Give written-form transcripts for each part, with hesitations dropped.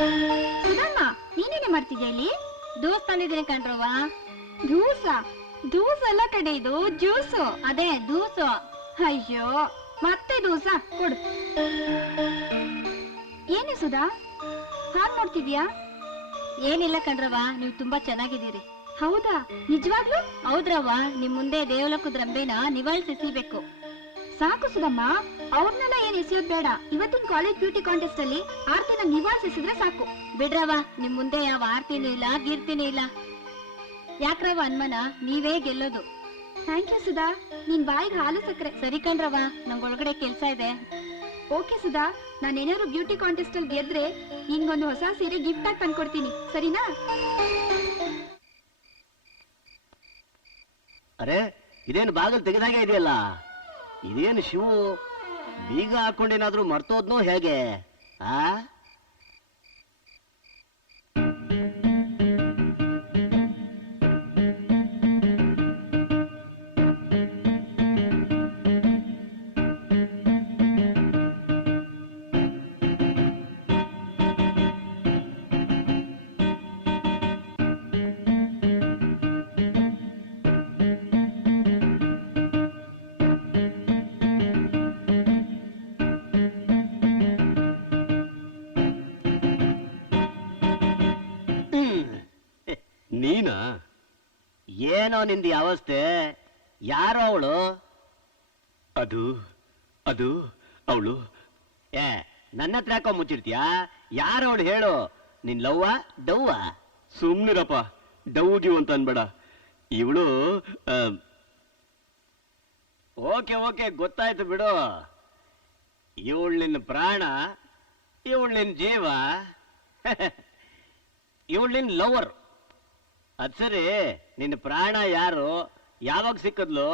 ಸುಧಮ್ಮ, ನೀನೇನೆ ಮಾಡ್ತಿದ್ಯಾ ಇಲ್ಲಿ? ಜ್ಯೂಸ್ ತಂದಿದ್ದೀನಿ ಕಣ್ರವ್ವ. ಜ್ಯೂಸ್ ಅಲ್ಲ ಕಡೆ, ಇದು ಜ್ಯೂಸು. ಅದೇ ಜ್ಯೂಸು. ಅಯ್ಯೋ, ಮತ್ತೆ ದೂಸ ಕೊಡು. ಏನೇ ಸುಧಾ ಹಾಲ್ ನೋಡ್ತಿದ್ಯಾ? ಏನಿಲ್ಲ ಕಣ್ರವ್ವ, ನೀವು ತುಂಬಾ ಚೆನ್ನಾಗಿದ್ದೀರಿ. ಹೌದಾ, ನಿಜವಾಗ್ಲೂ? ಹೌದ್ರವ್ವ, ನಿಮ್ ಮುಂದೆ ದೇವಲೋಕದ ರಂಬೆನ ನಿವಾಳಿಸಿಬೇಕು. ಸಾಕು ಸುಧಮ್ಮ, ಅವ್ರನ್ನೆಲ್ಲ ಏನ್ ಎಸೆಯೋದ್ ಬೇಡ. ಇವತ್ತಿನ ಕಾಲೇಜ್ ಬ್ಯೂಟಿ ಕಾಂಟೆಸ್ಟ್ ಅಲ್ಲಿ ಆರ್ತಿನ ನಿವಾಳಿಸಿದ್ರೆ ಸಾಕು. ಬಿಡ್ರವ್ವ, ನಿಮ್ ಮುಂದೆ ಯಾವ ಆರ್ತಿನೂ ಇಲ್ಲ, ಗೀರ್ತಿನೂ ಇಲ್ಲ. ಯಾಕ್ರವ್ವ ಅನ್ಮನ, ನೀವೇ ಗೆಲ್ಲೋದು. ಥ್ಯಾಂಕ್ ಯು ಸುಧಾ, ನಿನ್ ಬಾಯಿಗೆ ಹಾಲು ಸಕ್ಕರೆ. ಸರಿ ಕಣ್ರವ್ವ, ನಂಗ್ ಒಳಗಡೆ ಕೆಲ್ಸ ಇದೆ. ಓಕೆ ಸುಧಾ, ನಾನೇನಾದ್ರು ಬ್ಯೂಟಿ ಕಾಂಟೆಸ್ಟ್ ಅಲ್ಲಿ ಗೆದ್ರೆ ನಿನ್ಗೊಂದು ಹೊಸ ಸೀರೆ ಗಿಫ್ಟ್ ಆಗಿ ತಂದ್ಕೊಡ್ತೀನಿ, ಸರಿನಾ? ಅರೆ, ಇದೇನು ಬಾಗಿಲು ತೆಗೆದಾಗೆ ಇದೆಯಲ್ಲ, ಇದೇನು ಶಿವು ಬೀಗ ಹಾಕೊಂಡೇನಾದ್ರೂ ಮರ್ತೋದ್ನೋ ಹೇಗೆ? ಆ ನೀನಾ? ಏನೋ ನಿಂದಿ ಅವಸ್ಥೆ. ಯಾರೋ ಅವಳು? ಅದು ಅದು ಅವಳು. ನನ್ನ ಹತ್ರ ಯಾಕೋ ಮುಚ್ಚಿರ್ತೀಯಾ? ಯಾರು ಅವಳು ಹೇಳು? ನಿನ್ ಲವ್ವ ಡವ್ವ? ಸುಮ್ನಿರಪ್ಪ, ಡವ್ಗಿವ್ ಅಂತ ಅನ್ಬೇಡ. ಇವಳು ಓಕೆ ಓಕೆ, ಗೊತ್ತಾಯ್ತು ಬಿಡು. ಇವಳು ನಿನ್ನ ಪ್ರಾಣ, ಇವಳು ನಿನ್ ಜೀವ, ಇವಳು ನಿನ್ ಲವರ್. ಅದ್ ಸರಿ, ನಿನ್ನ ಪ್ರಾಣ ಯಾರು? ಯಾವಾಗ ಸಿಕ್ಕದ್ಲು?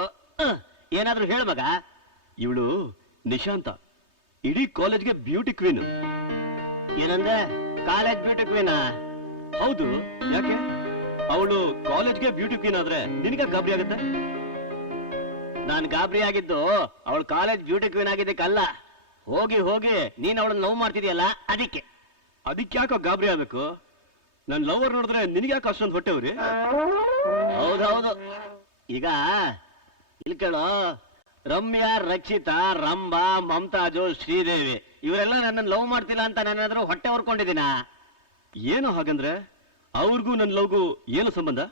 ಏನಾದ್ರೂ ಹೇಳ ಮಗ. ಇವಳು ನಿಶಾಂತ, ಇಡೀ ಕಾಲೇಜ್ಗೆ ಬ್ಯೂಟಿ ಕ್ವೀನ್. ಏನಂದ್ರೆ ಕಾಲೇಜ್ ಬ್ಯೂಟಿ ಕ್ವೀನಾ? ಹೌದು. ಯಾಕೆ? ಅವಳು ಕಾಲೇಜ್ಗೆ ಬ್ಯೂಟಿ ಕ್ವೀನ್ ಆದ್ರೆ ನಿನಗೆ ಗಾಬರಿ ಆಗುತ್ತೆ? ನಾನು ಗಾಬರಿ ಆಗಿದ್ದು ಅವಳು ಕಾಲೇಜ್ ಬ್ಯೂಟಿ ಕ್ವೀನ್ ಆಗಿದ್ದಕ್ಕಲ್ಲ. ಹೋಗಿ ಹೋಗಿ ನೀನ್ ಅವಳನ್ನ ಲವ್ ಮಾಡ್ತಿದ್ಯಲ್ಲ, ಅದಕ್ಕೆ. ಅದಕ್ಕೆ ಯಾಕೋ ಗಾಬರಿ ಆಗ್ಬೇಕು? ನನ್ ಲವರ್ ನೋಡಿದ್ರೆ ನಿನಗೆ ಯಾಕೆ ಅಷ್ಟೊಂದು ಹೊಟ್ಟೆವ್ರಿ? ಹೌದೌದು. ಈಗ ಇಲ್ಲಿ ಕೇಳೋ, ರಮ್ಯಾ, ರಕ್ಷಿತಾ, ರಂಭಾ, ಮಮತಾಜು, ಶ್ರೀದೇವಿ ಇವರೆಲ್ಲ ನನ್ನ ಲವ್ ಮಾಡ್ತಿಲ್ಲ ಅಂತ ನಾನಾದ್ರೂ ಹೊಟ್ಟೆ ಹೊರ್ಕೊಂಡಿದ್ದೀನ? ಏನು ಹಾಗಂದ್ರೆ ಅವ್ರಿಗೂ ನನ್ನ ಲವ್ಗೂ ಏನು ಸಂಬಂಧ?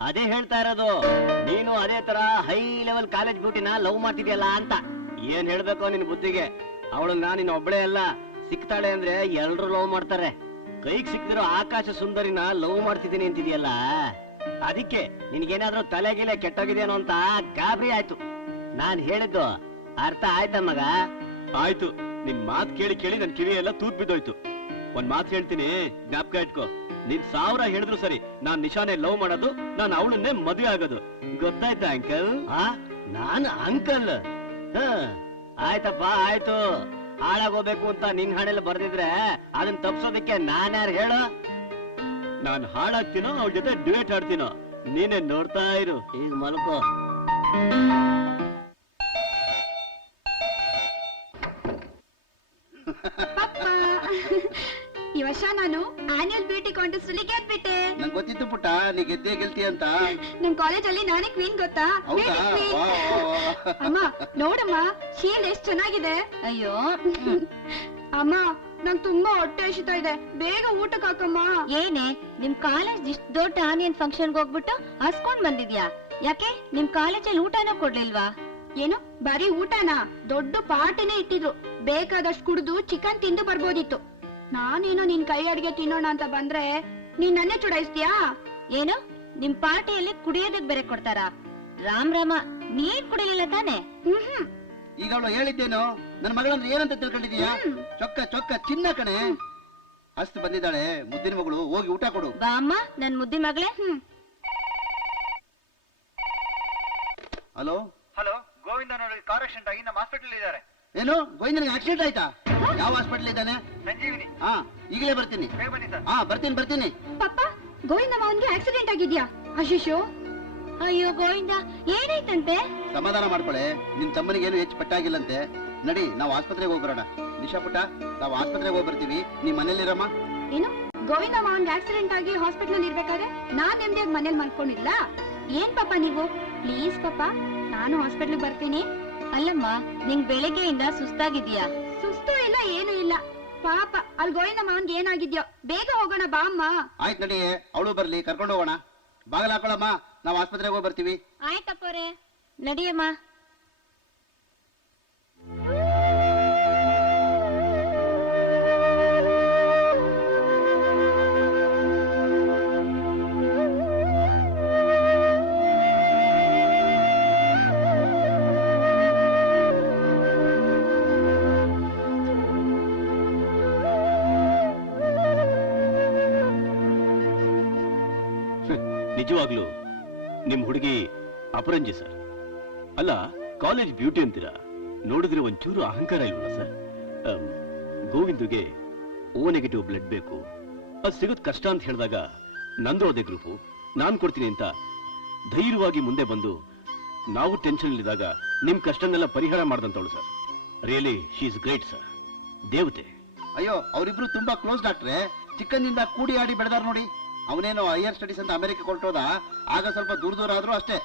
ಅದೇ ಹೇಳ್ತಾ ಇರೋದು, ನೀನು ಅದೇ ತರ ಹೈ ಲೆವೆಲ್ ಕಾಲೇಜ್ ಬ್ಯೂಟಿನ ಲವ್ ಮಾಡ್ತಿದ್ಯಲ್ಲ ಅಂತ. ಏನ್ ಹೇಳ್ಬೇಕು ನಿನ್ ಬುದ್ಧಿಗೆ? ಅವಳನ್ನ ನೀನು ಒಬ್ಬಳೇ ಅಲ್ಲ, ಸಿಕ್ತಾಳೆ ಅಂದ್ರೆ ಎಲ್ರು ಲವ್ ಮಾಡ್ತಾರೆ. ಕೈಗೆ ಸಿಕ್ತಿರೋ ಆಕಾಶ ಸುಂದರಿನ ಲವ್ ಮಾಡ್ತಿದ್ದೀನಿ ಅಂತಿದ್ಯಲ್ಲ, ಅದಕ್ಕೆ ನಿನ್ಗೇನಾದ್ರೂ ತಲೆಗಿಲೆ ಕೆಟ್ಟೋಗಿದೇನೋ ಅಂತ ಗಾಬರಿ ಆಯ್ತು. ನಾನ್ ಹೇಳಿದ್ದು ಅರ್ಥ ಆಯ್ತ ಮಗ? ಆಯ್ತು. ನಿನ್ ಮಾತ್ ಕೇಳಿ ಕೇಳಿ ನನ್ ಕಿವಿ ಎಲ್ಲ ತೂತ್ ಬಿದ್ದೋಯ್ತು. ಒಂದ್ ಮಾತ್ ಹೇಳ್ತೀನಿ, ಜ್ಞಾಪಕ ಇಟ್ಕೋ. ನೀನ್ 1000 ಹೇಳಿದ್ರು ಸರಿ, ನಾನ್ ನಿಶಾನೆ ಲವ್ ಮಾಡೋದು, ನಾನ್ ಅವಳನ್ನೇ ಮದುವೆ ಆಗೋದು. ಗೊತ್ತಾಯ್ತಾ ಅಂಕಲ್? ನಾನು ಅಂಕಲ್? ಆಯ್ತಪ್ಪ, ಆಯ್ತು. ಹಾಳಾಗೋಬೇಕು ಅಂತ ನಿನ್ ಹಣೆಲ್ಲ ಬರ್ದಿದ್ರೆ ಅದನ್ನ ತಪ್ಸೋದಕ್ಕೆ ನಾನ್ಯಾರು ಹೇಳು? ನಾನ್ ಹಾಳಾಗ್ತೀನೋ ಅವ್ರ ಜೊತೆ ಡಿಬೇಟ್ ಆಡ್ತೀನೋ ನೀನೇ ನೋಡ್ತಾ ಇರು. ಈಗ ಮಲ್ಕೋ. ಈ ವರ್ಷ ನಾನು ಆನ್ಯುವಲ್ ಬ್ಯೂಟಿ ಕಾಂಟೆಸ್ಟ್ ಅಲ್ಲಿ ಗೆದ್ಬಿಟ್ಟೆ. ನಂಗೆ ಗೊತ್ತಿತ್ತು ಪುಟ್ಟ, ನೀ ಗೆದ್ದೇ ಗೆಲ್ತಿ ಅಂತ. ನಮ್ ಕಾಲೇಜ್ ಅಲ್ಲಿ ನಾನೇ ಕ್ವೀನ್, ಗೊತ್ತಾ? ಅಮ್ಮ ನೋಡಮ್ಮ, ಶೀಲ್ಡ್ ಎಷ್ಟ್ ಚೆನ್ನಾಗಿದೆ. ಅಯ್ಯೋ ಅಮ್ಮ, ನಂಗೆ ತುಂಬಾ ಹೊಟ್ಟೆ ಹಸಿತಾ ಇದೆ, ಬೇಗ ಊಟಕ್ಕೆ ಹಾಕಮ್ಮ. ಏನೇ, ನಿಮ್ ಕಾಲೇಜ್ ಇಷ್ಟ ದೊಡ್ಡ ಆನಿಯನ್ ಫಂಕ್ಷನ್ಗೆ ಹೋಗ್ಬಿಟ್ಟು ಹಸ್ಕೊಂಡ್ ಬಂದಿದ್ಯಾ? ಯಾಕೆ ನಿಮ್ ಕಾಲೇಜಲ್ಲಿ ಊಟನೂ ಕೊಡ್ಲಿಲ್ವಾ? ಏನು ಬರೀ ಊಟನಾ? ದೊಡ್ಡ ಪಾರ್ಟಿನೇ ಇಟ್ಟಿದ್ರು, ಬೇಕಾದಷ್ಟು ಕುಡಿದು ಚಿಕನ್ ತಿಂದು ಬರ್ಬೋದಿತ್ತು. ನಾನೇನೋ ನಿನ್ ಕೈ ಅಡ್ಗೆ ತಿನ್ನೋಣ ಅಂತ ಬಂದ್ರೆ ನೀನ್ ನನ್ನೇ ಚುಡಾಯಿಸ್ತೀಯಾ? ಏನು, ನಿಮ್ ಪಾರ್ಟಿಯಲ್ಲಿ ಕುಡಿಯೋದಕ್ ಬೇರೆ ಕೊಡ್ತಾರಾ? ರಾಮ್ ರಾಮ, ನೀನ್ ಕುಡಿಲಿಲ್ಲ ತಾನೆ? ಈಗ ಅವಳು ಹೇಳಿದ್ದೇನು? ನನ್ನ ಮಗಳಂದ್ರೆ ಏನಂತ ತಿಳ್ಕೊಂಡಿದೀಯಾ? ಚೊಕ್ಕ ಚೊಕ್ಕ ಚಿನ್ನ ಕಣೆ. ಅಷ್ಟು ಬಂದಿದ್ದಾಳೆ ಮುದ್ದಿನ ಮಗಳು, ಹೋಗಿ ಊಟ ಕೊಡು. ಬಾ ಅಮ್ಮ, ನನ್ ಮುದ್ದಿನ ಮಗಳೇ. ಹಲೋ ಹಲೋ, ಗೋವಿಂದ ನೋಡಿ, ಕಾರ್ ಆಕ್ಸಿಡೆಂಟ್ ಆಗಿ ನಮ್ಮ ಹಾಸ್ಪಿಟಲ್ ಇದ್ದಾರೆ. ಏನು ಗೋವಿಂದನಿಗೆ ಆಕ್ಸಿಡೆಂಟ್ ಆಯ್ತಾ? ಯಾವ ಹಾಸ್ಪಿಟಲ್ ಇದ್ದಾನೆ? ಸಂಜೀವಿನಿ. ಹಾ, ಈಗಲೇ ಬರ್ತೀನಿ. ಬೇಗ ಬನ್ನಿ ಸರ್. ಹಾ, ಬರ್ತೀನಿ. ಪಪ್ಪ, ಗೋವಿಂದ ಮಾವನ್ಗೆ ಆಕ್ಸಿಡೆಂಟ್ ಆಗಿದ್ಯಾ? ಅಶಿಶು, ಅಯ್ಯೋ ಗೋವಿಂದ, ಏನಾಯ್ತಂತೆ? ಸಮಾಧಾನ ಮಾಡ್ಕೊಳ್ಳೆ, ನಿನ್ ತಮ್ಮನಿಗೆ ಏನು ಹೆಚ್ಚು ಪಟ್ಟಾಗಿಲ್ಲಂತೆ. ನಡಿ, ನಾವು ಆಸ್ಪತ್ರೆಗೆ ಹೋಗ್ಬರೋಣ. ನಿಶಾ ಪುಟ್ಟ, ನಾವು ಆಸ್ಪತ್ರೆಗೆ ಹೋಗಿ ಬರ್ತೀವಿ, ನೀ ಮನೇಲಿರಮ್ಮ. ಏನು ಗೋವಿಂದ ಮಾವನ್ಗೆ ಆಕ್ಸಿಡೆಂಟ್ ಆಗಿ ಹಾಸ್ಪಿಟಲ್ ಇರ್ಬೇಕಾದ್ರೆ ನಾನ್ ನೆಮ್ಮದಿಯಾಗಿ ಮನೇಲಿ ಮನ್ಕೊಂಡಿಲ್ಲ. ಏನ್ ಪಾಪ ನೀವು, ಪ್ಲೀಸ್ ಪಾಪ ನಾನು ಹಾಸ್ಪಿಟ್ಲಿಗೆ ಬರ್ತೀನಿ. ಅಲ್ಲಮ್ಮ, ನಿಂಗ್ ಬೆಳಗ್ಗೆಯಿಂದ ಸುಸ್ತಾಗಿದ್ಯಾ? ಸುಸ್ತು ಇಲ್ಲ ಏನು ಇಲ್ಲ ಪಾಪ. ಅಲ್ಲಿ ಗೋವಿಂದ ಮಾವನ್ಗೆ ಏನಾಗಿದ್ಯೋ, ಬೇಗ ಹೋಗೋಣ ಬಾ ಅಮ್ಮ. ಆಯ್ತು ನಡಿ, ಅವಳು ಬರ್ಲಿ, ಕರ್ಕೊಂಡು ಹೋಗೋಣ. ಬಾಗಿಲು ಹಾಕೊಳ್ಳಮ್ಮ, ನಾವು ಆಸ್ಪತ್ರೆಗೆ ಹೋಗಿ ಬರ್ತೀವಿ. ಆಯ್ತಪ್ಪೋರೆ, ನಡಿಯಮ್ಮ. ನಿಜವಾಗ್ಲೂ ನಿಮ್ ಹುಡುಗಿ ಅಪರಂಜಿ ಸರ್. ಅಲ್ಲ, ಕಾಲೇಜ್ ಬ್ಯೂಟಿ ಅಂತೀರಾ, ನೋಡಿದ್ರೆ ಒಂಚೂರು ಅಹಂಕಾರ ಇಲ್ವಲ್ಲ ಸರ್? ಗೋವಿಂದುಗೆ ಓ ನೆಗೆಟಿವ್ ಬ್ಲಡ್ ಬೇಕು, ಅದು ಸಿಗೋದ್ ಕಷ್ಟ ಅಂತ ಹೇಳಿದಾಗ ನಂದು ಅದೇ ಗ್ರೂಪು, ನಾನ್ ಕೊಡ್ತೀನಿ ಅಂತ ಧೈರ್ಯವಾಗಿ ಮುಂದೆ ಬಂದು ನಾವು ಟೆನ್ಷನ್ ಇದ್ದಾಗ ನಿಮ್ ಕಷ್ಟನೆಲ್ಲ ಪರಿಹಾರ ಮಾಡ್ದಂತವಳು sir. Really she is great sir, ದೇವತೆ. ಅಯ್ಯೋ, ಅವರಿಬ್ರು ತುಂಬಾ ಕ್ಲೋಸ್ ಡಾಕ್ಟ್ರೆ. ಚಿಕ್ಕಂದಿಂದ ಕೂಡಿ ಆಡಿ ಬೆಳೆದಾರ ನೋಡಿ. ಅವನೇನೋ ಹೈಯರ್ ಸ್ಟಡೀಸ್ ಅಂತ ಅಮೆರಿಕ ಹೊರಟೋದ, ಆಗ ಸ್ವಲ್ಪ ದೂರ ಆದ್ರೂ ಅಷ್ಟೇ.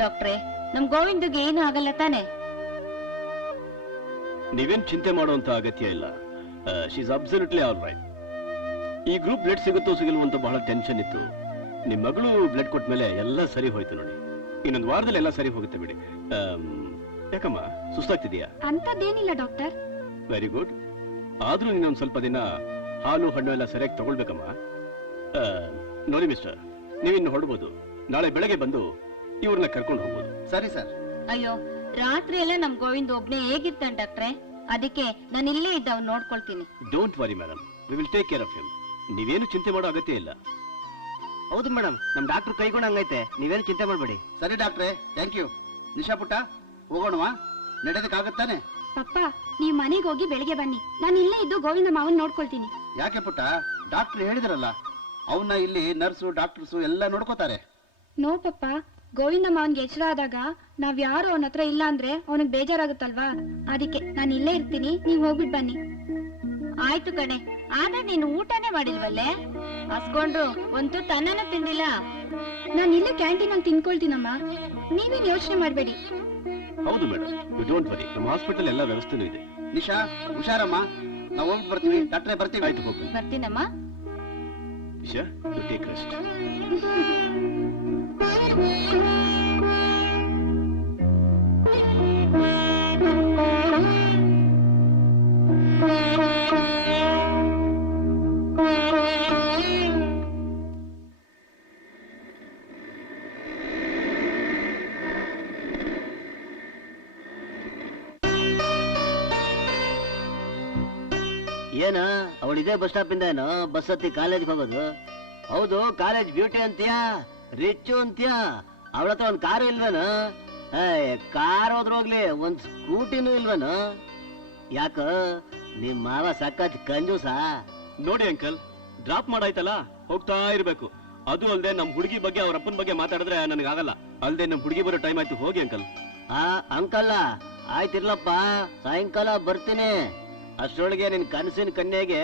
ಡಾಕ್ಟ್ರೆ, ನಮ್ ಗೋವಿಂದಗೆ ಏನು ಆಗಲ್ಲ ತಾನೆ? ನೀವೇನ್ ಚಿಂತೆ ಮಾಡುವಂತ ಅಗತ್ಯ ಇಲ್ಲ. She is absolutely all right. ಈ ಗ್ರೂಪ್ ಬ್ಲಡ್ ಸಿಗುತ್ತೋ ಸಿಗಲ್ವೋ ಅಂತ ಬಹಳ ಟೆನ್ಷನ್ ಇತ್ತು. ನಿಮ್ ಮಗಳು ಬ್ಲಡ್ ಕೊಟ್ಟ ಮೇಲೆ ಎಲ್ಲ ಸರಿ ಹೋಯ್ತು ನೋಡಿ. ಇನ್ನೊಂದು ವಾರದಲ್ಲಿ ಎಲ್ಲ ಸರಿ ಹೋಗುತ್ತೆ ಬಿಡಿ. ಯಾಕಮ್ಮ ಸುಸ್ತಾಗ್ತಿದ್ಯಾ? ಅಂತದ್ದೇನಿಲ್ಲ ಡಾಕ್ಟರ್. Very good. ಆದ್ರೂ ಇನ್ನೊಂದ್ ಸ್ವಲ್ಪ ದಿನ ಹಾಲು ಹಣ್ಣು ಎಲ್ಲ ಸರಿಯಾಗಿ ತಗೊಳ್ಬೇಕಮ್ಮ. ನೋಡಿ ಮಿಸ್ಟರ್, ನೀವಿನ್ನು ಹೊರಡ್ಬೋದು. ನಾಳೆ ಬೆಳಗ್ಗೆ ಬಂದು ಇವ್ರನ್ನ ಕರ್ಕೊಂಡು ಹೋಗ್ಬೋದು. ಸರಿ ಸರ್. ಅಯ್ಯೋ, ರಾತ್ರಿ ಎಲ್ಲ ನಮ್ ಗೋವಿಂದ ಒಬ್ನೇ ಹೇಗಿರ್ತಾನೆ ಡಾಕ್ಟ್ರೆ? ಅದಕ್ಕೆ ನಾನು ಇಲ್ಲೇ ಇದ್ದ ಅವ್ನು ನೋಡ್ಕೊಳ್ತೀನಿ. Don't worry madam, we will take care of him. ನೀವೇನು ಚಿಂತೆ ಮಾಡೋ ಅಗತ್ಯ ಇಲ್ಲ. ಹೌದು ಮೇಡಮ್, ನಮ್ ಡಾಕ್ಟರ್ ಕೈಗೊಂಡು ಹಂಗೈತೆ, ನೀವೇನು ಚಿಂತೆ ಮಾಡಬೇಡಿ. ಸರಿ ಡಾಕ್ಟ್ರೆ, ಥ್ಯಾಂಕ್ ಯು. ನಿಶಾ ಪುಟ್ಟ, ಹೋಗೋಣವಾ? ನಡೆದಕ್ಕಾಗತ್ತಾನೆ? ಪಪ್ಪ, ನೀವ್ ಮನೆಗೆ ಹೋಗಿ ಬೆಳಿಗ್ಗೆ ಬನ್ನಿ, ನಾನು ಇಲ್ಲೇ ಇದ್ದು ಗೋವಿಂದ ಮಾವನ್ ನೋಡ್ಕೊಳ್ತೀನಿ. ಯಾಕೆ ಪುಟ್ಟ, ಡಾಕ್ಟರ್ ಹೇಳಿದ್ರಲ್ಲ, ಅವನ್ನ ಇಲ್ಲಿ ನರ್ಸು ಡಾಕ್ಟರ್ಸು ಎಲ್ಲ ನೋಡ್ಕೋತಾರೆ. ನೋ ಪಪ್ಪ, ಗೋವಿಂದ ಮಾವನ್ಗೆ ಎಚ್ಚರ ಆದಾಗ ನಾವ್ ಯಾರು ಅವನ ಹತ್ರ ಇಲ್ಲ ಅಂದ್ರೆ ಅವನಿಗೆ ಬೇಜಾರಾಗುತ್ತಲ್ವಾ? ಅದಕ್ಕೆ ನಾನು ಇಲ್ಲೇ ಇರ್ತೀನಿ, ನೀವ್ ಹೋಗ್ಬಿಟ್ ಬನ್ನಿ. ಆಯ್ತು ಕಣೆ, ಆದ್ರೆ ನೀನು ಊಟನೇ ಮಾಡಿಲ್ವಲ್ಲೇ? ಹಸ್ಕೊಂಡ್ರು ಒಂದು ತನ್ನೂ ತಿಂದಿಲ್ಲ. ನಾನು ಇಲ್ಲೇ ಕ್ಯಾಂಟೀನ್ ಅಲ್ಲಿ ತಿನ್ಕೊಳ್ತೀನಮ್ಮ, ನೀವೇನ್ ಯೋಚನೆ ಮಾಡ್ಬೇಡಿ. ಹೌದು ಮೇಡಮ್, ಯು ಡೋಂಟ್ ವರಿ, ನಮ್ಮ ಹಾಸ್ಪಿಟಲ್ ಎಲ್ಲ ವ್ಯವಸ್ಥೆನೂ ಇದೆ. ನಿಶಾ, ಹುಷಾರಮ್ಮ, ನಾವು ಹೋಗ್ಬಿಟ್ಟು ಬರ್ತೀವಿ. ಡಾಕ್ಟ್ರೆ ಬರ್ತೀವಿ. ಆಯ್ತು, ಹೋಗಿ. ಬರ್ತೀನಮ್ಮ. Nisha, you take rest. ಏನ ಅವಳಿದೆ ಬಸ್ ಸ್ಟಾಪ್ ಇಂದ ಏನೋ ಬಸ್ ಹತ್ತಿ ಕಾಲೇಜ್ಗೆ ಹೋಗೋದು? ಹೌದು, ಕಾಲೇಜ್ ಬ್ಯೂಟಿ ಅಂತೀಯಾ, ರಿಚ್ ಅಂತೀಯಾ? ಅವಳ ಹತ್ರ ಒಂದ್ ಕಾರು ಇಲ್ವೇನು? ಕಾರ್ ಹೋದ್ರೋಗ್ಲಿ, ಒಂದ್ ಸ್ಕೂಟಿನೂ ಇಲ್ವೇನು? ಯಾಕ ನಿಮ್ ಮಾವ ಸಖತ್ ಕಂಜೂಸ? ನೋಡಿ ಅಂಕಲ್, ಡ್ರಾಪ್ ಮಾಡಾಯ್ತಲ್ಲ, ಹೋಗ್ತಾ ಇರ್ಬೇಕು. ಅದು ಅಲ್ದೆ ನಮ್ ಹುಡುಗಿ ಬಗ್ಗೆ ಅವ್ರ ಅಪ್ಪನ ಬಗ್ಗೆ ಮಾತಾಡಿದ್ರೆ ನನಗಾಗಲ್ಲ. ಅಲ್ದೆ ನಮ್ ಹುಡುಗಿ ಬರೋ ಟೈಮ್ ಆಯ್ತು, ಹೋಗಿ ಅಂಕಲ್. ಅಂಕಲ್ಲ, ಆಯ್ತಿರ್ಲಪ್ಪ, ಸಾಯಂಕಾಲ ಬರ್ತೀನಿ. ಅಷ್ಟರೊಳಗೆ ನಿನ್ ಕನಸಿನ ಕನ್ಯೆಗೆ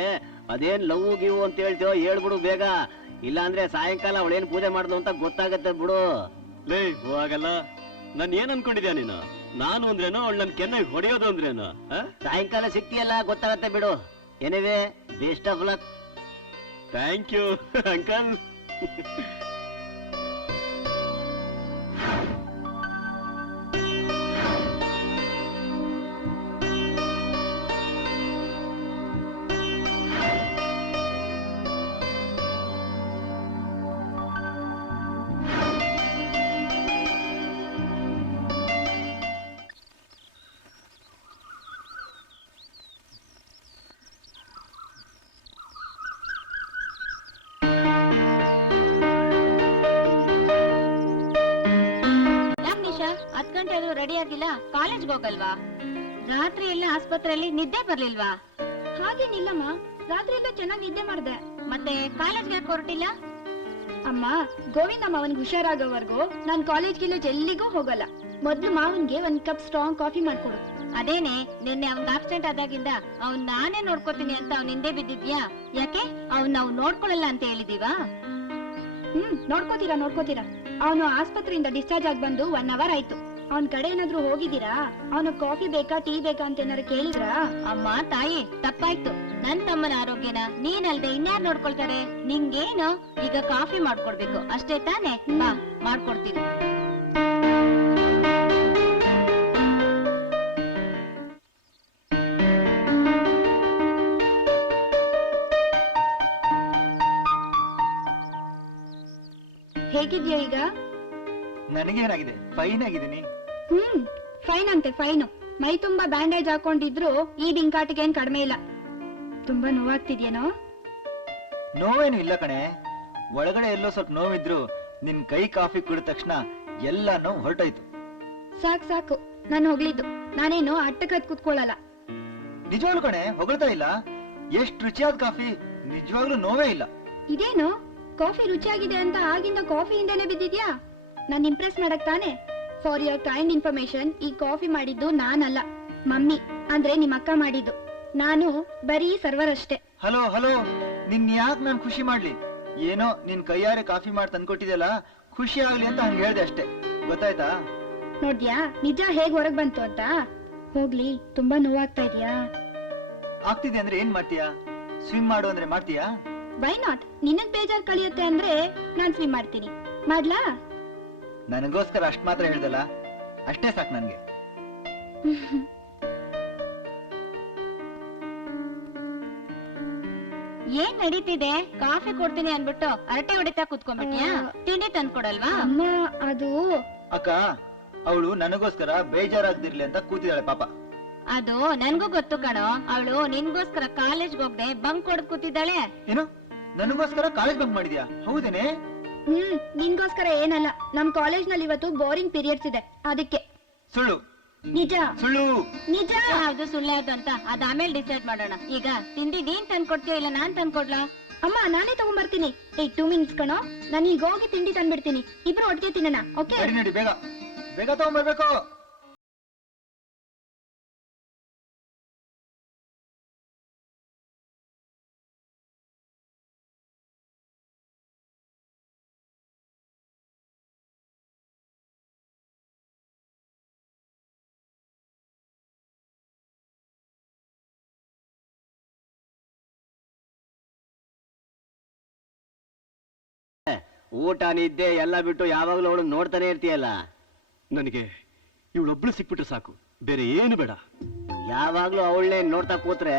ಅದೇನ್ ಲವ್ ಗಿವು ಅಂತ ಹೇಳ್ತೀವೋ ಹೇಳ್ಬಿಡು ಬೇಗ. ಇಲ್ಲ ಅಂದ್ರೆ ಸಾಯಂಕಾಲ ಅವಳೇನ್ ಪೂಜೆ ಮಾಡ್ದು ಅಂತ ಗೊತ್ತಾಗತ್ತೆ ಬಿಡು. ಲೇ, ಹೋಗಲ್ಲ. ನಾನ್ ಏನ್ ಅನ್ಕೊಂಡಿದ್ಯಾ ನೀನು? ನಾನು ಅಂದ್ರೇನೋ ಅವಳು ನನ್ ಕೆನ್ನೆಗೆ ಹೊಡೆಯೋದು ಅಂದ್ರೇನೋ? ಸಾಯಂಕಾಲ ಸಿಕ್ತಿಯಲ್ಲ, ಗೊತ್ತಾಗತ್ತೆ ಬಿಡು. Anyway, best of luck. Thank you uncle. Ready ಆಗಿಲ್ಲ, ಕಾಲೇಜ್ಗೆ ಹೋಗಲ್ವಾ? ರಾತ್ರಿ ಎಲ್ಲ ಆಸ್ಪತ್ರೆಯಲ್ಲಿ ನಿದ್ದೆ ಬರ್ಲಿಲ್ವಾ? ಹಾಗೇನಿಲ್ಲಮ್ಮ, ರಾತ್ರಿ ಎಲ್ಲ ಚೆನ್ನಾಗಿ ನಿದ್ದೆ ಮಾಡ್ದೆ. ಮತ್ತೆ ಕಾಲೇಜ್ಗೆ ಯಾಕೆ ಹೊರಟಿಲ್ಲ? ಅಮ್ಮ, ಗೋವಿಂದ ಮಾವನ್ಗೆ ಹುಷಾರಾಗೋವರೆಗೂ ನಾನ್ ಕಾಲೇಜ್ ಗಿಲೇಜ್ ಎಲ್ಲಿಗೂ ಹೋಗಲ್ಲ. ಮೊದ್ಲು ಮಾವನ್ಗೆ ಒಂದ್ ಕಪ್ ಸ್ಟ್ರಾಂಗ್ ಕಾಫಿ ಮಾಡ್ಕೊಡು. ಅದೇನೆ ನಿನ್ನೆ ಅವ್ನ್ ಆಕ್ಸಿಡೆಂಟ್ ಆದಾಗಿಂದ ಅವ್ನ್ ನಾನೇ ನೋಡ್ಕೋತೀನಿ ಅಂತ ಅವ್ನ್ ಹಿಂದೆ ಬಿದ್ದಿದ್ಯಾ? ಯಾಕೆ ಅವ್ನ್ ನಾವು ನೋಡ್ಕೊಳಲ್ಲ ಅಂತ ಹೇಳಿದೀವಾ? ನೋಡ್ಕೋತೀರಾ ಅವನು ಆಸ್ಪತ್ರೆಯಿಂದ ಡಿಸ್ಚಾರ್ಜ್ ಆಗಿ ಬಂದು 1 ಅವರ್ ಆಯ್ತು. ಅವನ್ ಕಡೆ ಏನಾದ್ರು ಹೋಗಿದ್ದೀರಾ? ಅವನು ಕಾಫಿ ಬೇಕಾ ಟೀ ಬೇಕಾ ಅಂತ ಏನಾದ್ರು ಕೇಳಿದ್ರಾ? ಅಮ್ಮ ತಾಯಿ, ತಪ್ಪಾಯ್ತು. ನನ್ ತಮ್ಮನ ಆರೋಗ್ಯನ ನೀನಲ್ದೆ ಇನ್ಯಾರು ನೋಡ್ಕೊಳ್ತಾರೆ? ನಿಂಗೇನು ಈಗ ಕಾಫಿ ಮಾಡ್ಕೊಡ್ಬೇಕು ಅಷ್ಟೇ ತಾನೇ? ಬಾ ಮಾಡ್ಕೊಡ್ತೀನಿ. ಹೇಗಿದ್ಯಾ ಈಗ? ನನಗೇನಾಗಿದೆ? ಫೈನ್ ಆಗಿದ್ದೀನಿ. ಫೈನ್ ಅಂತೆ ಫೈನು. ಮೈ ತುಂಬಾ ಬ್ಯಾಂಡೇಜ್ ಹಾಕೊಂಡಿದ್ರು ಈ ಬಿಂಕಾಟಿಗೆ ಏನ್ ಕಡಿಮೆ ಇಲ್ಲ. ತುಂಬಾ ನೋವಾಗ್ತಿದ್ಯೇನೋ? ನೋವೇನು ಇಲ್ಲ ಕಣೆ, ಒಳಗಡೆ ಎಲ್ಲೋ ಸ್ವಲ್ಪ ನೋವಿದ್ರು ನಿನ್ ಕೈ ಕಾಫಿ ಕುಡಿದ ತಕ್ಷಣ ಎಲ್ಲ ನೋವು ಹೊರಟೋಯ್ತು. ಸಾಕು ನಾನು ಹೋಗ್ಲಿದ್ದು. ನಾನೇನು ಅಟ್ಟಕತ್ ಕುತ್ಕೊಳ್ಳಲ್ಲ. ನಿಜವಾಗ್ಲು ಕಣೆ, ಹೊಗಳ್ತಾ ಇಲ್ಲ. ಎಷ್ಟ್ ರುಚಿಯಾದ ಕಾಫಿ, ನಿಜವಾಗ್ಲೂ ನೋವೇ ಇಲ್ಲ. ಇದೇನು ಕಾಫಿ ರುಚಿಯಾಗಿದೆ ಅಂತ ಆಗಿಂದ ಕಾಫಿ ಹಿಂದೆನೆ ಬಿದ್ದಿದ್ಯಾ? ನಾನ್ ಇಂಪ್ರೆಸ್ ಮಾಡಕ್ ತಾನೆ? ಫಾರ್ ಯುವರ್ ಕೈಂಡ್ ಇನ್ಫಾರ್ಮೇಶನ್, ಈ ಕಾಫಿ ಮಾಡಿದ್ದು ನಾನಲ್ಲ, ಮಮ್ಮಿ ಅಂದ್ರೆ ನಿಮ್ ಅಕ್ಕ ಮಾಡಿದ್ದು. ನಾನು ಬರೀ ಸರ್ವರ್ ಅಷ್ಟೇ. ಹಲೋ ನಿನ್ ಯಾಕೆ ನಾನ್ ಖುಷಿ ಮಾಡ್ಲಿ? ಏನೋ ನಿನ್ ಕೈಯಾರೆ ಕಾಫಿ ಮಾಡಿ ತಂದ್ಕೊಟ್ಟಿದ್ಯಲ್ಲ, ಖುಷಿ ಆಗ್ಲಿ ಅಂತ ಹಂಗೆ ಹೇಳ್ದೆ ಅಷ್ಟೇ, ಗೊತ್ತಾಯ್ತಾ? ನೋಡ್ದ್ಯಾ ನಿಜ ಹೇಗ್ ಹೊರಗ್ ಬಂತು ಅಂತ? ಹೋಗ್ಲಿ, ತುಂಬಾ ನೋವಾಗ್ತಾ ಇದೆಯಾ? ಆಗ್ತಿದೆ ಅಂದ್ರೆ ಏನ್ ಮಾಡ್ತೀಯಾ? ಸ್ವಿಮ್ ಮಾಡು ಅಂದ್ರೆ ಮಾಡ್ತೀಯಾ? Why not? ನಿನ್ನನ್ ಬೇಜಾರ್ ಕಳಿಯುತ್ತೆ ಅಂದ್ರೆ ನಾನ್ ಸ್ವಿಮ್ ಮಾಡ್ತೀನಿ. ಮಾಡ್ಲಾ? ನನಗೋಸ್ಕರ ಅಷ್ಟ್ ಮಾತ್ರ ಹೇಳ್ದಲ್ಲ, ಅಷ್ಟೇ ಸಾಕು ನನ್ಗೆ. ಏನ್ ನಡೀತಿದೆ? ಕಾಫಿ ಕೊಡ್ತೀನಿ ಅನ್ಬಿಟ್ಟು ಅರಟೆ ಹೊಡಿತಾ ಕುತ್ಕೊಂಡ್ಬಿಟ್ಯಾ? ತಿಂಡಿ ತಂದ್ಕೊಡಲ್ವಾ? ಅಮ್ಮ ಅದು ಅಕ್ಕ, ಅವಳು ನನಗೋಸ್ಕರ ಬೇಜಾರಾಗ್ದಿರ್ಲಿ ಅಂತ ಕೂತಿದ್ದಾಳೆ ಪಾಪ. ಅದು ನನ್ಗೂ ಗೊತ್ತು ಕಣೋ. ಅವಳು ನಿನ್ಗೋಸ್ಕರ ಕಾಲೇಜ್ಗೆ ಹೋಗ್ದೆ ಬಂಕ್ ಹೊಡೆದ್ ಕೂತಿದ್ದಾಳೆ. ಏನು, ನನಗೋಸ್ಕರ ಕಾಲೇಜ್ ಬಂಕ್ ಮಾಡಿದ್ಯಾ? ಹೌದೇನೆ? ನಿನ್ಗೋಸ್ಕರ ಏನಲ್ಲ, ನಮ್ ಕಾಲೇಜ್ ನಲ್ಲಿ ಇವತ್ತು ಬೋರಿಂಗ್ ಪೀರಿಯಡ್ಸ್ ಇದೆ, ಅದಕ್ಕೆ. ಸುಳ್ಳು ನಿಜ ನಿಜ. ಯಾವ್ದು ಸುಳ್ಳು ಯಾವ್ದು ಅಂತ ಅದ್ ಆಮೇಲೆ ಡಿಸೈಡ್ ಮಾಡೋಣ. ಈಗ ತಿಂಡಿ ನೀನ್ ತಂದ್ಕೊಡ್ತೀಯ ಇಲ್ಲ ನಾನ್ ತಂದ್ಕೊಡ್ಲಾ? ಅಮ್ಮ ನಾನೇ ತಗೊಂಡ್ಬರ್ತೀನಿ. 2 ಮಿನಿಟ್ಸ್ ಕಣೋ, ನಾನು ಈಗ ಹೋಗಿ ತಿಂಡಿ ತಂದ್ಬಿಡ್ತೀನಿ. ಇಬ್ರು ಒಟ್ಟಿಗೆ ತಿನ್ನೋಣ, ಓಕೆ? ನಡಿ ಬೇಗ ಬೇಗ ತಗೊಂಡ್ಬರ್ಬೇಕು. ಊಟ ನಿದ್ದೆ ಎಲ್ಲ ಬಿಟ್ಟು ಯಾವಾಗ್ಲೂ ಅವಳು ನೋಡ್ತಾನೆ ಇರ್ತೀಯಲ್ಲ. ನನಗೆ ಇವಳೊಬ್ಳು ಸಿಕ್ಬಿಟ್ರೆ ಸಾಕು, ಬೇರೆ ಏನು ಬೇಡ. ಯಾವಾಗ್ಲೂ ಅವಳನ್ನೇ ನೋಡ್ತಾ ಕೂತ್ರೆ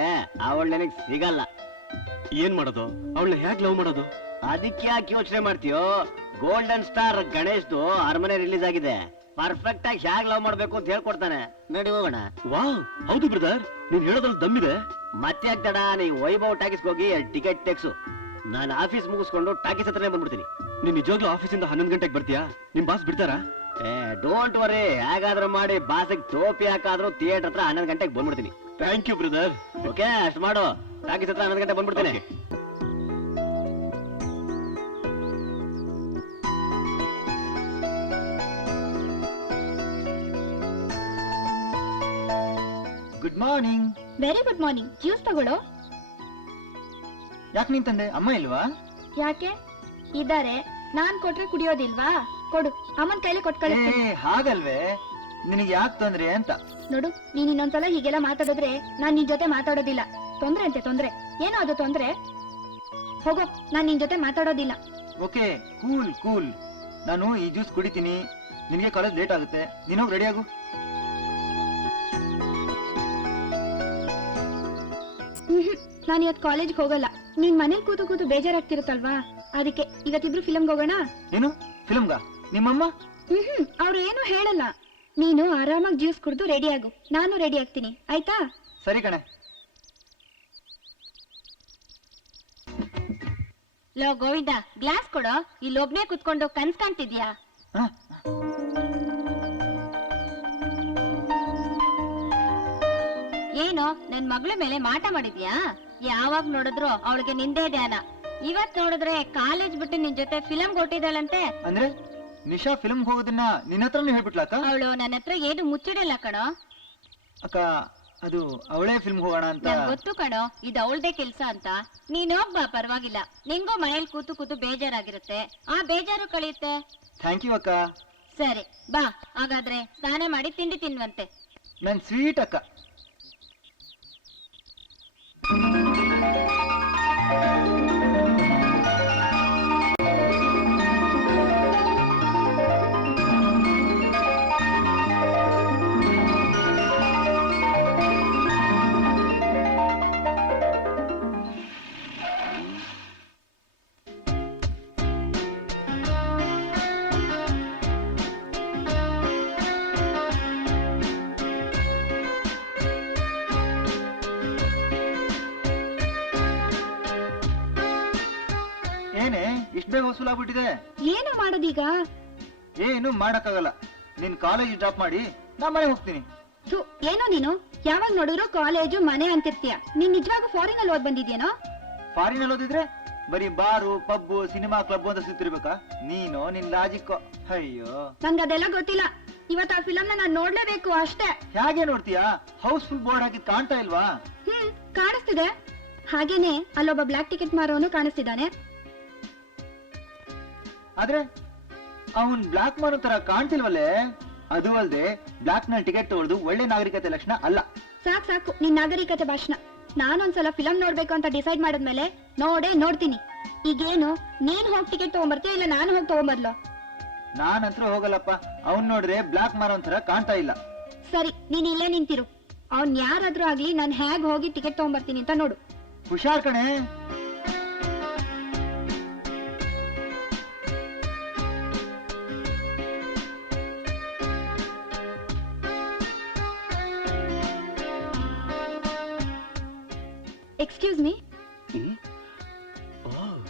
ಅವಳು ನನಗ್ ಸಿಗಲ್ಲ. ಏನ್ ಮಾಡೋದು? ಅವಳನ್ನ ಹೇಗ್ ಲವ್ ಮಾಡೋದು? ಅದಕ್ಕೆ ಯಾಕೆ ಯೋಚನೆ ಮಾಡ್ತೀಯೋ? ಗೋಲ್ಡನ್ ಸ್ಟಾರ್ ಗಣೇಶ್ದು ಅರಮನೆ ರಿಲೀಸ್ ಆಗಿದೆ. ಪರ್ಫೆಕ್ಟ್ ಆಗಿ ಹೇಗ್ ಲವ್ ಮಾಡ್ಬೇಕು ಅಂತ ಹೇಳ್ಕೊಡ್ತಾನೆ. ನಡಿ ಹೋಗೋಣ. ವಾವ್, ಹೌದು ಬ್ರದರ್, ನೀನ್ ಹೇಳೋದ್ರಲ್ಲಿ ದಮ್ಮಿದೆ. ಮತ್ತೆ ಆಗ್ತಾಡ, ನೀ ವೈಭವ್ ಟಾಕೀಸ್ ಹೋಗಿ ಟಿಕೆಟ್ ತೆಗ್ಸು. ನಾನು ಆಫೀಸ್ ಮುಗಿಸ್ಕೊಂಡು ಟಾಕೀಸ್ ಹತ್ರನೇ ಬಂದ್ಬಿಡ್ತೀನಿ. ನೀನ್ ನಿಜವಾಗ್ಲೂ ಆಫೀಸಿಂದ 11 ಗಂಟೆಗೆ ಬರ್ತೀಯಾ? ನಿಮ್ ಬಾಸ್ ಬಿಡ್ತಾರಾ? ಡೋಂಟ್ ವರಿ, ಹೇಗಾದ್ರೂ ಮಾಡಿ ಬಾಸಿಗೆ ಟೋಪಿ ಹಾಕಾದ್ರೂ ಥಿಯೇಟರ್ ಹತ್ರ 11 ಗಂಟೆಗೆ ಬಂದ್ಬಿಡ್ತೀನಿ. Thank you brother. ಓಕೆ, ಅಷ್ಟು ಮಾಡು. ಟಾಕೀಸ್ ಹತ್ರ 11 ಗಂಟೆ ಬಂದ್ಬಿಡ್ತೀನಿ. Good morning. Very good morning. Juice ತಗೊಳ್ಳೋ. ಯಾಕೆ ನೀನ್ ತಂದೆ? ಅಮ್ಮ ಇಲ್ವಾ? ಯಾಕೆ ಇದಾರೆ, ನಾನ್ ಕೊಟ್ರೆ ಕುಡಿಯೋದಿಲ್ವಾ? ಕೊಡು, ಅಮ್ಮನ್ ಕೈಲಿ ಕೊಟ್ಟು ಕಳಿಸ್ತೀನಿ. ಹಾಗಲ್ವೇ, ನಿನಗೆ ಯಾಕೆ ತೊಂದ್ರೆ ಅಂತ. ನೋಡು, ನೀನ್ ಇನ್ನೊಂದ್ಸಲ ಹೀಗೆಲ್ಲ ಮಾತಾಡಿದ್ರೆ ನಾನ್ ನಿನ್ ಜೊತೆ ಮಾತಾಡೋದಿಲ್ಲ. ತೊಂದ್ರೆ ಅಂತೆ ತೊಂದ್ರೆ. ಏನೋ ಅದು ತೊಂದ್ರೆ? ಹೋಗೋ, ನಾನ್ ನಿನ್ ಜೊತೆ ಮಾತಾಡೋದಿಲ್ಲ. Okay, cool. ನಾನು ಈ ಜ್ಯೂಸ್ ಕುಡಿತೀನಿ. ನಿನಗೆ ಕಾಲೇಜ್ ಲೇಟ್ ಆಗುತ್ತೆ, ನೀನೋಗಿ ರೆಡಿ ಆಗು. ನಾನು ಇವತ್ತು ಕಾಲೇಜ್ಗೆ ಹೋಗಲ್ಲ. ನೀನ್ ಮನೇಲಿ ಕೂತು ಬೇಜಾರಾಗ್ತಿರುತ್ತಲ್ವಾ, ಅದಕ್ಕೆ ಇವತ್ತಿಬ್ರು ಫಿಲಮ್ಗೆ ಹೋಗೋಣ. ಏನು ಫಿಲ್ಮ್ಗ? ನಿಮ್ಮಮ್ಮ? ಅವ್ರು ಏನು ಹೇಳಲ್ಲ. ನೀನು ಆರಾಮಾಗಿ ಜ್ಯೂಸ್ ಕುಡಿದು ರೆಡಿ ಆಗು, ನಾನು ರೆಡಿ ಆಗ್ತೀನಿ, ಆಯ್ತಾ? ಸರಿ ಕಣೆ. ಲೋ ಗೋವಿಂದ, ಗ್ಲಾಸ್ ಕೊಡೋ. ಇಲ್ಲೊಬ್ನೇ ಕುತ್ಕೊಂಡು ಕನ್ಸ್ ಕಾಣ್ತಿದ್ಯಾ? ಏನೋ ನನ್ ಮಗಳ ಮೇಲೆ ಮಾಟ ಮಾಡಿದ್ಯಾ? ಯಾವಾಗ ನೋಡಿದ್ರು ಅವಳಿಗೆ ನಿಂದೇ ಧ್ಯಾನ. ಇವತ್ ನೋಡಿದ್ರೆ ಕಾಲೇಜ್ ಬಿಟ್ಟು ನಿನ್ ಜೊತೆ ಫಿಲಂ ಕೊಟ್ಟಿದ್ದಾಳಂತೆ. ಅಂದ್ರೆ ನಿಶಾ ಫಿಲ್ಮ್ ಹೋಗೋದನ್ನ ನಿನ್ನ ಹತ್ರನೇ ಹೇಳ್ಬಿಟ್ಲಾಕ? ಅವಳು ನನ್ನ ಹತ್ರ ಏನು ಮುಚ್ಚಿಡಲ್ಲ ಕಣೋ. ಅಕ್ಕ ಅದು ಅವಳೇ ಫಿಲ್ಮ್ ಹೋಗೋಣ ಅಂತ. ನಂಗ್ ಗೊತ್ತು ಕಣೋ ಇದು ಅವಳ್ದೇ ಕೆಲ್ಸ ಅಂತ. ನೀನ್ ಹೋಗ್ಬಾ, ಪರವಾಗಿಲ್ಲ. ನಿಂಗೂ ಮನೇಲಿ ಕೂತು ಕೂತು ಬೇಜಾರಾಗಿರುತ್ತೆ, ಆ ಬೇಜಾರು ಕಳೆಯುತ್ತೆ. ಥ್ಯಾಂಕ್ ಯು ಅಕ್ಕ. ಸರಿ ಬಾ, ಹಾಗಾದ್ರೆ ಸ್ನಾನ ಮಾಡಿ ತಿಂಡಿ ತಿನ್ನುವಂತೆ. ನನ್ ಸ್ವೀಟ್ ಅಕ್ಕ. ಏನೇ ಇಷ್ಟ ಬೇಗ ವಸೂಲಾಗ್ಬಿಟ್ಟಿದೆ? ಏನು ಮಾಡೋದೀಗ? ಏನು ಮಾಡಕ್ಕಾಗಲ್ಲ. ನಿನ್ ಕಾಲೇಜ್ ಡ್ರಾಪ್ ಮಾಡಿ ನಾ ಮನೆ ಹೋಗ್ತೀನಿ. ಥು, ಏನೋ ನೀನು ಯಾವಾಗ ನೋಡಿದ್ರು ಕಾಲೇಜು ಮನೆ ಅಂತಿರ್ತೀಯ. ನೀನ್ ನಿಜವಾಗೂ ಫಾರಿನ್ ಅಲ್ಲಿ ಓದ್ ಬಂದಿದ್ಯೇನೋ? ಫಾರಿನ್ ಅಲ್ಲಿ ಓದಿದ್ರೆ ಬರೀ ಬಾರು ಪಬ್ಬು ಸಿನಿಮಾ ಕ್ಲಬ್ ಅಂತ ಸುತ್ತಿರ್ಬೇಕಾ? ನೀನು ನಿನ್ ಲಾಜಿಕ್. ಅಯ್ಯೋ, ನನ್ಗೆ ಅದೆಲ್ಲ ಗೊತ್ತಿಲ್ಲ. ಇವತ್ತು ಆ ಫಿಲಮ್ ನಾನ್ ನೋಡ್ಲೇಬೇಕು ಅಷ್ಟೇ. ಹೇಗೆ ನೋಡ್ತೀಯಾ? ಹೌಸ್ಫುಲ್ ಬೋರ್ಡ್ ಹಾಕಿ ಕಾಣ್ತಾ ಇಲ್ವಾ? ಕಾಣಿಸ್ತಿದೆ. ಹಾಗೇನೆ ಅಲ್ಲೊಬ್ಬ ಬ್ಲಾಕ್ ಟಿಕೆಟ್ ಮಾರೋನು ಕಾಣಿಸ್ತಿದ್ದಾನೆ. ಆದ್ರೆ ಅವನ್ ಬ್ಲಾಕ್ ಮಾರೋ ತರ ಕಾಣ್ತಿಲ್ವಲ್ಲೇ? ಅದು ಅಲ್ದೆ ಬ್ಲಾಕ್ ನಲ್ಲಿ ಟಿಕೆಟ್ ತಗೊಳ್ದು ಒಳ್ಳೆ ನಾಗರಿಕತೆ ಲಕ್ಷಣ ಅಲ್ಲ. ಸಾಕು ನಿನ್ ನಾಗರಿಕತೆ ಭಾಷಣ. ನಾನೊಂದ್ಸಲ ಫಿಲಮ್ ನೋಡ್ಬೇಕು ಅಂತ ಡಿಸೈಡ್ ಮಾಡಿದ್ಮೇಲೆ ನೋಡ್ತೀನಿ. ಈಗೇನು ನೀನ್ ಹೋಗಿ ಟಿಕೆಟ್ ತಗೊಂಬರ್ತೀಯ ಇಲ್ಲ ನಾನು ಹೋಗಿ ತಗೊಂಬರ್ಲೋ? ನಾನಂತ್ರ ಹೋಗಲ್ಲಪ್ಪ. ಅವನ್ ನೋಡ್ರೆ ಬ್ಲಾಕ್ ಮಾರೋ ತರ ಕಾಣ್ತಾ ಇಲ್ಲ. ಸರಿ, ನೀನ್ ಇಲ್ಲೇ ನಿಂತಿರು. ಅವ್ನ್ ಯಾರಾದ್ರೂ ಆಗ್ಲಿ ನಾನ್ ಹೇಗ್ ಹೋಗಿ ಟಿಕೆಟ್ ತಗೊಂಬರ್ತೀನಿ ಅಂತ ನೋಡು. ಹುಷಾರ್ ಕಣೆ. Excuse me.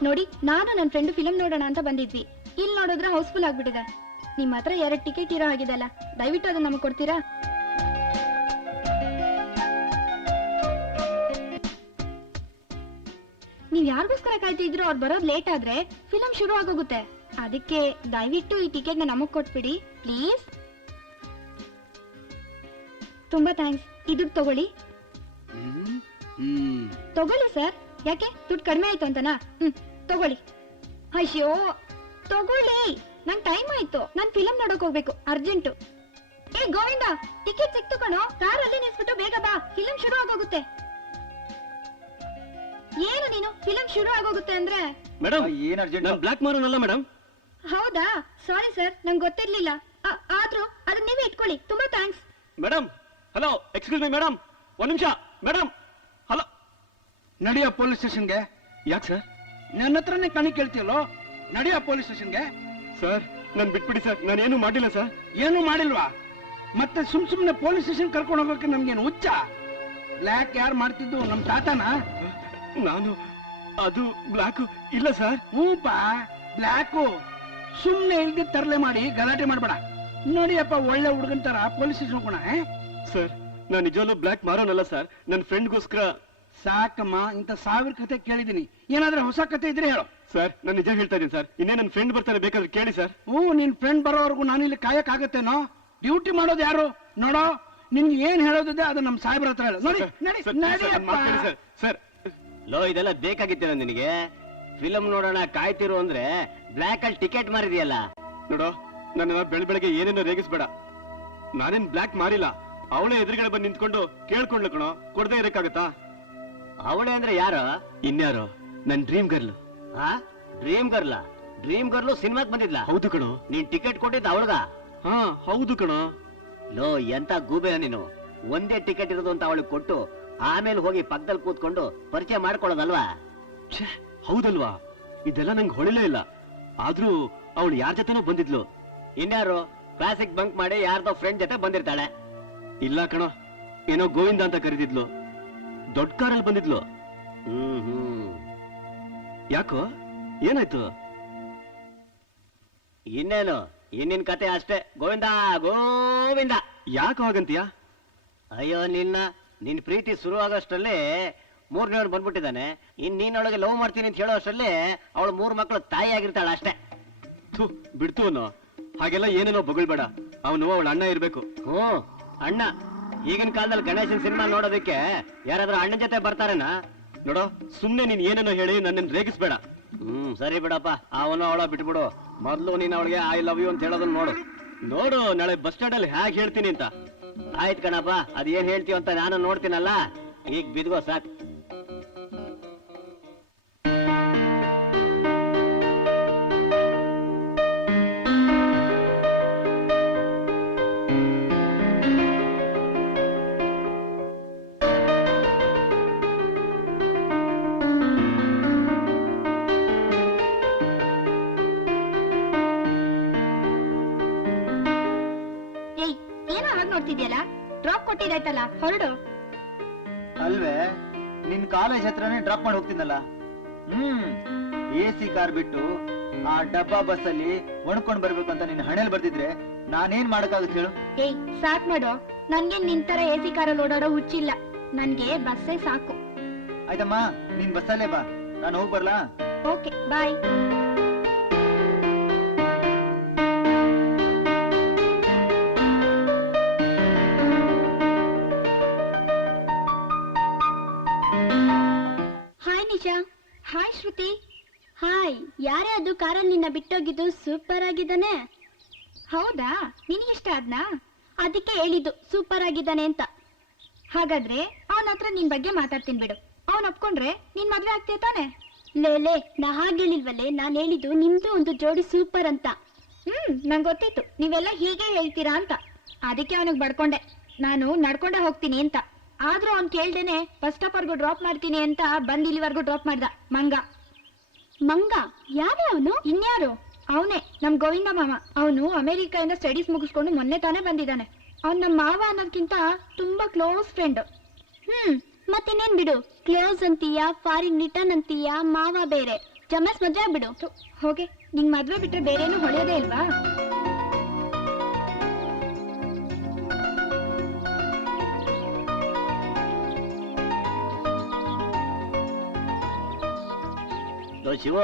ನೋಡಿ, ನಾನು ನನ್ನ ಫ್ರೆಂಡ್ ಫಿಲಮ್ ನೋಡೋಣ ಅಂತ ಬಂದಿದ್ವಿ. ಇಲ್ಲಿ ನೋಡಿದ್ರೆ ಹೌಸ್ಫುಲ್ ಆಗ್ಬಿಟ್ಟಿದೆ. ನಿಮ್ ಹತ್ರ 2 ಟಿಕೆಟ್ ಇರೋ ಆಗಿದೆಲ್ಲ, ದಯವಿಟ್ಟು ಅದನ್ನ ನಮಗ್ ಕೊಡ್ತೀರಾ? ನೀವ್ ಯಾರಿಗೋಸ್ಕರ ಕಾಯ್ತಿದ್ರು? ಅವ್ರು ಬರೋದ್ ಲೇಟ್ ಆದ್ರೆ ಫಿಲಮ್ ಶುರು ಆಗೋಗುತ್ತೆ. ಅದಕ್ಕೆ ದಯವಿಟ್ಟು ಈ ಟಿಕೆಟ್ ನಮಗ್ ಕೊಟ್ಬಿಡಿ ಪ್ಲೀಸ್. ತುಂಬಾ ಥ್ಯಾಂಕ್ಸ್. ಇದು ತಗೊಳ್ಳಿ. ತಗೊಳ್ಳಿ ಸರ್. ಯಾಕೆ ದುಡ್ಡು ಕಡಿಮೆ ಆಯ್ತು ಅಂತನಾ? ತಗೊಳ್ಳಿ. ಅಯ್ಯೋ ತಗೊಳ್ಳಿ, ನಂಗ್ ಟೈಮ್ ಆಯ್ತು. ನಾನ್ ಫಿಲಮ್ ನೋಡಕ್ ಹೋಗ್ಬೇಕು, ಅರ್ಜೆಂಟು. ಏ ಗೋವಿಂದ, ಟಿಕೆಟ್ ಸಿಕ್ತು ಕಣೋ. ಕಾರ್ ಅಲ್ಲಿ ನಿಲ್ಸ್ಬಿಟ್ಟು ಬೇಗ ಬಾ, ಫಿಲಮ್ ಶುರು ಆಗೋಗುತ್ತೆ. ಏನು ನೀನು ಫಿಲಮ್ ಶುರು ಆಗೋಗುತ್ತೆ ಅಂದ್ರೆ? ಮೇಡಮ್, ಏನ್ ಅರ್ಜೆಂಟ್? ನಾನು ಬ್ಲಾಕ್ ಮಾರೋನಲ್ಲ ಮೇಡಮ್. ಹೌದಾ? ಸಾರಿ ಸರ್, ನಂಗೆ ಗೊತ್ತಿರ್ಲಿಲ್ಲ. ಆದ್ರೂ ಅದನ್ನ ನೀವೇ ಇಟ್ಕೊಳ್ಳಿ. ತುಂಬಾ thanks. Madam, hello, excuse me madam, ಒಂದ್ ನಿಮಿಷ ಮೇಡಮ್. ಹಲೋ, ನಡಿಯೋ ಪೊಲೀಸ್ ಸ್ಟೇಷನ್ಗೆ. ಯಾಕೆ ಸರ್? ನನ್ನ ಹತ್ರನೇ ಕಣಿ ಕೇಳ್ತೀಯಲ್ಲೋ? ನಡಿಯೋ ಪೊಲೀಸ್ ಸ್ಟೇಷನ್ಗೆ. ಸರ್, ನಾನು ಬಿಟ್ಬಿಡಿ ಸರ್, ನಾನೇನು ಮಾಡಿಲ್ಲ ಸರ್. ಏನು ಮಾಡಿಲ್ವಾ? ಮತ್ತೆ ಸುಮ್ನೆ ಪೊಲೀಸ್ ಸ್ಟೇಷನ್ ಕರ್ಕೊಂಡು ಹೋಗೋಕೆ ನಮ್ಗೇನು ಹುಚ್ಚ? ಬ್ಲ್ಯಾಕ್ ಯಾರು ಮಾಡ್ತಿದ್ದು? ನಮ್ ತಾತನ? ನಾನು ಅದು ಬ್ಲಾಕ್ ಇಲ್ಲ ಸರ್. ಹೂಪಾ, ಬ್ಲ್ಯಾಕು. ಸುಮ್ನೆ ಇಲ್ದಿ ತರಲೆ ಮಾಡಿ ಗಲಾಟೆ ಮಾಡ್ಬೇಡ. ನೋಡಿಯಪ್ಪ, ಒಳ್ಳೆ ಹುಡುಗನ್ ತರ ಪೊಲೀಸ್ ಸ್ಟೇಷನ್ ಹೋಗೋಣ. ಸರ್, ನಾನು ನಿಜವಾಗ್ಲೂ ಬ್ಲಾಕ್ ಮಾರೋನಲ್ಲ ಸರ್. ನನ್ನ ಫ್ರೆಂಡ್ಗೋಸ್ಕರ. ಸಾಕಮ್ಮ, ಇಂತ 1000 ಕತೆ ಕೇಳಿದೀನಿ. ಏನಾದ್ರೂ ಹೊಸ ಕತೆ ಇದ್ರೆ ಹೇಳು. ಸರ್, ನಾನು ನಿಜ ಹೇಳ್ತಾ ಇದ್ದೀನಿ ಸರ್. ಇನ್ನೇ ನನ್ನ ಫ್ರೆಂಡ್ ಬರ್ತಾನೆ, ಬೇಕಾದ್ರೆ ಕೇಳಿ ಸರ್. ನಿನ್ ಫ್ರೆಂಡ್ ಬರೋವರೆಗೂ ನಾನು ಇಲ್ಲಿ ಕಾಯಕ್ ಆಗತ್ತೇನೋ? ಡ್ಯೂಟಿ ಮಾಡೋದು ಯಾರು? ನೋಡೋ, ನಿನ್ಗೆ ಏನ್ ಹೇಳೋದಿದೆ ಅದು ನಮ್ ಸಾಹೇಬ್ರ ಹತ್ರ ಹೇಳು. ನೋಡಿ, ನಡಿ, ನಡಿಯಪ್ಪ. ಸರ್, ಲೋ, ಇದೆಲ್ಲ ಬೇಕಾಗಿತ್ತೇನೋ ನಿನಗೆ? ಫಿಲಮ್ ನೋಡೋಣ ಕಾಯ್ತಿರು ಅಂದ್ರೆ ಬ್ಲಾಕ್ ಅಲ್ಲಿ ಟಿಕೆಟ್ ಮಾರಿದೆಯಲ್ಲ. ನೋಡೋ, ನನ್ನ ಬೆಳಗ್ಗೆ ಏನೇನೋ ರೇಗಿಸ್ಬೇಡ. ನಾನೇನ್ ಬ್ಲಾಕ್ ಮಾರಿಲ್ಲ. ಅವಳೇ ಎದುರುಗಡೆ ಬಂದು ನಿಂತ್ಕೊಂಡು ಕೇಳ್ಕೊಂಡ್ಲು ಕಣೋ, ಕೊಡದೆ ಇರಕ್ಕಾಗತ್ತಾ? ಅವಳೇ ಅಂದ್ರೆ ಯಾರು? ಇನ್ಯಾರು? ನನ್ dream girl. Dream girl? Dream girl ಸಿನಿಮಾಕ್ ಬಂದಿದ್ಲಾ? ಹೌದು ಕಣೋ. ನೀನ್ ಟಿಕೆಟ್ ಕೊಟ್ಟಿದ್ದ ಅವಳಗ? ಹೌದು ಕಣೋ. ಲೋ, ಎಂತ ಗೂಬೆ ನೀನು. ಒಂದೇ ಟಿಕೆಟ್ ಇರೋದು ಅಂತ ಅವಳಿಗೆ ಕೊಟ್ಟು ಆಮೇಲೆ ಹೋಗಿ ಪಕ್ಕದಲ್ಲಿ ಕೂತ್ಕೊಂಡು ಪರಿಚಯ ಮಾಡ್ಕೊಳ್ಳೋದಲ್ವಾ? ಹೌದಲ್ವಾ? ಇದೆಲ್ಲ ನಂಗೆ ಹೊಳಿಲೇ ಇಲ್ಲ. ಆದ್ರೂ ಅವಳು ಯಾರ ಜೊತೆನೋ ಬಂದಿದ್ಲು. ಇನ್ಯಾರು? ಕ್ಲಾಸಿಕ್ ಬಂಕ್ ಮಾಡಿ ಯಾರ್ದೋ ಫ್ರೆಂಡ್ ಜೊತೆ ಬಂದಿರ್ತಾಳೆ. ಇಲ್ಲ ಕಣೋ, ಏನೋ ಗೋವಿಂದ ಅಂತ ಕರೀತಿದ್ಲು. ದೊಡ್ಡ ಕಾರಲ್ಲಿ ಬಂದಿದ್ಲು. ಯಾಕೋ, ಏನಾಯ್ತು? ಇನ್ನೇನು, ಇನ್ನಿನ ಕತೆ ಅಷ್ಟೇ. ಗೋವಿಂದ ಗೋವಿಂದ. ಯಾಕೆ ಹಾಗಂತೀಯ? ಅಯ್ಯೋ, ನಿನ್ ಪ್ರೀತಿ ಶುರು ಆಗೋಷ್ಟರಲ್ಲಿ 3ನೇವನು ಬಂದ್ಬಿಟ್ಟಿದ್ದಾನೆ. ನೀನೊಳಗೆ ಲವ್ ಮಾಡ್ತೀನಿ ಅಂತ ಹೇಳೋ ಅಷ್ಟರಲ್ಲಿ ಅವಳು 3 ಮಕ್ಕಳು ತಾಯಿ ಆಗಿರ್ತಾಳ ಅಷ್ಟೇ. ಬಿಡ್ತು ಅವನು. ಹಾಗೆಲ್ಲ ಏನೇನೋ ಬಗಳ್ಬೇಡ. ಅವನು ಅವಳ ಅಣ್ಣ ಇರ್ಬೇಕು. ಅಣ್ಣ? ಈಗಿನ ಕಾಲದಲ್ಲಿ ಗಣೇಶನ್ ಸಿನಿಮಾ ನೋಡೋದಕ್ಕೆ ಯಾರಾದ್ರೂ ಅಣ್ಣನ ಜೊತೆ ಬರ್ತಾರೇನಾ? ನೋಡೋ, ಸುಮ್ನೆ ನೀನ್ ಏನೇನೋ ಹೇಳಿ ನನ್ನನ್ನು ರೇಗಿಸ್ಬೇಡ. ಸರಿ ಬಿಡಪ್ಪ, ಅವನು ಅವಳ ಬಿಟ್ಬಿಡು. ಮೊದ್ಲು ನೀನ್ ಅವಳಿಗೆ ಐ ಲವ್ ಯು ಅಂತ ಹೇಳೋದನ್ನ ನೋಡು. ನೋಡು ನಾಳೆ ಬಸ್ ಸ್ಟ್ಯಾಂಡ್ ಅಲ್ಲಿ ಹೇಗೆ ಹೇಳ್ತೀನಿ ಅಂತ. ಆಯ್ತು ಕಣಪ್ಪ, ಅದೇನ್ ಹೇಳ್ತೀವ ಅಂತ ನಾನು ನೋಡ್ತೀನಲ್ಲ. ಈಗ ಬಿದ್ಗೋ ಸಾಕು. ಏಯ್, ಏನೋ ಹಾಗೆ ನೋಡ್ತಿದ್ಯಲ್ಲ? ಡ್ರಾಪ್ ಕೊಟ್ಟಿದ್ದಾಯ್ತಲ್ಲ, ಹೊರಡು. ಅಲ್ವೇ, ನಿನ್ ಕಾಲೇಜ್ ಹತ್ರನೇ ಡ್ರಾಪ್ ಮಾಡಿ ಹೋಗ್ತೀನಲ್ಲ. AC ಕಾರ್ ಬಿಟ್ಟು ಆ ಡಬ್ಬಾ ಬಸ್ ಅಲ್ಲಿ ಒಣ್ಕೊಂಡ್ ಬರ್ಬೇಕು ಅಂತ ನಿನ್ ಹಣೆಲ್ ಬರ್ದಿದ್ರೆ ನಾನೇನ್ ಮಾಡಕ್ಕಾಗುತ್ತೆ ಹೇಳು? ಏಯ್, ಸಾಕ್ ಮಾಡೋ. ನನ್ಗೆ ನಿಂತರ AC ಕಾರಲ್ಲಿ ಓಡಾಡೋ ಹುಚ್ಚಿಲ್ಲ. ನನ್ಗೆ ಬಸ್ಸೇ ಸಾಕು. ಆಯ್ತಮ್ಮ, ನೀನ್ ಬಸ್ಸಲ್ಲೇ ಬಾ, ನಾನು ಹೋಗ್ ಬರ್ಲಾ? ಓಕೆ, ಬಾಯ್. ಹಾಯ್ ನಿಶಾ. ಹಾಯ್ ಶ್ರುತಿ. ಹಾಯ್. ಯಾರೇ ಅದು ಕಾರಲ್ಲಿ ನಿನ್ನ ಬಿಟ್ಟೋಗಿದ್ದು? ಸೂಪರ್ ಆಗಿದ್ದಾನೆ. ಹೌದಾ, ನಿನಗಿಷ್ಟ ಆದ್ನಾ? ಅದಕ್ಕೆ ಹೇಳಿದ್ದು ಸೂಪರ್ ಆಗಿದ್ದಾನೆ ಅಂತ. ಹಾಗಾದ್ರೆ ಅವನ ಹತ್ರ ನಿನ್ ಬಗ್ಗೆ ಮಾತಾಡ್ತೀನಿ ಬಿಡು. ಅವನ್ ಒಪ್ಕೊಂಡ್ರೆ ನಿನ್ ಮದ್ವೆ ಆಗ್ತೀಯ ತಾನೆ? ಲೇಲೆ, ನಾ ಹಾಗೆ ಹೇಳಿಲ್ವಲ್ಲೇ. ನಾನ್ ಹೇಳಿದ್ದು ನಿಮ್ದು ಒಂದು ಜೋಡಿ ಸೂಪರ್ ಅಂತ. ನಂಗೆ ಗೊತ್ತಿತ್ತು ನೀವೆಲ್ಲ ಹೀಗೆ ಹೇಳ್ತೀರಾ ಅಂತ. ಅದಕ್ಕೆ ಅವನಿಗೆ ಬಡ್ಕೊಂಡೆ. ನಾನು ನಡ್ಕೊಂಡೆ ಹೋಗ್ತೀನಿ ಅಂತ. ಆದ್ರೂ ಅವ್ನ್ ಕೇಳ್ದೇನೆ ಬಸ್ ಸ್ಟಾಪ್ ವರ್ಗು ಡ್ರಾಪ್ ಮಾಡ್ತೀನಿ ಅಂತ ಬಂದ್ ಇಲ್ಲಿವರೆಗೂ ಡ್ರಾಪ್ ಮಾಡ್ದ. ಮಂಗ. ಮಂಗ? ಯಾರೇ ಅವನು? ಇನ್ಯಾರು? ಅವನೇ, ನಮ್ ಗೋವಿಂದ ಮಾವ. ಅವನು ಅಮೆರಿಕಾದಿಂದ ಸ್ಟಡೀಸ್ ಮುಗಿಸ್ಕೊಂಡು ಮೊನ್ನೆ ತಾನೇ ಬಂದಿದ್ದಾನೆ. ಅವ್ನ್ ನಮ್ ಮಾವ ಅನ್ನೋದ್ಕಿಂತ ತುಂಬಾ ಕ್ಲೋಸ್ ಫ್ರೆಂಡ್. ಮತ್ತಿನ್ನೇನ್ ಬಿಡು, ಕ್ಲೋಸ್ ಅಂತೀಯ, ಫಾರಿನ್ ರಿಟರ್ನ್ ಅಂತೀಯ, ಮಾವ ಬೇರೆ. ಜಮಸ್ ಮದ್ವೆ ಆಗ್ಬಿಡು. ಹೋಗೆ, ನಿಂಗ್ ಮದ್ವೆ ಬಿಟ್ರೆ ಬೇರೇನು ಹೊಳೆಯೋದೇ ಇಲ್ವಾ? ಶಿವು,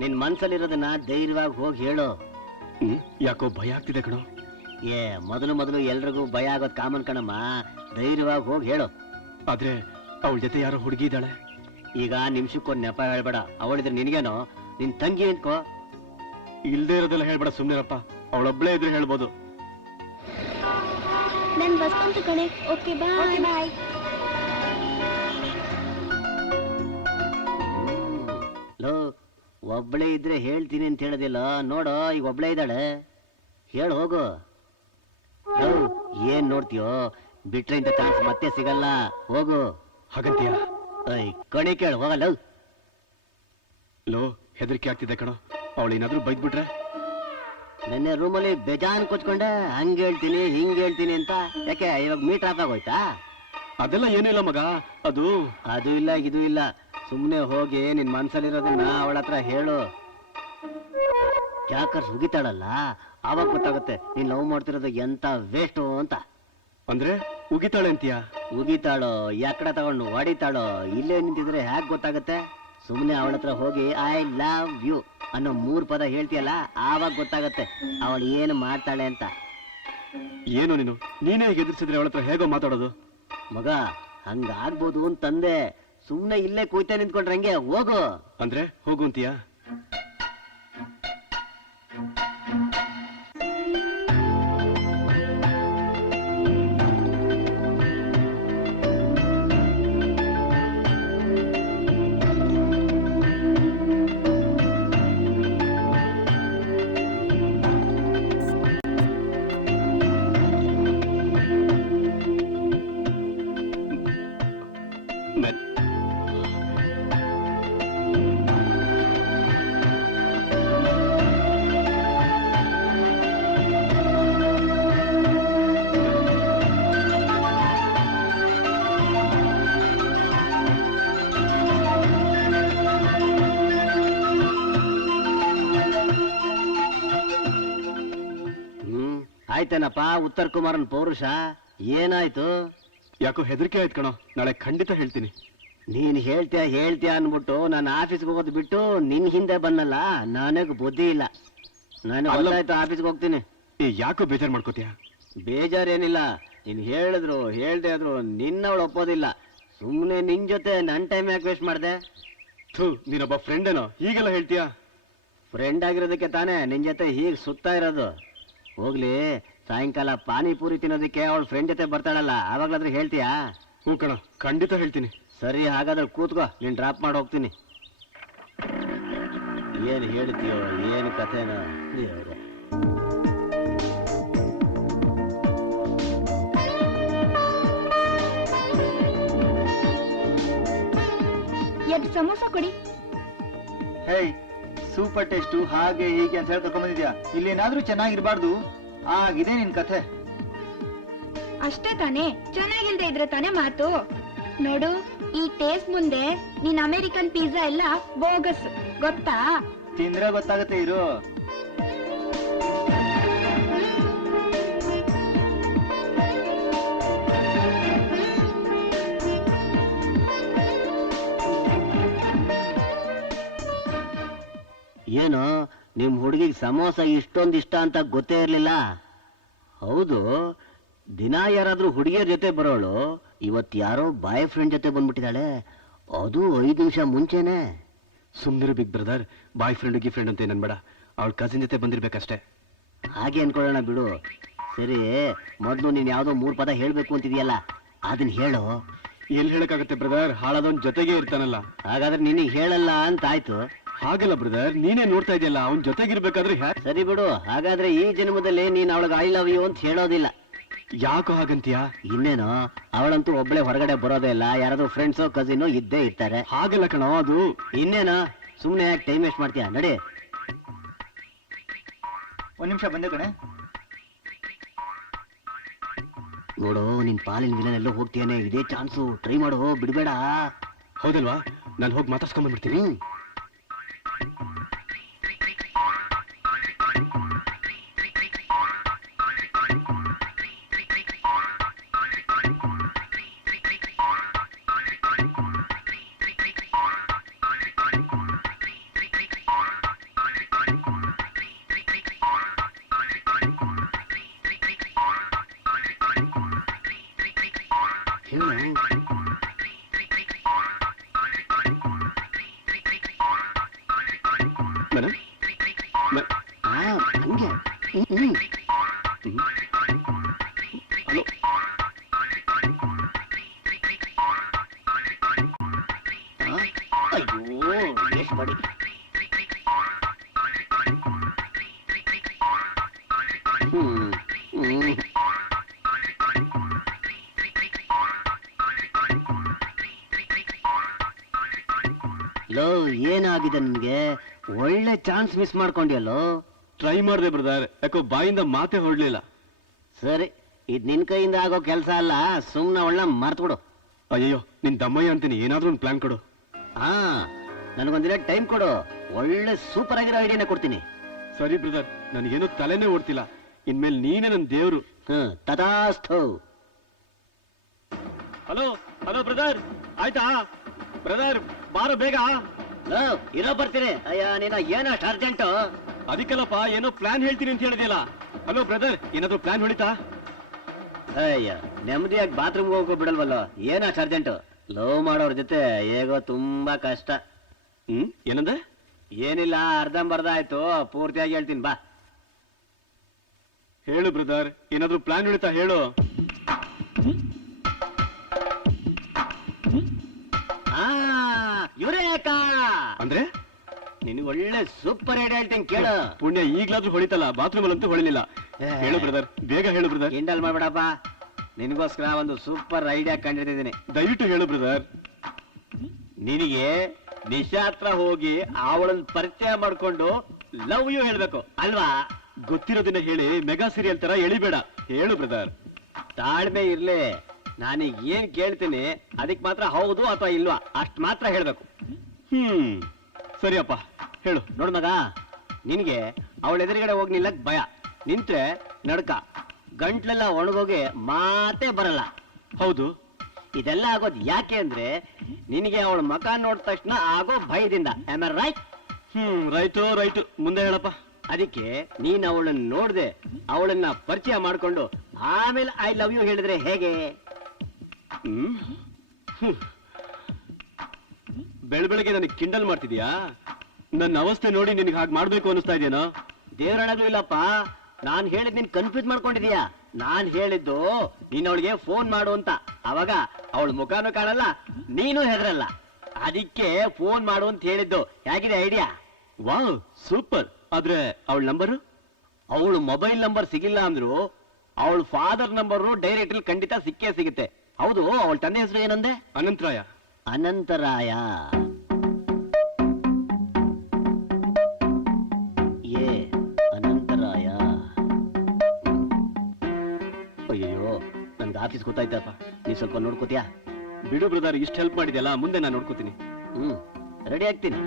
ನಿನ್ ಮನ್ಸಲ್ಲಿರೋದನ್ನ ಧೈರ್ಯವಾಗಿ ಹೋಗಿ ಹೇಳು. ಯಾಕೋ ಭಯ ಆಗ್ತಿದೆ ಕಣೋ. ಮೊದಲು ಎಲ್ರಿಗೂ ಭಯ ಆಗೋದ್ ಕಾಮನ್ ಕಣಮ್ಮ. ಧೈರ್ಯವಾಗಿ ಹೋಗಿ ಹೇಳು. ಆದ್ರೆ ಅವಳ ಜೊತೆ ಯಾರೋ ಹುಡುಗಿ ಇದ್ದಾಳೆ. ಈಗ ನಿಮಿಷಕ್ಕೊಂದ್ ನೆಪ ಹೇಳ್ಬೇಡ. ಅವಳಿದ್ರೆ ನಿನ್ಗೇನೋ, ನಿನ್ ತಂಗಿ ಅನ್ಕೋ. ಇಲ್ದೇ ಇರೋದೆಲ್ಲ ಹೇಳ್ಬೇಡ, ಸುಮ್ನೆರಪ್ಪ. ಅವಳೊಬ್ಳೇ ಇದ್ರೆ ಹೇಳ್ಬೋದು. ನನ್ ಬಸ್ ಬಂತು ಕಣೆ. ಓಕೆ, ಬಾಯ್. ಬಾಯ್. ಲೋ, ಒಬ್ಳೇ ಇದ್ರೆ ಹೇಳ್ತೀನಿ ಅಂತ ಹೇಳೋದಿಲ್ಲ. ನೋಡೋ, ಈಗ ಒಬ್ಳೇ ಇದ್ದಾಳೆ. ಹೇಳು, ಹೋಗು. ಲೋ, ಏನ್ ನೋಡ್ತೀಯೋ? ಬಿಟ್ರೆ ಇಂತ ಚಾನ್ಸ್ ಮತ್ತೆ ಸಿಗಲ್ಲ. ಹೋಗು. ಹಾಗಂತೀಯ? ಕಣಿ ಕೇಳು, ಹೋಗಲ್ಲ. ಲೋ, ಹೆದರಿಕೆ ಆಗ್ತಿದೆ ಕಣೋ. ಅವಳೇನಾದ್ರೂ ಬೈದ್ಬಿಟ್ರೆ? ನೆನ್ನೆ ರೂಮಲ್ಲಿ ಬೇಜಾನ್ ಕೊಚ್ಕೊಂಡೆ. ಹಂಗ್ ಹೇಳ್ತೀನಿ ಹಿಂಗ್ ಹೇಳ್ತೀನಿ ಅಂತ. ಯಾಕೆ ಇವಾಗ ಮೀಟರ್ ಆಫ್ ಆಗೋಯ್ತಾ? ಅದೆಲ್ಲ ಏನೂ ಇಲ್ಲ ಮಗ. ಅದು ಇಲ್ಲ, ಇದು ಇಲ್ಲ. ಸುಮ್ನೆ ಹೋಗಿ ನಿನ್ ಮನ್ಸಲ್ಲಿರೋದನ್ನ ಅವಳ ಹತ್ರ ಹೇಳು. ಕ್ಯಾಕರ್ಸ್ ಉಗಿತಾಳಲ್ಲ, ಆವಾಗ ಗೊತ್ತಾಗುತ್ತೆ ನೀನ್ ಲವ್ ಮಾಡ್ತಿರೋದು ಎಂತ ವೇಸ್ಟು ಅಂತ. ಅಂದ್ರೆ ಉಗಿತಾಳೆ ಅಂತೀಯ? ಉಗಿತಾಳೋ, ಯಾಕಡೆ ತಗೊಂಡು ಹೊಡಿತಾಳೋ, ಇಲ್ಲೇ ನಿಂತಿದ್ರೆ ಹ್ಯಾಕ್ ಗೊತ್ತಾಗತ್ತೆ? ಸುಮ್ನೆ ಅವಳ ಹತ್ರ ಹೋಗಿ ಐ ಲವ್ ಯು ಅನ್ನೋ 3 ಪದ ಹೇಳ್ತೀಯಲ್ಲ, ಆವಾಗ ಗೊತ್ತಾಗತ್ತೆ ಅವಳು ಏನು ಮಾಡ್ತಾಳೆ ಅಂತ. ಏನು ನೀನೇ ಎದುರಿಸಿದ್ರೆ ಅವಳ ಹತ್ರ ಹೇಗೋ ಮಾತಾಡೋದು? ಮಗ, ಹಂಗಾಗ್ಬೋದು ಅಂತಂದೆ. ಸುಮ್ನೆ ಇಲ್ಲೇ ಕೂಯ್ತಾ ನಿಂತ್ಕೊಂಡ್ರೆ ಹಂಗೆ. ಹೋಗು. ಅಂದ್ರೆ ಹೋಗು ಅಂತೀಯ? ಆಯ್ತೇನಪ್ಪ ಉತ್ತರ ಕುಮಾರನ್ ಪೌರುಷ? ಏನಾಯ್ತು? ಯಾಕೋ ಹೆದರಿಕೆ ಆಯ್ತು ಕಣೋ. ನಾಳೆ ಖಂಡಿತ ಹೇಳ್ತೀನಿ. ನೀನ್ ಹೇಳ್ತೀಯ ಅನ್ಬಿಟ್ಟು ನಾನು ಆಫೀಸ್ಗೆ ಹೋಗೋದು ಬಿಟ್ಟು ನಿನ್ ಹಿಂದೆ ಬನ್ನಲ್ಲ. ನನಗ್ ಬುದ್ಧಿ ಇಲ್ಲ. ನಾನು ಆಫೀಸ್ಗೆ ಹೋಗ್ತೀನಿ. ಯಾಕೋ ಬೇಜಾರ್ ಮಾಡ್ಕೋತೀಯ? ಬೇಜಾರೇನಿಲ್ಲ. ನೀನ್ ಹೇಳಿದ್ರು ಹೇಳ್ದೆ ಆದ್ರು ನಿನ್ನವಳು ಒಪ್ಪೋದಿಲ್ಲ. ಸುಮ್ಮನೆ ನಿನ್ ಜೊತೆ ನನ್ ಟೈಮ್ ಯಾಕೆ ವೇಸ್ಟ್ ಮಾಡ್ದೆ? ಥೂ, ನೀನೊಬ್ಬ ಫ್ರೆಂಡ್ ಏನೋ ಹೀಗೆಲ್ಲ ಹೇಳ್ತೀಯಾ? ಫ್ರೆಂಡ್ ಆಗಿರೋದಕ್ಕೆ ತಾನೇ ನಿನ್ ಜೊತೆ ಹೀಗೆ ಸುತ್ತಾ ಇರೋದು. ಹೋಗ್ಲಿ, ಸಾಯಂಕಾಲ ಪಾನಿಪೂರಿ ತಿನ್ನೋದಕ್ಕೆ ಅವಳ ಫ್ರೆಂಡ್ ಜೊತೆ ಬರ್ತಾಳಲ್ಲ, ಆವಾಗ್ಲಾದ್ರೂ ಹೇಳ್ತೀಯಾ? ಹ್ಞೂ ಕಣ, ಖಂಡಿತ ಹೇಳ್ತೀನಿ. ಸರಿ, ಹಾಗಾದ್ರೆ ಕೂತ್ಕೋ, ನೀನ್ ಡ್ರಾಪ್ ಮಾಡಿ ಹೋಗ್ತೀನಿ. ಏನ್ ಹೇಳ್ತೀಯೋ ಏನು ಕಥೆನೋ ದೇವ್ರೆ. ಎರಡು ಸಮೋಸ ಕೊಡಿ. ಹೇಯ್, ಸೂಪರ್ ಟೇಸ್ಟು ಹಾಗೆ ಹೀಗೆ ಅಂತ ಹೇಳಿ ಕರ್ಕೊಂಡ್ಬಂದಿದ್ಯಾ. ಇಲ್ಲೇನಾದ್ರೂ ಚೆನ್ನಾಗಿರ್ಬಾರ್ದು, ಆಗಿದೆ ನಿನ್ ಕಥೆ. ಅಷ್ಟೇ ತಾನೇ, ಚೆನ್ನಾಗಿಲ್ದೆ ಇದ್ರೆ ತಾನೇ ಮಾತು. ನೋಡು, ಈ ಟೇಸ್ಟ್ ಮುಂದೆ ನೀನ್ ಅಮೆರಿಕನ್ ಪಿಜ್ಜಾ ಎಲ್ಲ ಬೋಗಸ್, ಗೊತ್ತಾ? ತಿಂದ್ರೆ ಗೊತ್ತಾಗತ್ತೆ ಇರು. ಏನು, ನಿಮ್ ಹುಡುಗಿಗೆ ಸಮೋಸ ಇಷ್ಟೊಂದು ಇಷ್ಟ ಅಂತ ಗೊತ್ತೇ ಇರ್ಲಿಲ್ಲ? ಹೌದು, ದಿನ ಯಾರಾದ್ರೂ ಹುಡುಗಿಯರ ಜೊತೆ ಬರೋಳು, ಇವತ್ ಯಾರೋ ಬಾಯ್ ಫ್ರೆಂಡ್ ಜೊತೆ ಬಂದ್ಬಿಟ್ಟಿದ್ದಾಳೆ, ಅದು 5 ನಿಮಿಷ ಮುಂಚೆನೆ. ಸುಮ್ನಿರು ಬಿಗ್ ಬ್ರದರ್, ಬಾಯ್ ಫ್ರೆಂಡ್ ಗಿ ಫ್ರೆಂಡ್ ಅಂತ ನನ್ಬೇಡ, ಅವಳ ಕಸಿನ್ ಜೊತೆ ಬಂದಿರ್ಬೇಕಷ್ಟೇ. ಹಾಗೆ ಅನ್ಕೊಳ್ಳೋಣ ಬಿಡು. ಸರಿ, ಮೊದ್ಲು ನೀನ್ ಯಾವ್ದೋ 3 ಪದ ಹೇಳ್ಬೇಕು ಅಂತಿದ್ಯಲ್ಲ, ಅದನ್ನ ಹೇಳು. ಎಲ್ಲಿ ಹೇಳಕ್ಕಾಗತ್ತೆ ಬ್ರದರ್, ಹಾಳಾದವನ್ ಜೊತೆಗೆ ಇರ್ತಾನಲ್ಲ. ಹಾಗಾದ್ರೆ ನಿನಗೆ ಹೇಳಲ್ಲ ಅಂತ ಆಯ್ತು. ಹಾಗಲ್ಲ ಬ್ರದರ್, ನೀನೇ ನೋಡ್ತಾ ಇದೆಯಲ್ಲ, ಅವನ್ ಜೊತೆಗಿರ್ಬೇಕಾದ್ರೆ ಸರಿ ಬಿಡು, ಹಾಗಾದ್ರೆ ಈ ಜನ್ಮದಲ್ಲಿ ನೀನ್ ಅವಳಿಗೆ ಐ ಲವ್ ಯು ಅಂತ ಹೇಳೋದಿಲ್ಲ. ಯಾಕೋ ಹಾಗಂತೀಯಾ? ಇನ್ನೇನು, ಅವಳಂತೂ ಒಬ್ಳೆ ಹೊರಗಡೆ ಬರೋದೇ ಇಲ್ಲ, ಯಾರಾದ್ರೂ ಫ್ರೆಂಡ್ಸೋ ಕಸಿನೋ ಇದ್ದೇ ಇರ್ತಾರೆ. ಹಾಗಲ್ಲ ಕಣೋ ಅದು. ಇನ್ನೇನು, ಸುಮ್ನೆ ಯಾಕೆ ಟೈಮ್ ವೇಸ್ಟ್ ಮಾಡ್ತೀಯ? ನಡಿ. 1 ನಿಮಿಷ ಬಂದೆ ಕಣೆ. ನೋಡು, ನಿನ್ ಪಾಲಿನ ವಿಲನ್ ಎಲ್ಲೋ ಹೋಗ್ತೀಯಾನೆ, ಇದೇ ಚಾನ್ಸು, ಟ್ರೈ ಮಾಡು, ಬಿಡ್ಬೇಡ. ಹೌದಲ್ವಾ? ನಾನು ಹೋಗಿ ಮಾತಾಡ್ಸ್ಕೊಂಡ್ ಬಂದ್ಬಿಡ್ತೀನಿ. ಹಲೋ, ಅಯ್ಯೋ, ಎಷ್ಟು ಬಡಿ. ಲೋ, ಏನಾಗಿದೆ ನಿನ್ಗೆ? ಒಳ್ಳೆ ಚಾನ್ಸ್ ಮಿಸ್ ಮಾಡ್ಕೊಂಡಿಯಲ್ಲೋ. ಟ್ರೈ ಮಾಡಿದೆ ಬ್ರದರ್, ಯಾಕೋ ಬಾಯಿಂದ ಮಾತೇ ಹೊರಡ್ಲಿಲ್ಲ. ಸರಿ, ಇದ್ ನಿನ್ ಕೈಯಿಂದ ಆಗೋ ಕೆಲಸ ಅಲ್ಲ, ಸುಮ್ನೆ ಒಳ್ಳೆ ಮರ್ತು ಬಿಡು. ಅಯ್ಯೋ, ನಿನ್ ದಮ್ಮಯ್ಯ ಅಂತೀನಿ, ಏನಾದ್ರೂ ಒಂದು ಪ್ಲಾನ್ ಕೊಡು. ಹಾ, ನನಗೊಂದಿನ ಟೈಮ್ ಕೊಡು, ಒಳ್ಳೆ ಸೂಪರ್ ಆಗಿರೋ ಐಡಿಯಾನ ಕೊಡ್ತೀನಿ. ಸರಿ ಬ್ರದರ್, ನನಗೇನು ತಲೆನೇ ಓಡ್ತಿಲ್ಲ, ಇನ್ಮೇಲೆ ನೀನೇ ನನ್ನ ದೇವ್ರು. ತದಾಸ್ತು. ಹಲೋ ಹಲೋ ಬ್ರದರ್, ಆಯ್ತಾ? ಬ್ರದರ್ ಬಾರೋ ಬೇಗ. ಇರೋ ಬರ್ತೀನಿ. ಅಯ್ಯ, ನೀನ ಏನಷ್ಟು ಅರ್ಜೆಂಟು? ಅದಕ್ಕೆಲ್ಲಪ್ಪ, ಏನೋ ಪ್ಲಾನ್ ಹೇಳ್ತೀನಿ ಅಂತ ಹೇಳಿದೆಯಲ್ಲ. ಹಲೋ ಬ್ರದರ್, ಏನಾದ್ರು ಪ್ಲಾನ್ ಹೊಳಿತಾ? ಅಯ್ಯ, ನೆಮ್ಮದಿಯಾಗಿ ಬಾತ್ರೂಮ್ಗೆ ಹೋಗೋ ಬಿಡಲ್ವಲ್ಲೋ, ಏನಷ್ಟು ಅರ್ಜೆಂಟು? ಲವ್ ಮಾಡೋರ್ ಜೊತೆ ಹೇಗೋ ತುಂಬಾ ಕಷ್ಟ. ಏನಂದೆ? ಏನಿಲ್ಲ, ಅರ್ಧಂಬರ್ಧ ಆಯ್ತು, ಪೂರ್ತಿಯಾಗಿ ಹೇಳ್ತೀನಿ ಬಾ. ಹೇಳು ಬ್ರದರ್, ಏನಾದ್ರು ಪ್ಲಾನ್ ಹೊಳಿತಾ ಹೇಳು. ಯುರೇಕಾ ಅಂದ್ರೆ ನಿನಗೆ ಒಳ್ಳೆ ಸೂಪರ್ ಐಡಿಯಾ ಹೇಳ್ತೀನಿ ಕೇಳು. ಪುಣ್ಯ, ಈಗ್ಲಾದ್ರೂ ಹೊಳಿತಲ್ಲ, ಬಾತ್ರೂಮ್ ಅಲ್ಲಂತೂ ಹೊಳಿಲಿಲ್ಲ. ಹೇಳು ಬ್ರದರ್, ಬೇಗ ಹೇಳು ಬ್ರದರ್. ಕಿಂಡಲ್ ಮಾಡ್ಬೇಡಪ್ಪ, ನಿನಗೋಸ್ಕರ ಒಂದು ಸೂಪರ್ ಐಡಿಯಾ ಕಂಡಿದ್ದೀನಿ. ದಯವಿಟ್ಟು ಹೇಳು ಬ್ರದರ್. ನಿನಗೆ ನಿಶಾ ಹತ್ರ ಹೋಗಿ ಅವಳನ್ನ ಪರಿಚಯ ಮಾಡ್ಕೊಂಡು ಲವ್ ಯು ಹೇಳ್ಬೇಕು ಅಲ್ವಾ? ಗೊತ್ತಿರೋದನ್ನ ಹೇಳಿ, ಮೆಗಾ ಸೀರಿಯಲ್ ತರ ಎಳಿಬೇಡ. ಹೇಳು ಬ್ರದರ್. ತಾಳ್ಮೆ ಇರ್ಲಿ, ನಾನೀಗ ಏನ್ ಕೇಳ್ತೀನಿ ಅದಕ್ ಮಾತ್ರ ಹೌದು ಅಥವಾ ಇಲ್ವಾ ಅಷ್ಟ್ ಮಾತ್ರ ಹೇಳ್ಬೇಕು. ಸರಿಯಪ್ಪ, ಹೇಳು. ನೋಡ್ ಮಗ, ನಿನ್ಗೆ ಅವಳ ಎದುರುಗಡೆ ಹೋಗಿ ನಿಲ್ಲಕ್ ಭಯ, ನಿಂತ್ರೆ ನಡ್ಕ, ಗಂಟ್ಲೆಲ್ಲ ಒಣಗೋಗಿ ಮಾತೇ ಬರಲ್ಲ. ಹೌದು. ಇದೆಲ್ಲ ಆಗೋದು ಯಾಕೆ ಅಂದ್ರೆ ನಿನಗೆ ಅವಳ ಮಕ ನೋಡಿದ ತಕ್ಷಣ ಆಗೋ ಭಯದಿಂದ. Am I right? Right right, ಮುಂದೆ ಹೇಳಪ್ಪ. ಅದಕ್ಕೆ ನೀನ್ ಅವಳನ್ನ ನೋಡ್ದೆ ಅವಳನ್ನ ಪರಿಚಯ ಮಾಡ್ಕೊಂಡು ಆಮೇಲೆ ಐ ಲವ್ ಯು ಹೇಳಿದ್ರೆ ಹೇಗೆ? ಬೆಳಗ್ಗೆ ನನಗೆ ಕಿಂಡಲ್ ಮಾಡ್ತಿದ್ಯಾ? ನನ್ನ ಅವಸ್ಥೆ ನೋಡಿ ನಿನಗೆ ಹಾಗೆ ಮಾಡ್ಬೇಕು ಅನಿಸ್ತಾ ಇದೆಯೇನೋ? ದೇವರೊಳಗೂ ಇಲ್ಲಪ್ಪ, ನಾನ್ ಹೇಳಿದ್ ನೀನ್ ಕನ್ಫ್ಯೂಸ್ ಮಾಡ್ಕೊಂಡಿದೀಯಾ. ನಾನ್ ಹೇಳಿದ್ದು ನೀನ್ ಅವಳಿಗೆ ಫೋನ್ ಮಾಡು ಅಂತ. ಅವಾಗ ಅವಳ ಮುಖನೂ ಕಾಣಲ್ಲ, ನೀನು ಹೆದರಲ್ಲ. ಅದಕ್ಕೆ ಫೋನ್ ಮಾಡು ಅಂತ ಹೇಳಿದ್ದು. ಹೇಗಿದೆ ಐಡಿಯಾ? Wow, super. ಆದ್ರೆ ಅವಳ ನಂಬರು? ಅವಳು ಮೊಬೈಲ್ ನಂಬರ್ ಸಿಗಿಲ್ಲ ಅಂದ್ರು ಅವಳ ಫಾದರ್ ನಂಬರ್ ಡೈರೆಕ್ಟ್ ಖಂಡಿತ ಸಿಕ್ಕೇ ಸಿಗುತ್ತೆ. ಹೌದು, ಅವಳ ತಂದೆ ಹೆಸರು ಏನಂದೆ? ಅನಂತರಾಯ. ಅನಂತರಾಯ. ಅನಂತರಾಯ. ಅಯ್ಯೋ, ನನ್ಗೆ ಆಫೀಸ್ ಗೊತ್ತಾಯ್ತಪ್ಪ. ನೀ ಸ್ವಲ್ಪ ನೋಡ್ಕೋತೀಯಾ? ಬಿಡು ಬ್ರದರ್, ಇಷ್ಟು ಹೆಲ್ಪ್ ಮಾಡಿದ್ಯಲ್ಲ, ಮುಂದೆ ನಾನು ನೋಡ್ಕೋತೀನಿ. ರೆಡಿ ಆಗ್ತೀನಿ.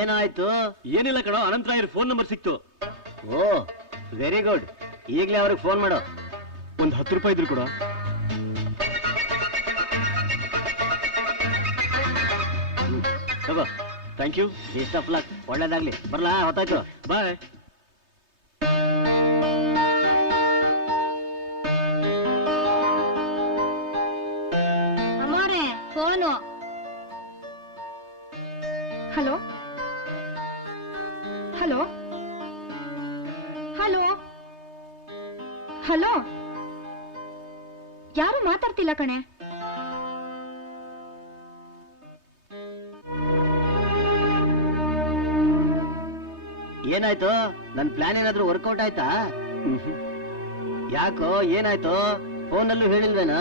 ಏನಾಯ್ತು? ಏನಿಲ್ಲ ಕಣೋ, ಅನಂತರಾಯರ್ ಫೋನ್ ನಂಬರ್ ಸಿಕ್ತು. ಓ, ವೆರಿ ಗುಡ್. ಈಗಲೇ ಅವ್ರಿಗೆ ಫೋನ್ ಮಾಡು. ಒಂದು 10 ರೂಪಾಯಿ ಇದ್ರು ಕೂಡ. ತಗೋ. Thank you. Best of luck. ಒಳ್ಳೇದಾಗ್ಲಿ. ಬರ್ಲಾ? ಹೊತ್ತಾಯ್ತು. ಬಾಯ್. ಅಮ್ಮೋರೆ, phone. Hello hello hello hello, ಯಾರು ಮಾತಾಡ್ತಿಲ್ಲ ಕಣೆ. ಏನಾಯ್ತು? ನನ್ ಪ್ಲಾನ್ ಏನಾದ್ರೂ ವರ್ಕೌಟ್ ಆಯ್ತಾ? ಯಾಕೋ, ಏನಾಯ್ತು? ಫೋನಲ್ಲೂ ಹೇಳಿಲ್ವೇನಾ?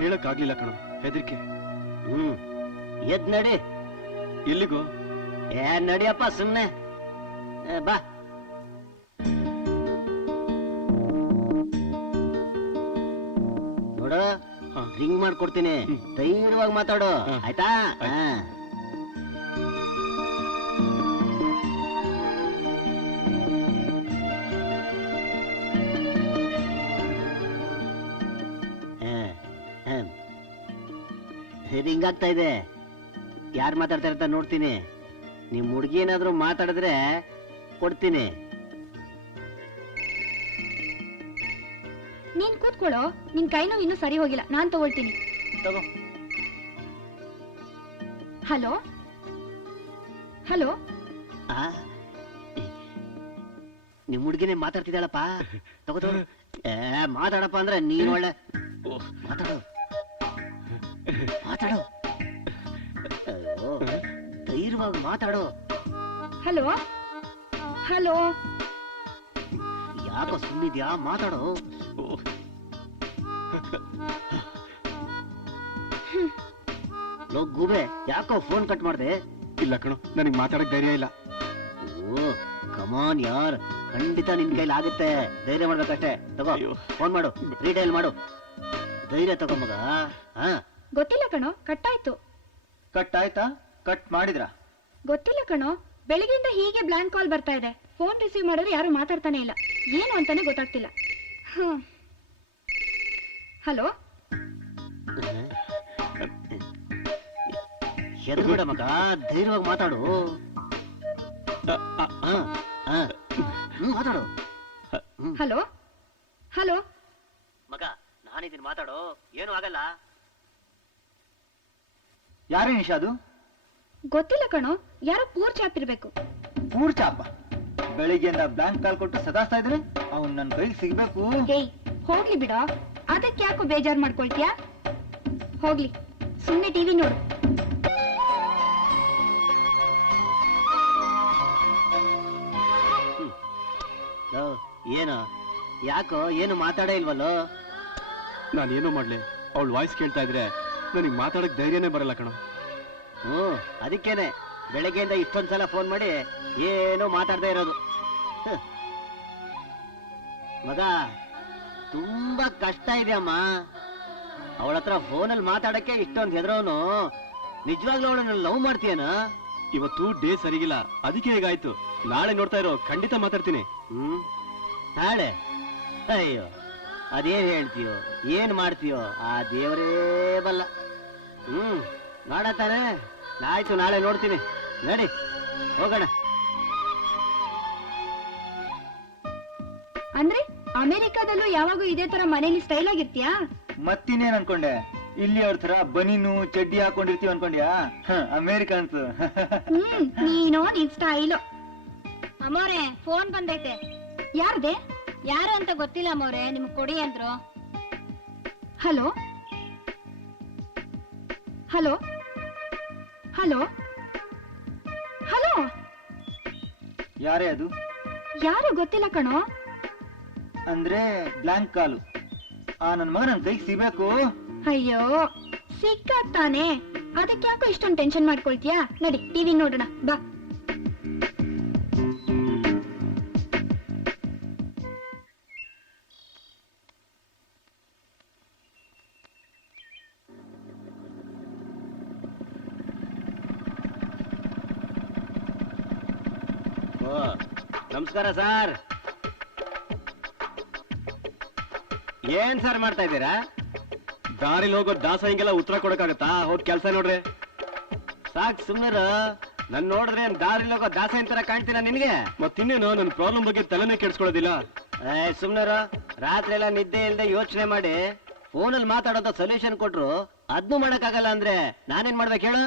ಹೇಳಕ್ ಆಗ್ಲಿಲ್ಲ ಕಣೋ, ಹೆದರಿಕೆ. ಎದ್ ನಡಿ. ಎಲ್ಲಿಗೋ? ನಡಿಯಪ್ಪ, ಸುಮ್ನೆ ಬಾ. ನೋಡು, ರಿಂಗ್ ಮಾಡ್ಕೊಡ್ತೀನಿ. ಧೈರ್ಯವಾಗಿ ಮಾತಾಡು, ಆಯ್ತಾ? ರಿಂಗ್ ಆಗ್ತಾ ಇದೆ. ಯಾರು ಮಾತಾಡ್ತಾ ಇರ್ತಾ ನೋಡ್ತೀನಿ. ನಿಮ್ ಹುಡುಗಿ ಏನಾದ್ರು ಮಾತಾಡಿದ್ರೆ ಕೊಡ್ತೀನಿ. ನೀನ್ ಕೂತ್ಕೊಳ್ಳೋ, ನಿನ್ ಕೈನೂ ಇನ್ನೂ ಸರಿ ಹೋಗಿಲ್ಲ, ನಾನ್ ತಗೊಳ್ತೀನಿ. ತಗೋ. Hello hello. ನಿಮ್ ಹುಡುಗಿನೇ ಮಾತಾಡ್ತಿದ್ದಾಳಪ್ಪ. ತಗೋ ತಗೋ. ಮಾತಾಡಪ್ಪ ಅಂದ್ರೆ ನೀನ್ ಒಳ್ಳೆ ಮಾತಾಡು ಮಾತಾಡು. ಅಯ್ಯೋ, ಧೈರ್ಯವಾಗಿ ಮಾತಾಡು. Hello hello. ಯಾಕೋ ಸುಮ್ಮಿದ್ಯಾ? ಮಾತಾಡು. ಗೂಬೆ, ಯಾಕೋ ಫೋನ್ ಕಟ್ ಮಾಡ್ದೆ? ಇಲ್ಲ ಕಣೋ, ನನಗೆ ಮಾತಾಡಕ್ ಧೈರ್ಯ ಇಲ್ಲ. ಓ, ಕಮಾನ್ ಯಾರ್, ಖಂಡಿತ ನಿನ್ ಕೈಲಿ ಆಗುತ್ತೆ. ಧೈರ್ಯ ಮಾಡ್ಬೇಕಷ್ಟೇ. ತಗೋ, ಫೋನ್ ಮಾಡು, ರೀಡೈಲ್ ಮಾಡು. ಧೈರ್ಯ ತಗೋ ಮಗ. ಗೊತ್ತಿಲ್ಲ ಕಣೋ, ಕಟ್ಟಾಯ್ತು. ಕಟ್ ಆಯ್ತಾ? ಕಟ್ ಮಾಡಿದ್ರಾ? ಗೊತ್ತಿಲ್ಲ ಕಣೋ, ಬೆಳಿಗ್ಗೆಯಿಂದ ಹೀಗೆ ಬ್ಲಾಂಕ್ ಕಾಲ್ ಬರ್ತಾ ಇದೆ. ಫೋನ್ ರಿಸೀವ್ ಮಾಡಿದ್ರೆ ಯಾರು ಮಾತಾಡ್ತಾನೆ ಇಲ್ಲ. ಏನು ಅಂತಾನೆ ಗೊತ್ತಾಗ್ತಿಲ್ಲ. ಹಲೋ. ಹೆದರ್ಬೇಡ ಮಗ, ಧೈರ್ಯವಾಗಿ ಮಾತಾಡು. ಮಾತಾಡು. Hello hello. ಮಗ, ನಾನಿದ್ದೀನಿ, ಮಾತಾಡು. ಏನು ಆಗಲ್ಲ. ಯಾರೇ ನಿಶಾ ಅದು? ಗೊತ್ತಿಲ್ಲ ಕಣೋ, ಯಾರೋ ಪೂರ್ ಚಾಪಿರ್ಬೇಕು. ಪೂರ್ ಚಾಪ? ಬೆಳಿಗ್ಗೆಯಿಂದ ಬ್ಲಾಂಕ್ ಕಾಲ್ ಕೊಟ್ಟು ಸದಾಸ್ತಾ ಇದ್ರೆ ಅವ್ನು ನನ್ನ ಕೈಗೆ ಸಿಗ್ಬೇಕು. ಏಯ್, ಹೋಗ್ಲಿ ಬಿಡೋ, ಅದಕ್ಕೆ ಯಾಕೋ ಬೇಜಾರ್ ಮಾಡ್ಕೊಳ್ತೀಯಾ? ಹೋಗ್ಲಿ, ಸುಮ್ನೆ ಟಿವಿ ನೋಡು. ಏನು? ಯಾಕೋ ಏನು ಮಾತಾಡೇ ಇಲ್ವಲ್ಲೋ? ನಾನೇನೋ ಮಾಡ್ಲಿ, ಅವಳ ವಾಯ್ಸ್ ಕೇಳ್ತಾ ಇದ್ರೆ ನನಗೆ ಮಾತಾಡಕ್ ಧೈರ್ಯನೇ ಬರಲ್ಲ ಕಣೋ. ಅದಕ್ಕೇನೆ ಬೆಳಗ್ಗೆಯಿಂದ ಇಷ್ಟೊಂದ್ಸಲ ಫೋನ್ ಮಾಡಿ ಏನೋ ಮಾತಾಡದೇ ಇರೋದು. ಮಗ ತುಂಬಾ ಕಷ್ಟ ಇದೆಯಮ್ಮ. ಅವಳ ಹತ್ರ ಫೋನಲ್ಲಿ ಮಾತಾಡಕ್ಕೆ ಇಷ್ಟೊಂದು ಹೆದರೋನು, ನಿಜವಾಗ್ಲೂ ಅವಳನ್ನ ಲವ್ ಮಾಡ್ತೀಯನ? ಇವತ್ತು ಡೇ ಸರಿಗಿಲ್ಲ, ಅದಕ್ಕೆ ಹೇಗಾಯ್ತು. ನಾಳೆ ನೋಡ್ತಾ ಇರೋ, ಖಂಡಿತ ಮಾತಾಡ್ತೀನಿ. ನಾಳೆ? ಅಯ್ಯೋ, ಅದೇನ್ ಹೇಳ್ತೀಯೋ ಏನ್ ಮಾಡ್ತೀಯೋ ಆ ದೇವರೇ ಬಲ್ಲ. ಮಾಡತ್ತಾನೆ. ಆಯ್ತು, ನಾಳೆ ನೋಡ್ತೀನಿ. ನಡಿ ಹೋಗೋಣ. ಅಂದ್ರೆ ಅಮೆರಿಕಾದಲ್ಲೂ ಯಾವಾಗೂ ಇದೇ ತರ ಮನೇಲಿ ಸ್ಟೈಲ್ ಆಗಿರ್ತೀಯಾ? ಮತ್ತಿನ್ನೇನ್ ಅನ್ಕೊಂಡೆ, ಇಲ್ಲಿ ಅವ್ರ ತರ ಬನೀನು ಚಡ್ಡಿ ಹಾಕೊಂಡಿರ್ತೀವಿ ಅನ್ಕೊಂಡ್ಯಾ? ಅಮೇರಿಕನ್ಸ್. ನೀನೋ ನಿನ್ ಸ್ಟೈಲು. ಅಮ್ಮೋರೆ, ಫೋನ್ ಬಂದೈತೆ. ಯಾರ್ದೆ? ಯಾರು ಅಂತ ಗೊತ್ತಿಲ್ಲ ಅಮ್ಮೋರೆ, ನಿಮ್ಗೆ ಕೊಡಿ ಅಂದ್ರು. Hello hello hello hello. ಯಾರೇ ಅದು? ಯಾರು ಗೊತ್ತಿಲ್ಲ ಕಣೋ. ಅಂದ್ರೆ ಬ್ಲಾಂಕ್ ಕಾಲು. ಆ ನನ್ ಮಗ ನನ್ ಕೈಗೆ ಸಿಗ್ಬೇಕು. ಅಯ್ಯೋ, ಸಿಕ್ಕಾಗ್ತಾನೆ. ಅದಕ್ಕೆ ಯಾಕೋ ಇಷ್ಟೊಂದು ಟೆನ್ಷನ್ ಮಾಡ್ಕೊಳ್ತೀಯಾ? ನಡಿ ಟಿವಿ ನೋಡೋಣ ಬಾ. ನಮಸ್ಕಾರ ಸರ್. ಏನ್ ಸರ್ ಮಾಡ್ತಾ ಇದ್ದೀರಾ? ದಾರಿಲಿ ಹೋಗೋ ದಾಸ ಹಿಂಗೆಲ್ಲ ಉತ್ತರ ಕೊಡಕ್ಕಾಗತ್ತಾ? ಹೋಗ್ ಕೆಲ್ಸ ನೋಡ್ರಿ. ಸಾಕ್ ಸುಮ್ಮನೆ. ನನ್ ನೋಡಿದ್ರೆ ದಾರಿಲಿ ಹೋಗೋ ದಾಸ ತರ ಕಾಣ್ತೀರಾ ನಿನ್ಗೆ? ಮತ್ತಿನ್ನೇನು, ನನ್ನ ಪ್ರಾಬ್ಲಮ್ ಬಗ್ಗೆ ತಲೆನೇ ಕೆಡ್ಸ್ಕೊಳ್ಳೋದಿಲ್ಲ. ಸುಮ್ನರ. ರಾತ್ರಿ ಎಲ್ಲ ನಿದ್ದೆ ಇಲ್ದೆ ಯೋಚನೆ ಮಾಡಿ ಫೋನಲ್ಲಿ ಮಾತಾಡೋದ ಸೊಲ್ಯೂಷನ್ ಕೊಟ್ರು ಅದ್ನು ಮಾಡಕ್ಕಾಗಲ್ಲ ಅಂದ್ರೆ ನಾನೇನ್ ಮಾಡ್ಬೇಕು ಹೇಳು?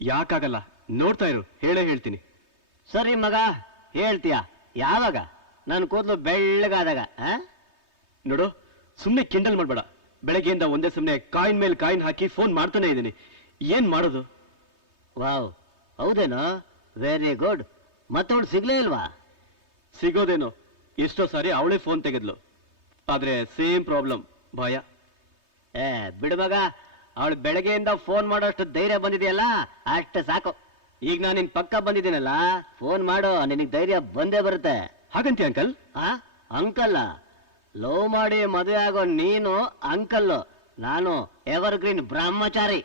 ಯಾಕಾಗಲ್ಲ, ನೋಡ್ತಾ ಇರು, ಹೇಳೇ ಹೇಳ್ತೀನಿ. ಸರಿ ಮಗ, ಹೇಳ್ತೀಯ. ಯಾವಾಗ? ನನ್ ಕೂದಲು ಬೆಳ್ಳಗಾದಾಗ? ನೋಡು, ಸುಮ್ನೆ ಕಿಂಡಲ್ ಮಾಡ್ಬೇಡ. ಬೆಳಗ್ಗೆಯಿಂದ ಒಂದೇ ಸುಮ್ನೆ ಕಾಯಿನ್ ಮೇಲೆ ಕಾಯಿನ್ ಹಾಕಿ ಫೋನ್ ಮಾಡ್ತಾನೆ ಇದ್ದೀನಿ. ಏನ್ ಮಾಡೋದು? ವಾವ್, ಹೌದೇನೋ? Very good. ಮತ್ತವಳು ಸಿಗ್ಲೇ ಇಲ್ವಾ? ಸಿಗೋದೇನೋ, ಎಷ್ಟೋ ಸಾರಿ ಅವಳೇ ಫೋನ್ ತೆಗೆದ್ಲು. ಆದ್ರೆ ಸೇಮ್ ಪ್ರಾಬ್ಲಮ್, ಭಯ. ಬಿಡು ಮಗ, ಅವಳು ಬೆಳಗ್ಗೆಯಿಂದ ಫೋನ್ ಮಾಡೋಷ್ಟು ಧೈರ್ಯ ಬಂದಿದೆಯಲ್ಲ, ಅಷ್ಟು ಸಾಕು. ಈಗ ನಾನು ನಿನ್ ಪಕ್ಕ ಬಂದಿದ್ದೀನಲ್ಲ, ಫೋನ್ ಮಾಡು, ನಿನಗ್ ಧೈರ್ಯ ಬಂದೇ ಬರುತ್ತೆ. ಹಾಗಂತಿ ಅಂಕಲ್? ಅಂಕಲ್ಲ, ಲವ್ ಮಾಡಿ ಮದುವೆ ಆಗೋ ನೀನು ಅಂಕಲ್ಲು, ನಾನು ಎವರ್ ಗ್ರೀನ್ ಬ್ರಹ್ಮಚಾರಿ.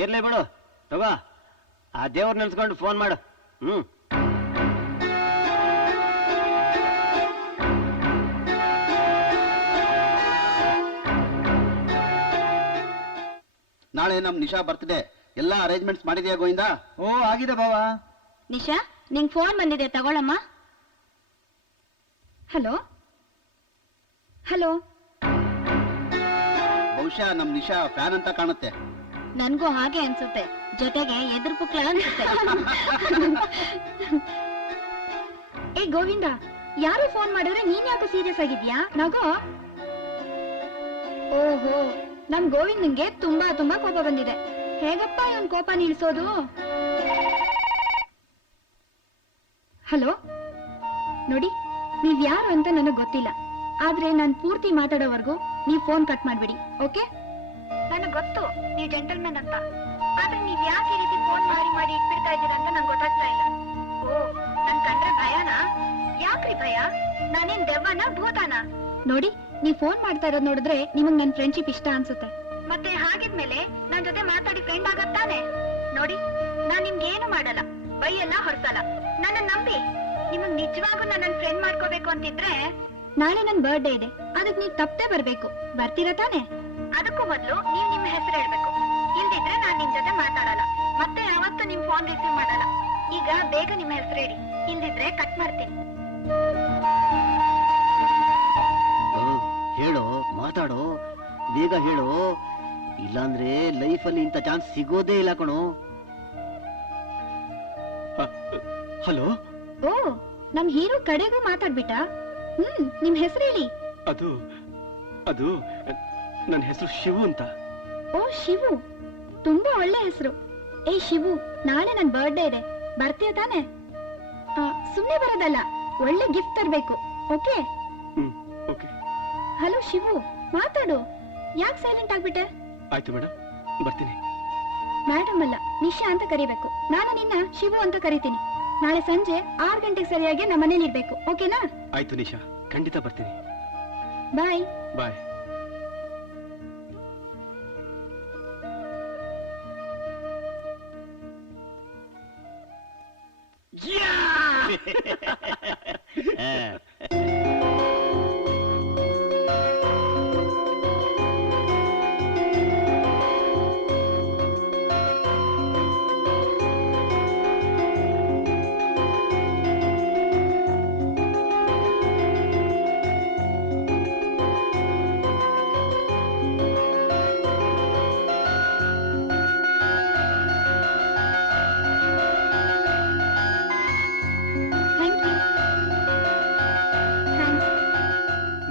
ಇರ್ಲಿ ಬಿಡು, ತಗೋ ಆ ದೇವ್ರ ನೆನ್ಸ್ಕೊಂಡು ಫೋನ್ ಮಾಡು. ನಾಳೆ ನಮ್ ನಿಶಾ ಬರ್ತಿದೆ. ಎಲ್ಲಾ ಅರೇಂಜ್ಮೆಂಟ್ಸ್ ಮಾಡಿದ್ಯಾ ಗೋವಿಂದ? ಓ, ಆಗಿದೆ ಬಾವ. ನಿಶಾ, ನಿಂಗ್ ಫೋನ್ ಬಂದಿದೆ, ತಗೊಳಮ್ಮ. Hello hello. ಬಹುಶಃ ನಮ್ ನಿಶಾ ಫ್ಯಾನ್ ಅಂತ ಕಾಣುತ್ತೆ. ನನ್ಗೂ ಹಾಗೆ ಅನ್ಸುತ್ತೆ, ಜೊತೆಗೆ ಎದುರು ಪುಕ್ಲ ಅನ್ಸುತ್ತೆ. ಏ ಗೋವಿಂದ, ಯಾರು ಫೋನ್ ಮಾಡಿದ್ರೆ ನೀನ್ ಯಾಕೆ ಸೀರಿಯಸ್ ಆಗಿದ್ಯಾ? ನಗೋ. ಓಹೋ, ನಮ್ ಗೋವಿಂದಂಗೆ ತುಂಬಾ ತುಂಬಾ ಕೋಪ ಬಂದಿದೆ. ಹೇಗಪ್ಪ ಇವನ್ ಕೋಪ ನಿಲ್ಸೋದು? ಹಲೋ ನೋಡಿ, ನೀವ್ ಯಾರು ಅಂತ ನನಗ್ ಗೊತ್ತಿಲ್ಲ. ಆದ್ರೆ ನಾನ್ ಪೂರ್ತಿ ಮಾತಾಡೋವರೆಗೂ ನೀವ್ ಫೋನ್ ಕಟ್ ಮಾಡ್ಬಿಡಿ, ಓಕೆ? ನನಗ್ ಗೊತ್ತು ನೀವ್ ಜೆಂಟಲ್ಮನ್ ಅಂತ. ಆದ್ರೆ ನೀವ್ ಯಾಕೆ ಈ ರೀತಿ ಫೋನ್ ಮಾಡಿ ಮಾಡಿ ಇಟ್ಬಿಡ್ತಾ ಇದ್ದೀರಾ ಅಂತ ನಂಗೆ ಗೊತ್ತಾಗ್ತಾ ಇಲ್ಲ. ಓ, ನನ್ ಕಂಡ್ರೆ ಭಯನಾ? ಯಾಕ್ರಿ ಭಯ? ನಾನೇನ್ ದೆವ್ವನ ಭೂತಾನ? ನೋಡಿ, ನೀವ್ ಫೋನ್ ಮಾಡ್ತಾ ಇರೋದ್ ನೋಡಿದ್ರೆ ನಿಮಗ್ ನನ್ ಫ್ರೆಂಡ್ಶಿಪ್ ಇಷ್ಟ ಅನ್ಸುತ್ತೆ. ಮತ್ತೆ ಹಾಗಿದ್ಮೇಲೆ ನನ್ ಜೊತೆ ಮಾತಾಡಿ ಫ್ರೆಂಡ್ ಆಗತ್ತಾನೆ? ನೋಡಿ, ನಾನ್ ನಿಮ್ಗೆ ಏನು ಮಾಡಲ್ಲ, ಬೈಯೆಲ್ಲ ಹೊರಸಲ್ಲ. ನನ್ನ ನಂಬಿ. ನಿಮಗ್ ನಿಜವಾಗೂ ನನ್ನ ಫ್ರೆಂಡ್ ಮಾಡ್ಕೋಬೇಕು ಅಂತಿದ್ರೆ ನಾಳೆ ನನ್ ಬರ್ಡೇ ಇದೆ, ಅದಕ್ ನೀವ್ ತಪ್ಪದೆ ಬರ್ಬೇಕು. ಬರ್ತೀರಾ ತಾನೆ? ಅದಕ್ಕೂ ಮೊದ್ಲು ನೀವ್ ನಿಮ್ ಹೆಸರು ಹೇಳ್ಬೇಕು. ಇಲ್ದಿದ್ರೆ ನಾನ್ ನಿಮ್ ಜೊತೆ ಮಾತಾಡಲ್ಲ, ಮತ್ತೆ ಯಾವತ್ತೂ ನಿಮ್ ಫೋನ್ ರಿಸೀವ್ ಮಾಡಲ್ಲ. ಈಗ ಬೇಗ ನಿಮ್ ಹೆಸರು ಹೇಳಿ, ಇಲ್ದಿದ್ರೆ ಕಟ್ ಮಾಡ್ತೀನಿ. ಹೇಳು, ಮಾತಾಡು, ಬೇಗ ಹೇಳು. ಇಲ್ಲಾಂದ್ರೆ ಲೈಫಲ್ಲಿ ಇಂಥ ಚಾನ್ಸ್ ಸಿಗೋದೇ ಇಲ್ಲ ಕಣೋ. ಹಲೋ. ಓ, ನಮ್ ಹೀರೋ ಕಡೆಗೂ ಮಾತಾಡ್ಬಿಟ್ಟ. ನಿಮ್ ಹೆಸರು ಹೇಳಿ. ಅದು ಅದು ನನ್ನ ಹೆಸರು ಶಿವು ಅಂತ. ಓ ಶಿವು, ತುಂಬಾ ಒಳ್ಳೆ ಹೆಸರು. ಏ ಶಿವು, ನಾಳೆ ನನ್ ಬರ್ಡೇ ಇದೆ, ಬರ್ತೀಯ ತಾನೆ? ಸುಮ್ನೆ ಬರೋದಲ್ಲ, ಒಳ್ಳೆ ಗಿಫ್ಟ್ ತರ್ಬೇಕು, ಓಕೆ? ಓಕೆ. ಹಲೋ ಶಿವು, ಮಾತಾಡು. ಯಾಕೆ ಸೈಲೆಂಟ್ ಆಗ್ಬಿಟ್ಟೆ? ಆಯ್ತು ಮೇಡಮ್, ಬರ್ತೀನಿ. ಮೇಡಮ್ ಅಲ್ಲ, ನಿಶಾ ಅಂತ ಕರಿಬೇಕು. ನಾನು ನಿನ್ನ ಶಿವು ಅಂತ ಕರಿತೀನಿ. ನಾಳೆ ಸಂಜೆ 6 ಗಂಟೆಗೆ ಸರಿಯಾಗಿ ನಮ್ಮ ಮನೇಲಿ ಇರ್ಬೇಕು, ಓಕೆನಾ? ಆಯ್ತು ನಿಶಾ, ಖಂಡಿತ ಬರ್ತೀನಿ. ಬಾಯ್. ಬಾಯ್.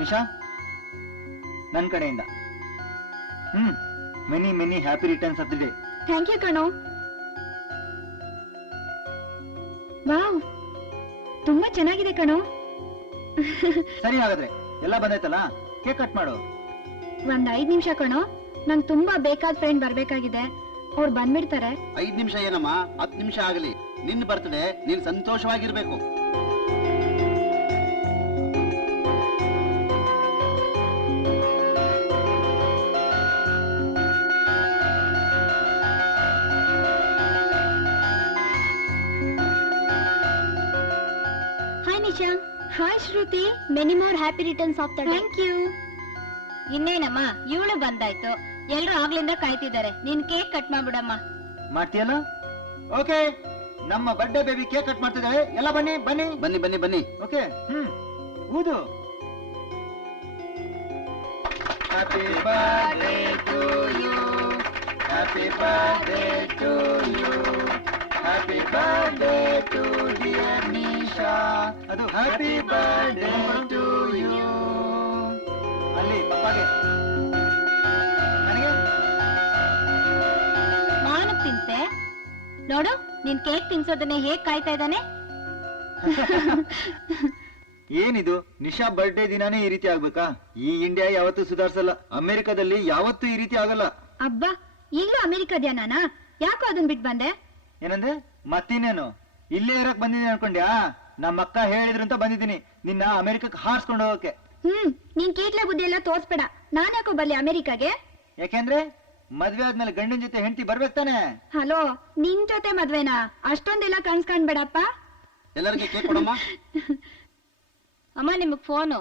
ನಿಶಾ, ನನ್ ಕಡೆಯಿಂದ many many happy returns of the day. Thank you ಕಣೋ. ವಾವ್, ತುಂಬಾ ಚೆನ್ನಾಗಿದೆ ಕಣೋ. ಸರಿ, ಹಾಗಾದ್ರೆ ಎಲ್ಲ ಬಂದಾಯ್ತಲ್ಲ, ಕೇಕ್ ಕಟ್ ಮಾಡು. ಒಂದ್ 5 ನಿಮಿಷ ಕಣೋ, ನಂಗೆ ತುಂಬಾ ಬೇಕಾದ ಫ್ರೆಂಡ್ ಬರ್ಬೇಕಾಗಿದೆ, ಅವ್ರು ಬಂದ್ಬಿಡ್ತಾರೆ. 5 ನಿಮಿಷ ಏನಮ್ಮ, 10 ನಿಮಿಷ ಆಗಲಿ. ನಿನ್ನ ಬರ್ತಡೆ, ನೀನ್ ಸಂತೋಷವಾಗಿರ್ಬೇಕು. Hi Nisha. Hi Shruti. Many more happy returns of the day. Thank you. ಇನ್ನೇನಮ್ಮ, ಇವಳು ಬಂದಾಯ್ತು, ಎಲ್ರು ಆಗ್ಲಿಂದ ಕಾಯ್ತಿದ್ದಾರೆ. ನೀನ್ ಕೇಕ್ ಕಟ್ ಮಾಡ್ಬಿಡಮ್ಮ. ಮಾಡ್ತೀಯಲ್ಲ? ಓಕೆ, ನಮ್ಮ ಬರ್ಡೇ ಬೇಬಿ ಕೇಕ್ ಕಟ್ ಮಾಡ್ತಿದ್ದಾರೆ. ಎಲ್ಲ ಬನ್ನಿ ಬನ್ನಿ ಬನ್ನಿ ಬನ್ನಿ ಬನ್ನಿ. ಓಕೆ. ಊದು. Happy birthday to you, happy birthday to you, happy birthday to dear Nisha. ಅದು ಹ್ಯಾಪಿ ಬರ್ಡೇ ಟು ಯು. ಅಲ್ಲಿ ಪಪ್ಪಾಗೆ, ನನಗೆ ನಾನು ತಿಂತೆ ನೋಡು, ನೀನ್ ಕೇಕ್ ತಿನ್ಸೋದನ್ನೇ ಹೇಗ್ ಕಾಯ್ತಾ ಇದ್ದಾನೆ. ಏನಿದು, ನಿಶಾ ಬರ್ಡೇ ದಿನಾನೇ ಈ ರೀತಿ ಆಗ್ಬೇಕಾ? ಈ ಇಂಡಿಯಾ ಯಾವತ್ತೂ ಸುಧಾರಿಸಲ್ಲ. ಅಮೆರಿಕದಲ್ಲಿ ಯಾವತ್ತೂ ಈ ರೀತಿ ಆಗಲ್ಲ. ಅಬ್ಬಾ, ಈಗಲೂ ಅಮೆರಿಕದ್ಯಾನ? ಯಾಕೋ ಅದನ್ ಬಿಟ್ ಬಂದೆ? ಏನಂದ್ರೆ ಮತ್ತಿನ್ನೇನು, ಇಲ್ಲೇ ಇರಕ್ ಬಂದಿದ್ದೀನಿ ಅನ್ಕೊಂಡ್ಯಾ? ನಮ್ಮ ಅಕ್ಕ ಹೇಳಿದ್ರು ಅಂತ ಬಂದಿದ್ದೀನಿ, ನಿನ್ನ ಅಮೆರಿಕಕ್ಕೆ ಹಾರಿಸ್ಕೊಂಡು ಹೋಗಕ್ಕೆ. ನೀನ್ ಕೀಟ್ಲೆ ಬುದ್ಧಿ ಎಲ್ಲ ತೋರ್ಸ್ಬೇಡ. ನಾನ್ ಯಾಕೋ ಬರ್ಲಿ ಅಮೆರಿಕಾಗೆ? ಯಾಕೆಂದ್ರೆ ಮದ್ವೆ ಆದ್ಮೇಲೆ ಗಂಡನ ಜೊತೆ ಹೆಂಡತಿ ಬರ್ಬೇಕು ತಾನೆ. ಹಲೋ, ನಿನ್ ಜೊತೆ ಮದ್ವೆನಾ? ಅಷ್ಟೊಂದೆಲ್ಲ ಕಣ್ಸ್ಕೊಂಡ್ಬೇಡಪ್ಪ. ಎಲ್ಲರಿಗೆ ಕೇಕ್ ಕೊಡಮ್ಮ. ಅಮ್ಮ, ನಿಮಗ್ ಫೋನು.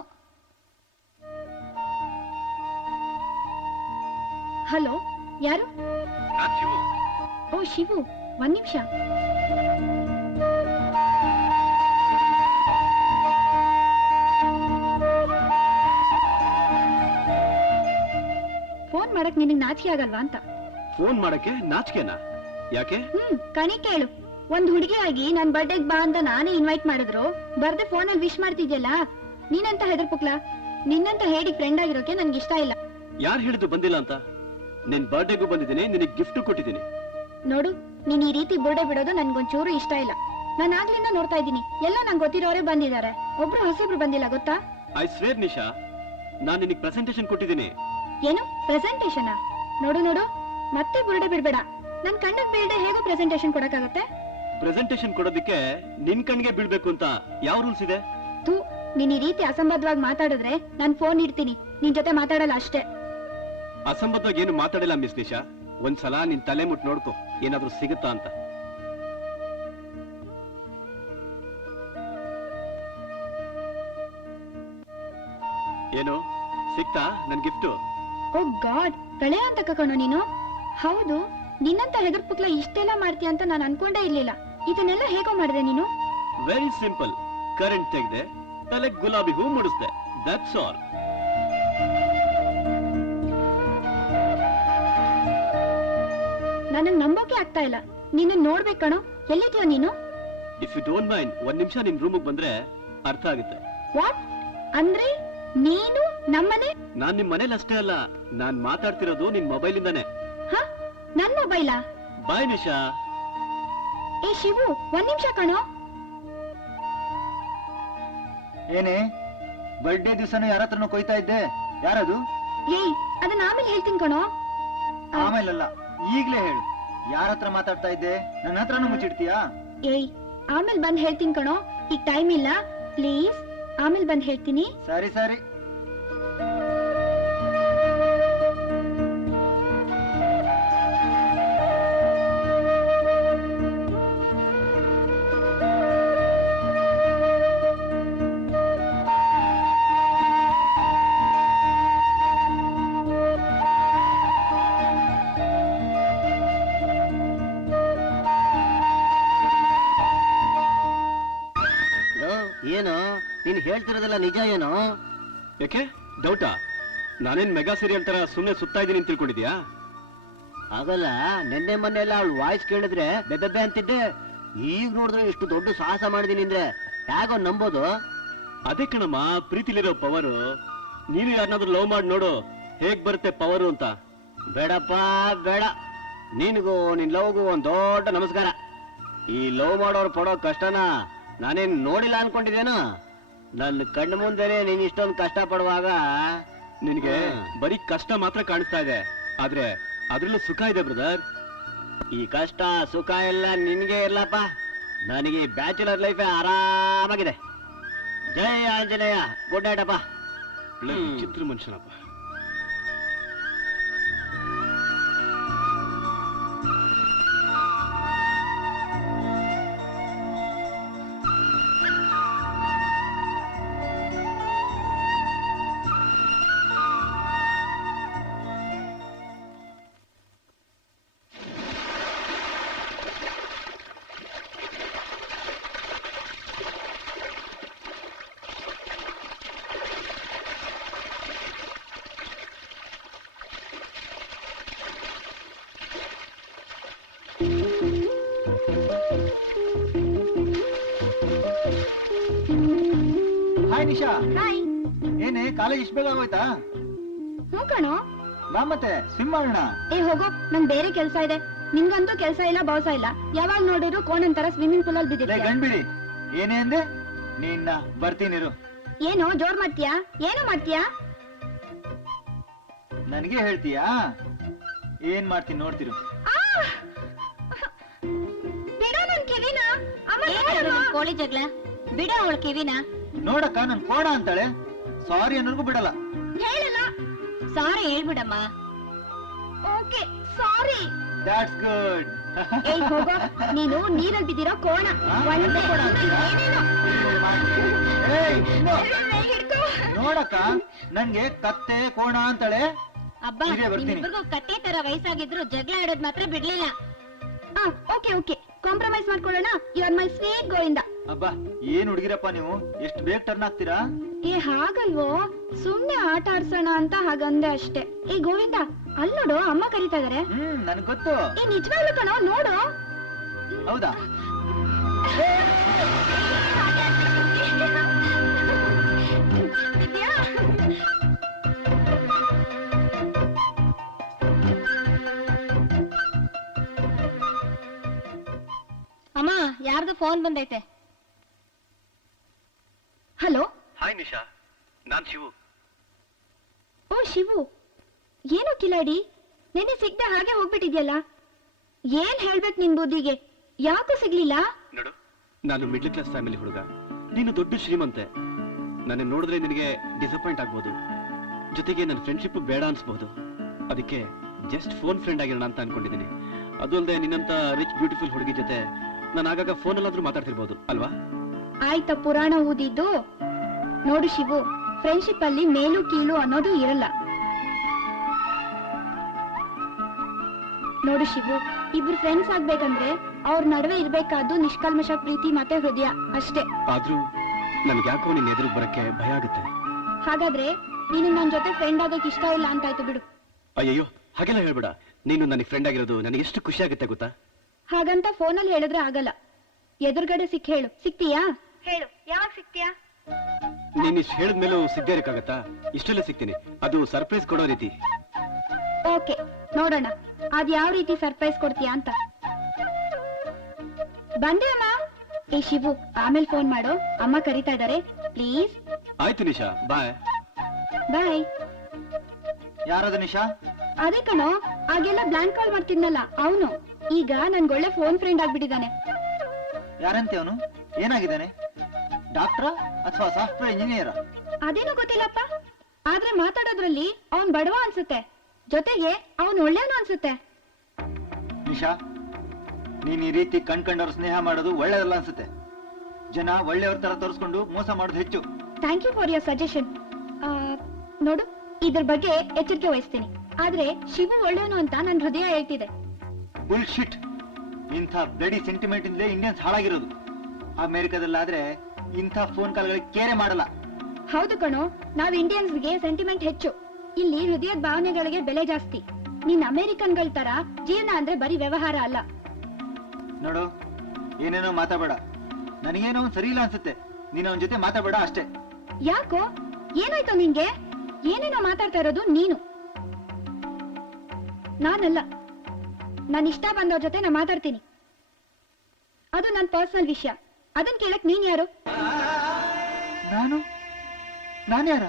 ಹಲೋ, ಯಾರು? ಓ ಶಿವು, 1 ನಿಮಿಷ. ಫೋನ್ ಮಾಡಕ್ ನಿನಗ್ ನಾಚಿಕೆ ಆಗಲ್ವಾ ಅಂತ. ಫೋನ್ ಮಾಡಕ್ಕೆ ನಾಚಿಕೆನಾ? ಯಾಕೆ? ಕಣಿ ಕೇಳು, ಒಂದ್ ಹುಡುಗಿಯಾಗಿ ನನ್ ಬರ್ಡೇಗ್ ಬಾ ಅಂತ ನಾನೇ ಇನ್ವೈಟ್ ಮಾಡಿದ್ರು, ಬರ್ದೆ ಫೋನಲ್ಲಿ ವಿಶ್ ಮಾಡ್ತಿದ್ಯಲ್ಲ, ನೀನಂತ ಹೆದರ್ಪುಕ್ಲಾ? ನಿನ್ನಂತ ಹೇಳಿ ಫ್ರೆಂಡ್ ಆಗಿರೋಕೆ ನನ್ಗೆ ಇಷ್ಟ ಇಲ್ಲ. ಯಾರು ಹೇಳಿದ್ದು ಬಂದಿಲ್ಲ ಅಂತ? ನಿನ್ ಬರ್ಡೇಗೂ ಬಂದಿದ್ದೀನಿ, ನಿನಗೆ ಗಿಫ್ಟ್ ಕೊಟ್ಟಿದ್ದೀನಿ. ನೋಡು, ನೀನ್ ಈ ರೀತಿ ಬುರ್ಡೆ ಬಿಡೋದು ನನ್ಗೊಂಚೂರು ಇಷ್ಟ ಇಲ್ಲ. ನಾನು ಆಗ್ಲಿಂದ ನೋಡ್ತಾ ಇದ್ದೀನಿ, ಎಲ್ಲ ನಂಗೆ ಗೊತ್ತಿರೋರೇ ಬಂದಿದ್ದಾರೆ, ಒಬ್ರು ಹೊಸಬ್ರು ಬಂದಿಲ್ಲ, ಗೊತ್ತಾ? ಐ ಸ್ವೇರ್ ನಿಶಾ, ನಾನ್ ನಿನಗೆ ಪ್ರೆಸೆಂಟೇಶನ್ ಕೊಟ್ಟಿದ್ದೀನಿ. ಏನು ಪ್ರೆಸೆಂಟೇಶನ್? ನೋಡು ನೋಡು, ಮತ್ತೆ ಬುರ್ಡೆ ಬಿಡ್ಬೇಡ. ನನ್ ಕಣ್ಣಿಗೆ ಬೀಳ್ದೆ ಹೇಗೋ ಪ್ರೆಸೆಂಟೇಶನ್ ಕೊಡಕ್ಕಾಗತ್ತೆ? ಪ್ರೆಸೆಂಟೇಶನ್ ಕೊಡೋದಕ್ಕೆ ನಿನ್ ಕಣ್ಣಿಗೆ ಬೀಳ್ಬೇಕು ಅಂತ ಯಾವ ರೂಲ್ಸ್ ಇದೆ? ತೂ, ನೀನ್ ಈ ರೀತಿ ಅಸಂಬದ್ಧವಾಗಿ ಮಾತಾಡಿದ್ರೆ ನಾನ್ ಫೋನ್ ಇಡ್ತೀನಿ, ನಿನ್ ಜೊತೆ ಮಾತಾಡಲ್ಲ ಅಷ್ಟೇ. ಅಸಂಬದ್ಧವಾಗಿ ಏನು ಮಾತಾಡಿಲ್ಲ ಮಿಸ್ ನಿಶಾ. ಒಂದ್ಸಲ ನಿನ್ ತಲೆ ಮುಟ್ ನೋಡ್ಕೊ, ಏನಾದ್ರೂ ಸಿಗುತ್ತಾ ಅಂತ. ಏನು ಸಿಕ್ತಾ ನನ್ ಗಿಫ್ಟ್? ಓ ಗಾಡ್, ಕಳೆಯ ಅಂತ ಕಣೋ ನೀನು. ಹೌದು, ನಿನ್ನಂತ ಹೆದರ್ಪುಕ್ಲ ಇಷ್ಟೆಲ್ಲ ಮಾಡ್ತೀಯ ಅಂತ ನಾನು ಅನ್ಕೊಂಡೇ ಇರ್ಲಿಲ್ಲ. ಇದನ್ನೆಲ್ಲ ಹೇಗೋ ಮಾಡಿದೆ ನೀನು? Very simple. ಕರೆಂಟ್ ತೆಗ್ದೆ, ತಲೆ ಗುಲಾಬಿ ಹೂ ಮುಡಿಸ್ದೆ, ದಟ್ಸ್ ಆಲ್. ನನಗ್ ನಂಬೋಕೆ ಆಗ್ತಾ ಇಲ್ಲ. ನಿನ್ನ ನೋಡ್ಬೇಕಣೋ. ಎಲ್ಲಿದ್ಯೋ ನೀನು? ಇಫ್ ಯು ಡೋಂಟ್ ಮೈಂಡ್, ಒಂದ್ ನಿಮಿಷ ನಿನ್ ರೂಮಿಗೆ ಬಂದ್ರೆ ಅರ್ಥ ಆಗುತ್ತೆ. ವಾಟ್ ಅಂದ್ರೆ ನೀನು ನಮ್ಮನೆ? ನಾನ್ ನಿಮ್ ಮನೇಲಿ ಅಷ್ಟೇ ಅಲ್ಲ, ನಾನ್ ಮಾತಾಡ್ತಿರೋದು ನಿನ್ ಮೊಬೈಲ್ ಇಂದಾನೆ. ಹ, ನನ್ ಮೊಬೈಲಾ? ಬಾಯ್ ನಿಶಾ. ಏ ಶಿವು, 1 ನಿಮಿಷ ಕಣೋ. ಏನೇ, ಬರ್ಡೇ ದಿವಸನೂ ಯಾರ ಹತ್ರನೂ ಕೊಯ್ತಾ ಇದ್ದೆ? ಯಾರದು? ಏಯ್, ಅದನ್ನ ಆಮೇಲೆ ಹೇಳ್ತೀನಿ ಕಣೋ. ಆಮೇಲಲ್ಲ, ಈಗ್ಲೇ ಹೇಳು. ಯಾರ ಹತ್ರ ಮಾತಾಡ್ತಾ ಇದ್ದೆ? ನನ್ನ ಹತ್ರನೂ ಮುಚ್ಚಿಡ್ತೀಯಾ? ಏಯ್, ಆಮೇಲೆ ಬಂದ್ ಹೇಳ್ತೀನಿ ಕಣೋ, ಈಗ ಟೈಮ್ ಇಲ್ಲ, ಪ್ಲೀಸ್. ಆಮೇಲೆ ಬಂದ್ ಹೇಳ್ತೀನಿ. ಸರಿ ಸರಿ. ಏನು ನೀನ್ ಹೇಳ್ತಿರೋದಲ್ಲ ನಿಜ ಏನೋ? ಯಾಕೆ ಡೌಟಾ? ನಾನೇನ್ ಮೆಗಾ ಸೀರಿಯಲ್ ತರ ಸುಮ್ನೆ ಸುತ್ತಾ ಇದೀನಿ ಅಂತ ತಿಳ್ಕೊಂಡಿದ್ಯಾ? ಆಗಲ್ಲ, ನಿನ್ನೆ ಮೊನ್ನೆ ಎಲ್ಲ ಅವಳು ವಾಯ್ಸ್ ಕೇಳಿದ್ರೆ ಬೆಬ್ಬೆ ಅಂತಿದ್ದೆ. ಈಗ ನೋಡಿದ್ರೆ ಇಷ್ಟು ದೊಡ್ಡ ಸಾಹಸ ಮಾಡಿದೀನಿ ಅಂದ್ರೆ ಹೇಗೋ ನಂಬೋದು? ಅದೇ ಕಣಮ್ಮ ಪ್ರೀತಿಲಿರೋ ಪವರು. ನೀನು ಯಾರನ್ನಾದ್ರೂ ಲವ್ ಮಾಡಿ ನೋಡು, ಹೇಗ್ ಬರುತ್ತೆ ಪವರು ಅಂತ. ಬೇಡಪ್ಪ ಬೇಡ, ನಿನಗೂ ನಿನ್ ಲವ್ಗೂ ಒಂದ್ ದೊಡ್ಡ ನಮಸ್ಕಾರ. ಈ ಲವ್ ಮಾಡೋರು ಪಡೋ ಕಷ್ಟನ ನಾನೇನ್ ನೋಡಿಲ್ಲ ಅನ್ಕೊಂಡಿದ್ದೇನು? ನನ್ನ ಕಣ್ಣು ಮುಂದೆನೆ ನೀನ್ ಇಷ್ಟೊಂದು ಕಷ್ಟ ಪಡುವಾಗ ನಿನಗೆ ಬರೀ ಕಷ್ಟ ಮಾತ್ರ ಕಾಣಿಸ್ತಾ ಇದೆ, ಆದ್ರೆ ಅದ್ರಲ್ಲೂ ಸುಖ ಇದೆ ಬ್ರದರ್. ಈ ಕಷ್ಟ ಸುಖ ಎಲ್ಲ ನಿನ್ಗೆ ಇರ್ಲಪ್ಪ, ನನಗೆ ಬ್ಯಾಚುಲರ್ ಲೈಫ್ ಆರಾಮಾಗಿದೆ. ಜೈ ಆಂಜನೇಯ, ಗುಡ್ ನೈಟ್ ಅಪ್ಪ. ಚಿತ್ರ ಮನುಷ್ಯನಪ್ಪ. ಹಾಯ್ ನಿಶಾ. ಹಾಯ್. ಏನೇ ಕಾಲೇಜ್ ಇಷ್ಟ ಬೇಗ ಆಗೋಯ್ತಾ? ಹ್ಞೂ ಕಣೋ. ಬಾ ಮತ್ತೆ ಸ್ವಿಮ್ ಮಾಡೋಣ. ಏ ಹೋಗೋ, ನಂಗ್ ಬೇರೆ ಕೆಲ್ಸ ಇದೆ. ನಿನ್ಗಂತೂ ಕೆಲ್ಸ ಇಲ್ಲ, ಬಾಸ ಇಲ್ಲ. ಯಾವಾಗ ನೋಡಿದ್ರು ಕೋಣಂತರ ಸ್ವಿಮ್ಮಿಂಗ್ ಪೂಲ್ ಅಲ್ಲಿ ಲೇ ಬಿದ್ದಿದ್ಯಾ. ಗಂಡ್ಬಿಡಿ, ಏನೇ ಅಂದೆ? ನಿನ್ನ ಬರ್ತೀನಿರು. ಏನೋ ಜೋರ್ ಮಾಡ್ತೀಯಾ? ಏನು ಮಾಡ್ತೀಯಾ? ನನಗೆ ಹೇಳ್ತೀಯಾ? ಏನ್ ಮಾಡ್ತೀನಿ ನೋಡ್ತಿರು. ಬಿಡ ನನ್ ಕಿವಿನ. ಅಮ್ಮ ನೋಡಮ್ಮ. ಕೋಳಿ ಜಗಳ ಬಿಡ ಅವಳ ಕಿವಿನ. ನೋಡಕ್ಕ ನನ್ ಕೋಣ ಅಂತಾಳೆ, ಸಾರಿ ಅನ್ನೋರ್ಗು ಬಿಡಲ್ಲ. ಹೇಳಲ್ಲ. ಸಾರಿ ಹೇಳ್ಬಿಡಮ್ಮ. Okay sorry. That's good. ಏ ಹೋಗೋ, ನೀನು ನೀರಲ್ಲಿ ಬಿದ್ದಿರೋ ಕೋಣ. ಒಂದೇ ಏನೇನೋ. ಏಯ್, ಇನ್ನು. ಹಿಡ್ಕೋ. ನೋಡಕ್ಕ ನನ್ಗೆ ಕತ್ತೆ ಕೋಣ ಅಂತಾಳೆ. ಅಬ್ಬಾ, ಇರೇ ಬರ್ತೀನಿ. ನಿಮ್ಮಿಬ್ರಿಗೂ ಕತ್ತೆ ತರ ವಯಸ್ಸಾಗಿದ್ರು ಜಗಳ ಆಡೋದ್ ಮಾತ್ರ ಬಿಡ್ಲಿಲ್ಲ. ಓಕೆ ಓಕೆ, ಕಾಂಪ್ರಮೈಸ್ ಮಾಡ್ಕೊಳ್ಳೋಣ. You are my sweet Govinda. ಅಬ್ಬಾ, ಏನ್ ಹುಡುಗಿರಪ್ಪ ನೀವು, ಎಷ್ಟು ಬೇಗ ಟರ್ನ್ ಆಗ್ತೀರಾ? ಏ ಹಾಗಲ್ವೋ, ಸುಮ್ನೆ ಆಟ ಆಡ್ಸೋಣ ಅಂತ ಹಾಗಂದೆ ಅಷ್ಟೇ. ಏ ಗೋವಿಂದ, ಅಲ್ಲಿ ನೋಡು, ಅಮ್ಮ ಕರೀತಾ ಇದಾರೆ. ನನ್ಗ್ ಗೊತ್ತು. ಏ ನಿಜವಾಗ್ಲೂ ಕಣೋ, ನೋಡು. ಹೌದಾ? ವಿದ್ಯಾ? ಅಮ್ಮ, ಯಾರ್ದು ಫೋನ್ ಬಂದೈತೆ. ಹಲೋ. ಹಾಯ್ ನಿಶಾ, ನಾನ್ ಶಿವು. ಓ ಶಿವು, ಏನು ಕಿಲಾಡಿ, ನೆನ್ನೆ ಸಿಗ್ದೆ ಹಾಗೆ ಹೋಗ್ಬಿಟ್ಟಿದ್ಯಲ್ಲ. ಏನ್ ಹೇಳ್ಬೇಕು ನಿನ್ ಬುದ್ಧಿಗೆ? ಯಾಕೂ ಸಿಗ್ಲಿಲ್ಲ? ನೋಡು, ನಾನು ಮಿಡ್ಲ್ ಕ್ಲಾಸ್ ಫ್ಯಾಮಿಲಿ ಹುಡುಗ, ನೀನು ದೊಡ್ಡ ಶ್ರೀಮಂತೆ. ನನ್ನ ನೋಡಿದ್ರೆ ನಿನಗೆ ಡಿಸಪಾಯಿಂಟ್ ಆಗ್ಬೋದು, ಜೊತೆಗೆ ನನ್ನ ಫ್ರೆಂಡ್ಶಿಪ್ ಬೇಡ ಅನ್ಸ್ಬಹುದು. ಅದಕ್ಕೆ ಜಸ್ಟ್ ಫೋನ್ ಫ್ರೆಂಡ್ ಆಗಿರೋಣ ಅಂತ ಅನ್ಕೊಂಡಿದ್ದೀನಿ. ಅದು ಅಲ್ಲದೆ ನಿನ್ನಂತ ರಿಚ್ ಬ್ಯೂಟಿಫುಲ್ ಹುಡುಗಿ ಜೊತೆ ನಾನು ಆಗಾಗ ಫೋನಲ್ಲಾದ್ರೂ ಮಾತಾಡ್ತಿರ್ಬೋದು ಅಲ್ವಾ? ಆಯ್ತಾ ಪುರಾಣ ಊದಿದ್ದು. ನೋಡು ಶಿವು, ಫ್ರೆಂಡ್ಶಿಪ್ ಅಲ್ಲಿ ಮೇಲು ಕೀಳು ಅನ್ನೋದು ಇರಲ್ಲ. ನೋಡು ಶಿವು, ಇಬ್ರು ಫ್ರೆಂಡ್ಸ್ ಆಗ್ಬೇಕಂದ್ರೆ ಅವ್ರ ನಡುವೆ ಇರ್ಬೇಕಾದ್ದು ನಿಷ್ಕಲ್ಮಶ ಪ್ರೀತಿ ಮತ್ತೆ ಹೃದಯ ಅಷ್ಟೇ. ಆದ್ರೂ ನನ್ಗೆ ಯಾಕೋ ನಿನ್ನ ಎದುರಿಗೆ ಬರಕ್ಕೆ ಭಯ ಆಗುತ್ತೆ. ಹಾಗಾದ್ರೆ ನೀನು ನನ್ ಜೊತೆ ಫ್ರೆಂಡ್ ಆಗಕ್ ಇಷ್ಟ ಇಲ್ಲ ಅಂತಾಯ್ತು ಬಿಡು. ಅಯ್ಯಯ್ಯೋ, ಹಾಗೆಲ್ಲ ಹೇಳ್ಬೇಡ. ನೀನು ನನಗೆ ಫ್ರೆಂಡ್ ಆಗಿರೋದು ನನಗೆ ಎಷ್ಟು ಖುಷಿ ಆಗುತ್ತೆ ಗೊತ್ತಾ? ಹಾಗಂತ ಫೋನಲ್ಲಿ ಹೇಳಿದ್ರೆ ಆಗಲ್ಲ. ಎದುರುಗಡೆ ಹೇಳು. ಸಿಗ್ತೀಯಾ? ಹೇಳು, ಯಾವಾಗ ಸಿಗ್ತೀಯಾ? ನೀನ್ ಇಷ್ಟು ಹೇಳಿದ್ಮೇಲೂ ಸಿಗದೇ ಇರಕ್ಕಾಗತ್ತಾ? ಇಷ್ಟೆಲ್ಲ ಸಿಗ್ತೀನಿ, ಅದು ಸರ್ಪ್ರೈಸ್ ಕೊಡೋ ರೀತಿ. ಓಕೆ, ನೋಡೋಣ ಅದ್ ಯಾವ ರೀತಿ ಸರ್ಪ್ರೈಸ್ ಕೊಡ್ತೀಯಾ ಅಂತ. ಬಂದೆ ಅಮ್ಮ. ಏ ಶಿವು, ಆಮೇಲೆ ಫೋನ್ ಮಾಡು, ಅಮ್ಮ ಕರೀತಾ ಇದಾರೆ, ಪ್ಲೀಸ್. ಆಯ್ತು ನಿಶಾ, ಬಾಯ್. ಬಾಯ್. ಯಾರದು ನಿಶಾ? ಅದೇ ಕಣೋ, ಆಗೆಲ್ಲ ಬ್ಲಾಂಕ್ ಕಾಲ್ ಮಾಡ್ತಿದ್ನಲ್ಲ ಅವನು. ಈಗ ನನ್ಗೊಳ್ಳೆ ಫೋನ್ ಫ್ರೆಂಡ್ ಆಗ್ಬಿಟ್ಟಿದ್ದಾನೆ. ಯಾರಂತೆ ಅವನು? ಏನಾಗಿದ್ದಾನೆ? ಡಾಕ್ಟ್ರಾ ಅಥವಾ ಸಾಫ್ಟ್ವೇರ್ ಇಂಜಿನಿಯರಾ? ಅದೇನೋ ಗೊತ್ತಿಲ್ಲಪ್ಪ, ಆದ್ರೆ ಮಾತಾಡೋದ್ರಲ್ಲಿ ಅವನ್ ಬಡವ ಅನ್ಸುತ್ತೆ, ಜೊತೆಗೆ ಅವನ್ ಒಳ್ಳೆಯವನು ಅನ್ಸುತ್ತೆ. ನಿಶಾ, ನೀನ್ ಈ ರೀತಿ ಕಂಡ್ಕೊಂಡವ್ರ ಸ್ನೇಹ ಮಾಡೋದು ಒಳ್ಳೇದಲ್ಲ ಅನ್ಸುತ್ತೆ. ಜನ ಒಳ್ಳೆಯವ್ರ ತರ ತೋರಿಸ್ಕೊಂಡು ಮೋಸ ಮಾಡೋದು ಹೆಚ್ಚು. Thank you for your suggestion. ನೋಡು, ಇದ್ರ ಬಗ್ಗೆ ಎಚ್ಚರಿಕೆ ವಹಿಸ್ತೀನಿ. ಆದ್ರೆ ಶಿವು ಒಳ್ಳೆಯವನು ಅಂತ ನನ್ ಹೃದಯ ಹೇಳ್ತಿದೆ. ಬುಲ್ಶಿಟ್. ಇಂಥ ಬ್ಲಡಿ ಸೆಂಟಿಮೆಂಟ್ ಇಂದಲೇ ಇಂಡಿಯನ್ಸ್ ಹಾಳಾಗಿರೋದು. ಅಮೆರಿಕದಲ್ಲಾದ್ರೆ ಇಂಥ ಫೋನ್ ಕಾಲ್ಗಳಿಗೆ ಕೇರೆ ಮಾಡಲ್ಲ. ಹೌದು ಕಣೋ, ನಾವ್ ಇಂಡಿಯನ್ಸ್ಗೆ ಸೆಂಟಿಮೆಂಟ್ ಹೆಚ್ಚು, ಇಲ್ಲಿ ಹೃದಯದ ಭಾವನೆಗಳಿಗೆ ಬೆಲೆ ಜಾಸ್ತಿ. ನೀನ್ ಅಮೆರಿಕನ್ಗಳ ತರ ಜೀವನ ಅಂದ್ರೆ ಬರೀ ವ್ಯವಹಾರ ಅಲ್ಲ. ನೋಡು, ಏನೇನೋ ಮಾತಾಡಬೇಡ. ನನಗೇನೋ ಒಂದ್ ಸರಿ ಇಲ್ಲ ಅನ್ಸುತ್ತೆ. ನೀನ್ ಅವನ ಜೊತೆ ಮಾತಾಡಬೇಡ ಅಷ್ಟೇ. ಯಾಕೋ, ಏನಾಯ್ತು ನಿಂಗೆ? ಏನೇನೋ ಮಾತಾಡ್ತಾ ಇರೋದು ನೀನು, ನಾನಲ್ಲ. ನನ್ ಇಷ್ಟ ಬಂದವ್ರ ಜೊತೆ ನಾ ಮಾತಾಡ್ತೀನಿ, ಅದು ನನ್ ಪರ್ಸನಲ್ ವಿಷಯ. ಅದನ್ ಕೇಳಕ್ ನೀನ್ ಯಾರು? ನಾನ್ಯಾರ?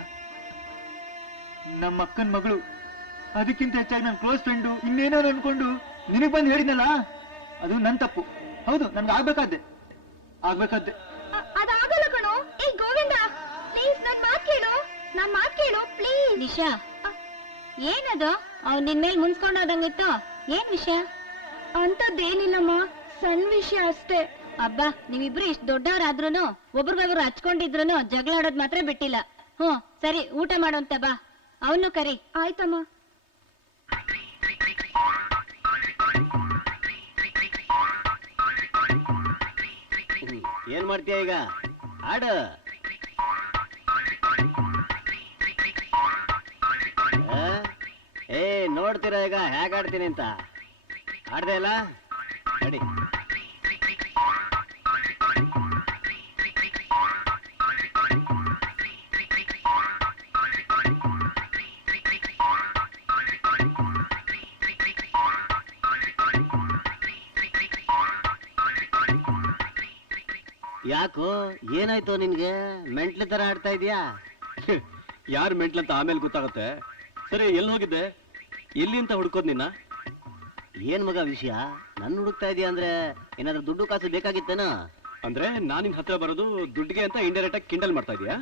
ನಮ್ಮ ಅಕ್ಕನ ಮಗಳು. ಅದಕ್ಕಿಂತ ಹೆಚ್ಚಾಗಿ ನನ್ನ ಕ್ಲೋಸ್ ಫ್ರೆಂಡು. ಇನ್ನೇನೋ ಅನ್ಕೊಂಡು ನಿನಗ್ ಬಂದು ಹೇಳಿದ್ನಲ್ಲ, ಅದು ನನ್ ತಪ್ಪು. ಹೌದು, ನನ್ಗೆ ಆಗ್ಬೇಕಾದ್ದೆ. ಅದಾಗಲ್ಲ ಕಣೋ. ಏ ಗೋವಿಂದ, ಪ್ಲೀಸ್ ನನ್ ಮಾತ್ ಕೇಳು ಪ್ಲೀಸ್. ನಿಶಾ, ಏನದು? ಅವ್ನ್ ನಿನ್ ಮೇಲೆ ಮುನ್ಸ್ಕೊಂಡೋದಂಗಿತ್ತು. ಏನ್ ವಿಷಯ? ಅಂತದ್ದೇನಿಲ್ಲಮ್ಮ, ಸಣ್ಣ ವಿಷಯ ಅಷ್ಟೇ. ಅಬ್ಬಾ, ನೀವಿಬ್ರು ಇಷ್ಟು ದೊಡ್ಡವರಾದ್ರೂನು ಒಬ್ರಿಗೊಬ್ರು ಹಚ್ಕೊಂಡಿದ್ರುನು ಜಗಳ ಆಡೋದ್ ಮಾತ್ರ ಬಿಟ್ಟಿಲ್ಲ. ಸರಿ, ಊಟ ಮಾಡೋಂತ ಬಾ. ಅವನು ಕರಿ. ಆಯ್ತಮ್ಮ. ಏನ್ ಮಾಡ್ತೀಯ ಈಗ? ಆಡ. ನೋಡ್ತೀರಾ ಈಗ ಹೇಗ್ ಆಡ್ತೀನಿ ಅಂತ? ಆಡ್ದೆ ಇಲ್ಲ? ನಡಿ. ಯಾಕೋ, ಏನಾಯ್ತು ನಿನ್ಗೆ? ಮೆಂಟ್ಲಿ ತರ ಆಡ್ತಾ ಇದೀಯಾ? ಯಾರು ಮೆಂಟ್ಲಂತ ಆಮೇಲೆ ಗೊತ್ತಾಗುತ್ತೆ. ಸರಿ, ಎಲ್ಲಿ ಹೋಗಿದ್ದೆ? ಎಲ್ಲಿ ಅಂತ ಹುಡ್ಕೋದ್ ನಿನ್ನ? ಏನ್ ಮಗ ವಿಷಯ? ನನ್ ಹುಡುಕ್ತಾ ಇದೀಯ ಅಂದ್ರೆ ಏನಾದ್ರೂ ದುಡ್ಡು ಕಾಸು ಬೇಕಾಗಿತ್ತೇನ? ಅಂದ್ರೆ ನಾನ್ ನಿನ್ ಹತ್ರ ಬರೋದು ದುಡ್ಡಿಗೆ ಅಂತ ಇಂಡೈರೆಕ್ಟ್ ಆಗಿ ಕಿಂಡಲ್ ಮಾಡ್ತಾ ಇದೀಯಾ?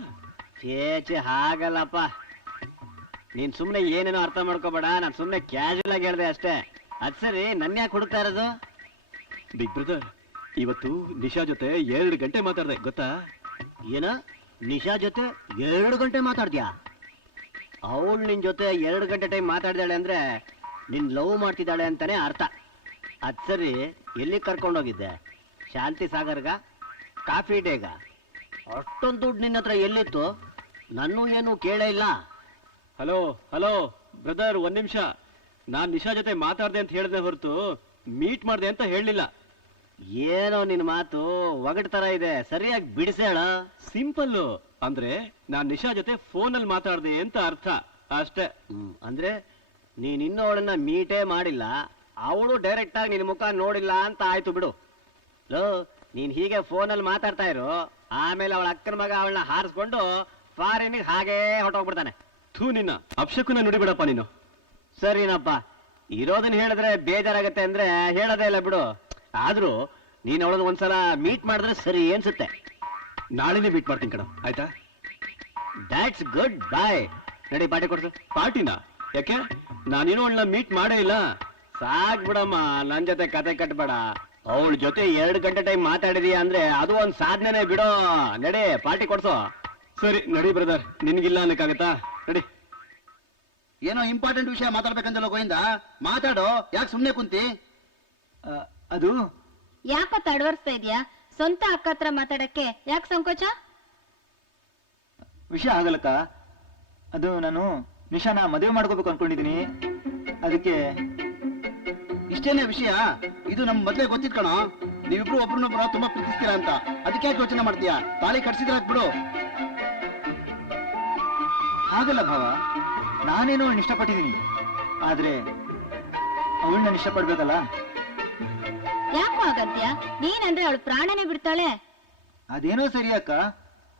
ಛೇ ಹಾಗಲ್ಲಪ್ಪ. ನೀನ್ ಸುಮ್ನೆ ಏನೇನೋ ಅರ್ಥ ಮಾಡ್ಕೋಬೇಡ. ನಾನ್ ಸುಮ್ನೆ ಕ್ಯಾಶುವಲ್ ಆಗಿ ಹೇಳ್ದೆ ಅಷ್ಟೇ. ಅದ್ ಸರಿ, ನನ್ನ ಯಾಕೆ ಹುಡುಕ್ತಾ ಇರೋದು? ಬಿಗ್ ಬ್ರದರ್, ಇವತ್ತು ನಿಶಾ ಜೊತೆ 2 ಗಂಟೆ ಮಾತಾಡ್ದೆ, ಗೊತ್ತಾ? ಏನ? ನಿಶಾ ಜೊತೆ 2 ಗಂಟೆ ಮಾತಾಡ್ದ್ಯಾ? ಅವಳು ನಿನ್ ಜೊತೆ 2 ಗಂಟೆ ಟೈಮ್ ಮಾತಾಡ್ದಾಳೆ ಅಂದ್ರೆ ನಿನ್ ಲವ್ ಮಾಡ್ತಿದ್ದಾಳೆ ಅಂತಾನೆ ಅರ್ಥ. ಅದ್ ಸರಿ, ಎಲ್ಲಿ ಕರ್ಕೊಂಡೋಗಿದ್ದೆ? ಶಾಂತಿ ಸಾಗರ್ಗ? ಕಾಫಿ ಡೇಗ? ಅಷ್ಟೊಂದು ದುಡ್ಡು ನಿನ್ನ ಹತ್ರ ಎಲ್ಲಿತ್ತು? ನನ್ನೂ ಏನು ಕೇಳೇ ಇಲ್ಲ. ಹಲೋ ಬ್ರದರ್, 1 ನಿಮಿಷ. ನಾನ್ ನಿಶಾ ಜೊತೆ ಮಾತಾಡ್ದೆ ಅಂತ ಹೇಳ್ದೆ ಹೊರತು ಮೀಟ್ ಮಾಡ್ದೆ ಅಂತ ಹೇಳಲಿಲ್ಲ. ಏನೋ ನಿನ್ ಮಾತು ಒಗಟ್ ತರ ಇದೆ, ಸರಿಯಾಗಿ ಬಿಡಿಸೇಳ. ಸಿಂಪಲ್. ಅಂದ್ರೆ ನಾನ್ ನಿಶಾ ಜೊತೆ ಫೋನಲ್ಲಿ ಮಾತಾಡ್ದೆ ಅಂತ ಅರ್ಥ ಅಷ್ಟೇ. ಅಂದ್ರೆ ನೀನ್ ಇನ್ನೂ ಅವಳನ್ನ ಮೀಟೇ ಮಾಡಿಲ್ಲ, ಅವಳು ಡೈರೆಕ್ಟ್ ಆಗಿ ನಿನ್ ಮುಖ ನೋಡಿಲ್ಲ ಅಂತ ಆಯ್ತು ಬಿಡು. ನೀನ್ ಹೀಗೆ ಫೋನಲ್ಲಿ ಮಾತಾಡ್ತಾ ಇರು, ಆಮೇಲೆ ಅವಳ ಅಕ್ಕನ ಮಗ ಅವಳನ್ನ ಹಾರಿಸ್ಕೊಂಡು ಫಾರಿನಿಗೆ ಹಾಗೇ ಹೊಟ್ಟೋಗ್ಬಿಡ್ತಾನೆ. ಥೂ, ನಿನ್ನ ಅಪ್ಶಕುನ ನುಡಿಬಿಡಪ್ಪ ನೀನು. ಸರಿನಪ್ಪ, ಇರೋದನ್ನ ಹೇಳಿದ್ರೆ ಬೇಜಾರಾಗತ್ತೆ ಅಂದ್ರೆ ಹೇಳೋದೇ ಇಲ್ಲ ಬಿಡು. ಆದ್ರೂ ನೀನ್ ಅವಳನ್ನ ಒಂದ್ಸಲ ಮೀಟ್ ಮಾಡಿದ್ರೆ ಸರಿ ಅನ್ಸುತ್ತೆ. ನಾಳೆನೇ ಮೀಟ್ ಮಾಡ್ತೀನಿ ಕಣ, ಆಯ್ತಾ? That's good. ಬಾಯ್. ನಡಿ, ಪಾರ್ಟಿ ಕೊಡ್ಸು. ಪಾರ್ಟಿನ? ಯಾಕೆ? ನಾನೇನೋ ಅವಳನ್ನ ಮೀಟ್ ಮಾಡೇ ಇಲ್ಲ. ಸಾಕ್ ಬಿಡಮ್ಮ, ನನ್ ಜೊತೆ ಕತೆ ಕಟ್ಬೇಡ. ಅವಳ ಜೊತೆ 2 ಗಂಟೆ ಟೈಮ್ ಮಾತಾಡಿದೀಯ ಅಂದ್ರೆ ಅದು ಒಂದ್ ಸಾಧನೆನೇ ಬಿಡೋ. ನಡಿ, ಪಾರ್ಟಿ ಕೊಡ್ಸೋ. ಸರಿ ನಡಿ ಬ್ರದರ್, ನಿನ್ಗಿಲ್ಲ ಅನ್ನಕ್ಕಾಗತ್ತಾ? ನಡಿ. ಏನೋ ಇಂಪಾರ್ಟೆಂಟ್ ವಿಷಯ ಮಾತಾಡ್ಬೇಕಂತಲ್ಲ ಗೋವಿಂದ, ಮಾತಾಡೋ. ಯಾಕೆ ಸುಮ್ನೆ ಕುಂತಿ? ಅದು ಯಾಕೋ ತಡವರ್ಸ್ತಾ ಇದ್ಯಾ? ಸ್ವಂತ ಅಕ್ಕ ಹತ್ರ ಮಾತಾಡಕ್ಕೆ ಯಾಕೆ ಸಂಕೋಚ? ವಿಷಯ ಆಗಲ್ಲಕ್ಕ. ಅದು ನಾನು ನಿಶಾನ ಮದುವೆ ಮಾಡ್ಕೋಬೇಕು ಅನ್ಕೊಂಡಿದೀನಿ. ಅದಕ್ಕೆ. ಇಷ್ಟೇನೇ ವಿಷಯ? ಇದು ನಮ್ ಮೊದ್ಲೇ ಗೊತ್ತಿದ್ ಕಣೋ. ನೀವಿಬ್ರು ಒಬ್ರನ್ನೊಬ್ರು ತುಂಬಾ ಪ್ರೀತಿಸ್ತೀರಾ ಅಂತ. ಅದಕ್ಕೆ ಯಾಕೆ ಯೋಚನೆ ಮಾಡ್ತೀಯಾ? ತಾಳಿ ಕಟ್ಸಿದ್ರ ಬಿಡು. ಹಾಗಲ್ಲ ಭಾವ, ನಾನೇನೋ ಅವಳನ್ನ ಇಷ್ಟಪಟ್ಟಿದ್ದೀನಿ. ಆದ್ರೆ ಅವಳು ನಾನು ಇಷ್ಟಪಡ್ಬೇಕಲ್ಲ. ಯಾಕೋ ಆಗತ್ಯ? ನೀನಂದ್ರೆ ಅವಳು ಪ್ರಾಣನೇ ಬಿಡ್ತಾಳೆ. ಅದೇನೋ ಸರಿ ಅಕ್ಕ.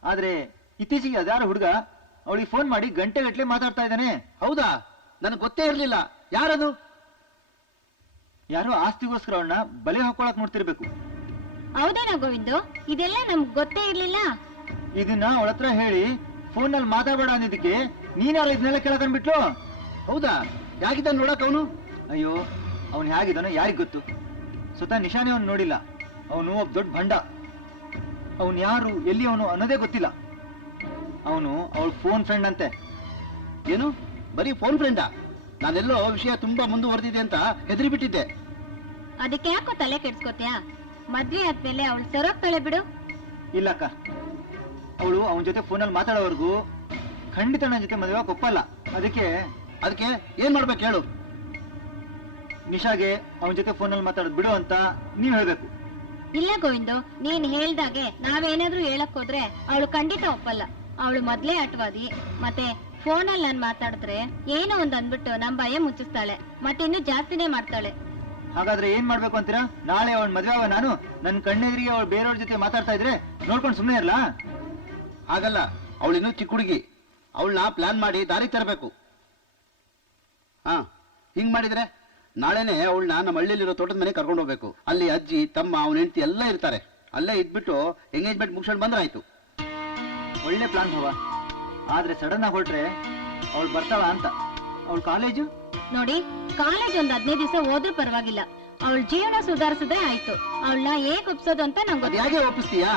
ಆದ್ರೆ ಇತ್ತೀಚೆಗೆ ಅದ್ಯಾರ ಹುಡುಗ ಅವಳಿಗೆ ಫೋನ್ ಮಾಡಿ ಗಂಟೆಗಟ್ಲೆ ಮಾತಾಡ್ತಾ ಇದ್ದಾನೆ. ಹೌದಾ? ನನಗೆ ಗೊತ್ತೇ ಇರ್ಲಿಲ್ಲ. ಯಾರದು? ಯಾರೋ ಆಸ್ತಿಗೋಸ್ಕರ ಅವಳನ್ನ ಬಲೆ ಹಾಕೊಳಕ್ ನೋಡ್ತಿರ್ಬೇಕು. ಹೌದೇನಾ ಗೋವಿಂದು, ಇದೆಲ್ಲ ನಮ್ಗ್ ಗೊತ್ತೇ ಇರ್ಲಿಲ್ಲ. ಇದನ್ನ ಅವಳ ಹತ್ರ ಹೇಳಿ ಫೋನಲ್ಲಿ ಮಾತಾಡಬೇಡ ಅಂದಿದ್ದಕ್ಕೆ ನೀನ್ಯಾರ ಇದನ್ನೆಲ್ಲ ಕೇಳಕೊಂಡ್ಬಿಟ್ಲು? ಹೌದಾ? ಯಾಕಿದ್ದಾನೆ ನೋಡಕ್ ಅವನು? ಅಯ್ಯೋ, ಅವನು ಹೇಗಿದ್ದಾನೋ ಯಾರಿಗ್ ಗೊತ್ತು. ಸ್ವತಃ ನಿಶಾನೆ ಅವನು ನೋಡಿಲ್ಲ. ಅವನು ಒಬ್ಬ ದೊಡ್ಡ ಭಂಡ. ಅವನು ಯಾರು, ಎಲ್ಲಿ ಅವನು ಅನ್ನೋದೇ ಗೊತ್ತಿಲ್ಲ. ಅವನು ಅವಳ ಫೋನ್ ಫ್ರೆಂಡ್ ಅಂತೆ. ಏನು, ಬರೀ ಫೋನ್ ಫ್ರೆಂಡಾ? ನಾನೆಲ್ಲೋ ವಿಷಯ ತುಂಬಾ ಮುಂದುವರೆದಿದೆ ಅಂತ ಹೆದರಿ ಬಿಟ್ಟಿದ್ದೆ. ಅದಕ್ಕೆ ಯಾಕೋ ತಲೆ ಕೆಡ್ಸ್ಕೊತ್ಯಾ? ಮದ್ವೆ ಆದ್ಮೇಲೆ ಅವಳು ಸರೋಗ್ತಾಳೆ ಬಿಡು. ಇಲ್ಲಕ್ಕ, ಅವಳು ಅವನ ಜೊತೆ ಫೋನಲ್ಲಿ ಮಾತಾಡೋವರೆಗೂ ಖಂಡಿತ ನನ್ನ ಜೊತೆ ಮದುವೆ ಒಪ್ಪಲ್ಲ. ಅದಕ್ಕೆ ಏನ್ ಮಾಡ್ಬೇಕು ಹೇಳು? ನಿಶಾಗೆ ಅವನ ಜೊತೆ ಫೋನಲ್ಲಿ ಮಾತಾಡೋದು ಬಿಡು ಅಂತ ನೀವ್ ಹೇಳ್ಬೇಕು. ಇಲ್ಲ ಗೋವಿಂದು, ನೀನ್ ಹೇಳ್ದಾಗೆ ನಾವೇನಾದ್ರೂ ಹೇಳಕ್ ಹೋದ್ರೆ ಅವಳು ಖಂಡಿತ ಒಪ್ಪಲ್ಲ. ಅವಳು ಮೊದ್ಲೇ ಅಟ್ವಾದಿ. ಮತ್ತೆ ಫೋನಲ್ಲಿ ನಾನ್ ಮಾತಾಡಿದ್ರೆ ಏನೋ ಒಂದ್ ಅಂದ್ಬಿಟ್ಟು ನಮ್ ಭಯ ಮುಚ್ಚಿಸ್ತಾಳೆ. ಮತ್ತೆ ಇನ್ನು ಜಾಸ್ತಿನೇ ಮಾಡ್ತಾಳೆ. ಹಾಗಾದ್ರೆ ಏನ್ ಮಾಡ್ಬೇಕು ಅಂತೀರಾ? ನಾಳೆ ಅವಳ ಮದುವೆ ಆಗ ನಾನು ನನ್ನ ಕಣ್ಣೆದುರಿಗೆ ಅವಳು ಬೇರೆಯವ್ರ ಜೊತೆ ಮಾತಾಡ್ತಾ ಇದ್ರೆ ನೋಡ್ಕೊಂಡು ಸುಮ್ಮನೆ ಇರಲ್ಲ? ಹಾಗಲ್ಲ, ಅವಳಿನ್ನೂ ಚಿಕ್ಕ ಹುಡುಗಿ. ಅವಳನ್ನ ಪ್ಲಾನ್ ಮಾಡಿ ದಾರಿಗೆ ತರಬೇಕು. ಹಾ, ಹಿಂಗ್ ಮಾಡಿದ್ರೆ ನಾಳೆನೆ ಅವಳನ್ನ ನಮ್ಮ ಹಳ್ಳಿಲಿರೋ ತೋಟದ ಮನೆ ಕರ್ಕೊಂಡು ಹೋಗ್ಬೇಕು. ಅಲ್ಲಿ ಅಜ್ಜಿ, ತಮ್ಮ, ಅವನ ಹೆಂಡತಿ ಎಲ್ಲ ಇರ್ತಾರೆ. ಅಲ್ಲೇ ಇದ್ಬಿಟ್ಟು ಎಂಗೇಜ್ಮೆಂಟ್ ಮುಗಿಸ್ಕೊಂಡು ಬಂದ್ರೆ ಆಯ್ತು. ಒಳ್ಳೆ ಪ್ಲಾನ್ ಭವ. ಆದ್ರೆ ಸಡನ್ ಆಗಿ ಹೊರಟ್ರೆ ಅವಳು ಬರ್ತಾಳ ಅಂತ. ಅವಳ ಕಾಲೇಜು ನೋಡಿ, ಕಾಲೇಜ್ ಒಂದ್ 15 ದಿವಸ ಹೋದ್ರೂ ಪರವಾಗಿಲ್ಲ. ಅವಳ ಜೀವನ ಸುಧಾರಿಸಿದ್ರೆ ಆಯ್ತು. ಅವಳನ್ನ ಹೇಗ್ ಒಪ್ಸೋದು ಅಂತ ನಂಗೆ ಅದು ಹೇಗೆ ಒಪ್ಪಿಸ್ತೀಯಾ?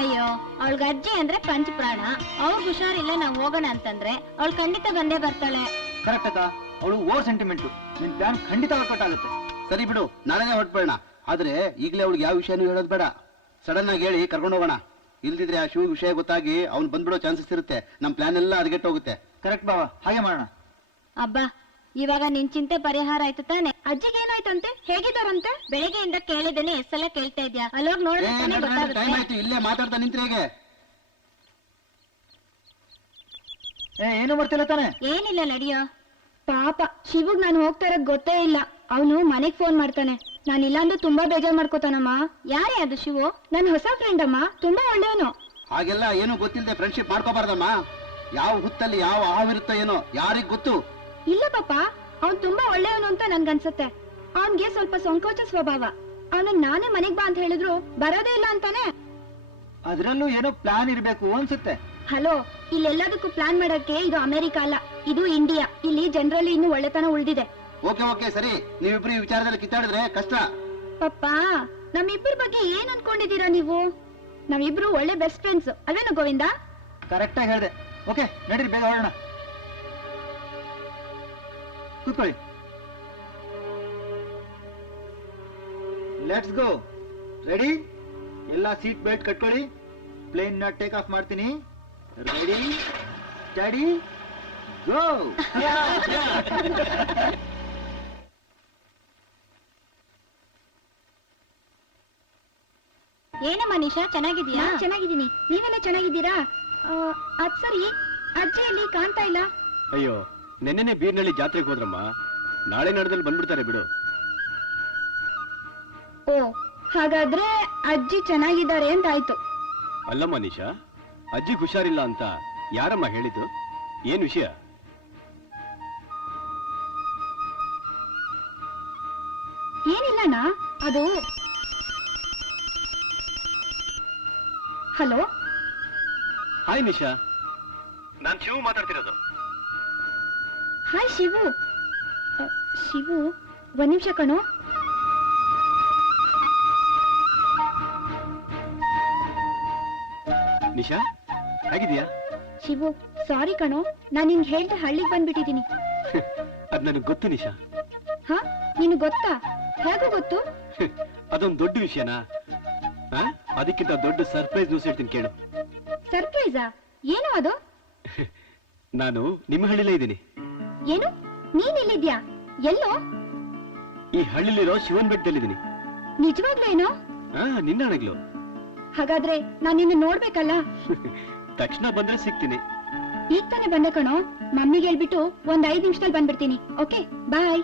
ಅಯ್ಯೋ, ಅವಳ್ಗ ಅಜ್ಜಿ ಅಂದ್ರೆ ಪಂಚ ಪ್ರಾಣ. ಅವ್ರಿಗೆ ಹುಷಾರಿಲ್ಲ, ನಾವ್ ಹೋಗೋಣ ಅಂತಂದ್ರೆ ಅವಳು ಖಂಡಿತ ಬಂದೇ ಬರ್ತಾಳೆ. ಕರೆಕ್ಟ್ ಅಕ್ಕ, ಅವಳು ಓವರ್ ಸೆಂಟಿಮೆಂಟ್. ನಿನ್ ಪ್ಲಾನ್ ಖಂಡಿತ ವರ್ಕೌಟ್ ಆಗುತ್ತೆ. ಸರಿ ಬಿಡು, ನಾಳೆನೇ ಹೊರಟ್ಬೇಡ. ಆದ್ರೆ ಈಗಲೇ ಅವಳಿಗೆ ಯಾವ ವಿಷಯನೂ ಹೇಳೋದು ಬೇಡ. ಸಡನ್ ಆಗಿ ಹೇಳಿ ಕರ್ಕೊಂಡು ಹೋಗೋಣ. ಇಲ್ದಿದ್ರೆ ಆ ಶಿವ ವಿಷಯ ಗೊತ್ತಾಗಿ ಅವ್ನು ಬಂದ್ಬಿಡೋ ಚಾನ್ಸಸ್ ಇರುತ್ತೆ. ನಮ್ ಪ್ಲಾನ್ ಎಲ್ಲ ಹೋಗುತ್ತೆ. ಕರೆಕ್ಟ್ ಬಾವ, ಹಾಗೆ ಮಾಡೋಣ. ಅಬ್ಬಾ, ಇವಾಗ ನಿನ್ ಚಿಂತೆ ಪರಿಹಾರ ಆಯ್ತು ತಾನೆ? ಅಜ್ಜಿಗೆ ಏನಾಯ್ತಂತೆ? ಹೇಗಿದ್ದಾರಂತೆ? ಬೆಳಗ್ಗೆಯಿಂದ ಕೇಳಿದ್ದೇನೆ, ಎಷ್ಟೆಲ್ಲ ಕೇಳ್ತಾ ಇದ್ಯಾ? ಅಲ್ಲೋಗ್ ನೋಡಿದ್ರೆ ತಾನೇ ಟೈಮ್ ಗೊತ್ತಾಗುತ್ತೆ. ಆಯ್ತು, ಇಲ್ಲೇ ಮಾತಾಡ್ತಾ ನಿಂತ್ರೆ ಹೇಗೆ? ಏನು ಮಾಡ್ತಿಲ್ಲ ತಾನೆ? ಏನಿಲ್ಲ, ನಡಿಯೋ. ಪಾಪ ಶಿವಗ್ ನಾನು ಹೋಗ್ತಾ ಇರೋದ್ ಗೊತ್ತೇ ಇಲ್ಲ. ಅವನು ಮನೆಗ್ ಫೋನ್ ಮಾಡ್ತಾನೆ. ನಾನು ಇಲ್ಲಾಂದ್ರೂ ತುಂಬಾ ಬೇಜಾರ್ ಮಾಡ್ಕೋತಾನಮ್ಮ. ಯಾರೇ ಅದು ಶಿವು? ನನ್ ಹೊಸ ಫ್ರೆಂಡ್ ಅಮ್ಮ, ತುಂಬಾ ಒಳ್ಳೆಯವನು. ಹಾಗೆಲ್ಲ ಏನು ಗೊತ್ತಿಲ್ಲದೆ ಫ್ರೆಂಡ್ಶಿಪ್ ಮಾಡ್ಕೋಬಾರ್ದಮ್ಮ. ಯಾವ ಹುತ್ತಲ್ಲಿ ಯಾವ ಹಾವಿರುತ್ತೋ ಏನೋ ಯಾರಿಗ್ ಗೊತ್ತು. ಇಲ್ಲ ಪಾಪ, ಅವ್ನ್ ತುಂಬಾ ಒಳ್ಳೆಯವನು ಅಂತ ನನ್ಗನ್ಸುತ್ತೆ. ಅವನ್ಗೆ ಸ್ವಲ್ಪ ಸಂಕೋಚ ಸ್ವಭಾವ. ಅವನು ನಾನೇ ಮನೆಗ್ ಬಾ ಅಂತ ಹೇಳಿದ್ರು ಬರೋದೇ ಇಲ್ಲ ಅಂತಾನೆ. ಅದ್ರಲ್ಲೂ ಏನೋ ಪ್ಲಾನ್ ಇರ್ಬೇಕು ಅನ್ಸುತ್ತೆ. ಹಲೋ, ಇಲ್ಲೆಲ್ಲದಕ್ಕೂ ಪ್ಲಾನ್ ಮಾಡಕ್ಕೆ ಇದು ಅಮೆರಿಕ ಅಲ್ಲ, ಇದು ಇಂಡಿಯಾ. ಇಲ್ಲಿ ಜನರಲ್ಲಿ ಇನ್ನು ಒಳ್ಳೆತನ ಉಳಿದಿದೆ. ಓಕೆ ಸರಿ, ನೀವಿಬ್ರು ಈ ವಿಚಾರದಲ್ಲಿ ಕಿತ್ತಾಡಿದ್ರೆ ಕಷ್ಟ. ಪಪ್ಪ, ನಮ್ಮಿಬ್ಬರ ಬಗ್ಗೆ ಏನ್ ಅನ್ಕೊಂಡಿದೀರಾ ನೀವು? ನಾವಿಬ್ರು ಒಳ್ಳೆ ಬೆಸ್ಟ್ ಫ್ರೆಂಡ್ಸ್ ಅಲ್ವೇನೋ ಗೋವಿಂದ? ಕರೆಕ್ಟ್ ಆಗಿ ಹೇಳ್ದೆ. ಓಕೆ, ನಡೀರಿ, ಬೇಗ ಹೊರಡೋಣ. ಕೂತ್ಕೊಳ್ಳಿ. Let's go. ರೆಡಿ? ಎಲ್ಲ ಸೀಟ್ ಬೆಲ್ಟ್ ಕಟ್ಕೊಳ್ಳಿ. ಪ್ಲೇನ್ ನ ಟೇಕ್ ಆಫ್ ಮಾಡ್ತೀನಿ. ರೆಡಿ, ಸ್ಟಡಿ, ಗೋ. ಏನಮ್ಮ ನಿಶಾ, ಚೆನ್ನಾಗಿದ್ಯಾ? ನಾನ್ ಚೆನ್ನಾಗಿದ್ದೀನಿ. ನೀವೆಲ್ಲ ಚೆನ್ನಾಗಿದ್ದೀರಾ? ಅದ್ ಸರಿ, ಅಜ್ಜಿ ಅಲ್ಲಿ ಕಾಣ್ತಾ ಇಲ್ಲ. ಅಯ್ಯೋ, ನೆನ್ನೆನೆ ಬೀರ್ನಳ್ಳಿ ಜಾತ್ರೆಗೆ ಹೋದ್ರಮ್ಮ. ನಾಳೆ ನಡೆದಲ್ಲಿ ಬಂದ್ಬಿಡ್ತಾರೆ ಬಿಡು. ಓ, ಹಾಗಾದ್ರೆ ಅಜ್ಜಿ ಚೆನ್ನಾಗಿದ್ದಾರೆ ಅಂತ ಆಯ್ತು. ಅಲ್ಲಮ್ಮ ನಿಶಾ, ಅಜ್ಜಿ ಹುಷಾರಿಲ್ಲ ಅಂತ ಯಾರಮ್ಮ ಹೇಳಿದ್ದು? ಏನ್ ವಿಷಯ? ಏನಿಲ್ಲಣ್ಣ, ಅದು ಹಲೋ. ಹಾಯ್ ನಿಶಾ, ನಾನ್ ಶಿವು ಮಾತಾಡ್ತಿರೋದು. ಹಾಯ್ ಶಿವು. ಶಿವು, ಒಂದ್ ನಿಮಿಷ ಕಣೋ. ನಿಶಾ, ಹೇಗಿದ್ಯಾ? ಶಿವು, ಸಾರಿ ಕಣೋ, ನಾನ್ ನಿಂಗೆ ಹೇಳ್ದೆ ಹಳ್ಳಿಗೆ ಬಂದ್ಬಿಟ್ಟಿದೀನಿ. ಅದ್ ನನಗ್ ಗೊತ್ತು ನಿಶಾ. ಹಾ, ನಿನಗ್ ಗೊತ್ತಾ? ಹೇಗೂ ಗೊತ್ತು? ಅದೊಂದ್ ದೊಡ್ಡ ವಿಷಯನಾ? ಅದಕ್ಕಿಂತ ದೊಡ್ಡ ಸರ್ಪ್ರೈಸ್ ನ್ಯೂಸ್ ಹೇಳ್ತೀನಿ ಕೇಳು. ಸರ್ಪ್ರೈಸಾ? ಏನು ಅದು? ನಾನು ನಿಮ್ಮ ಹಳ್ಳಿಲೇ ಇದ್ದೀನಿ. ಏನು? ನೀನ್ ಇಲ್ಲಿದ್ಯಾ? ಎಲ್ಲೋ? ಈ ಹಳ್ಳಿಲಿರೋ ಶಿವನ್ ಬೆಟ್ಟದಲ್ಲಿದ್ದೀನಿ. ನಿಜವಾಗ್ಲೂ ಏನೋ? ನಿನ್ನ ಹಣಗ್ಲು. ಹಾಗಾದ್ರೆ ನಾನ್ ನಿನ್ನ ನೋಡ್ಬೇಕಲ್ಲ? ತಕ್ಷಣ ಬಂದ್ರೆ ಸಿಗ್ತೀನಿ. ಈಗ ತಾನೇ ಬಂದೆ ಕಣೋ. ಮಮ್ಮಿಗೆ ಹೇಳ್ಬಿಟ್ಟು ಒಂದ್ 5 ನಿಮಿಷದಲ್ಲಿ ಬಂದ್ಬಿಡ್ತೀನಿ. ಓಕೆ, ಬಾಯ್.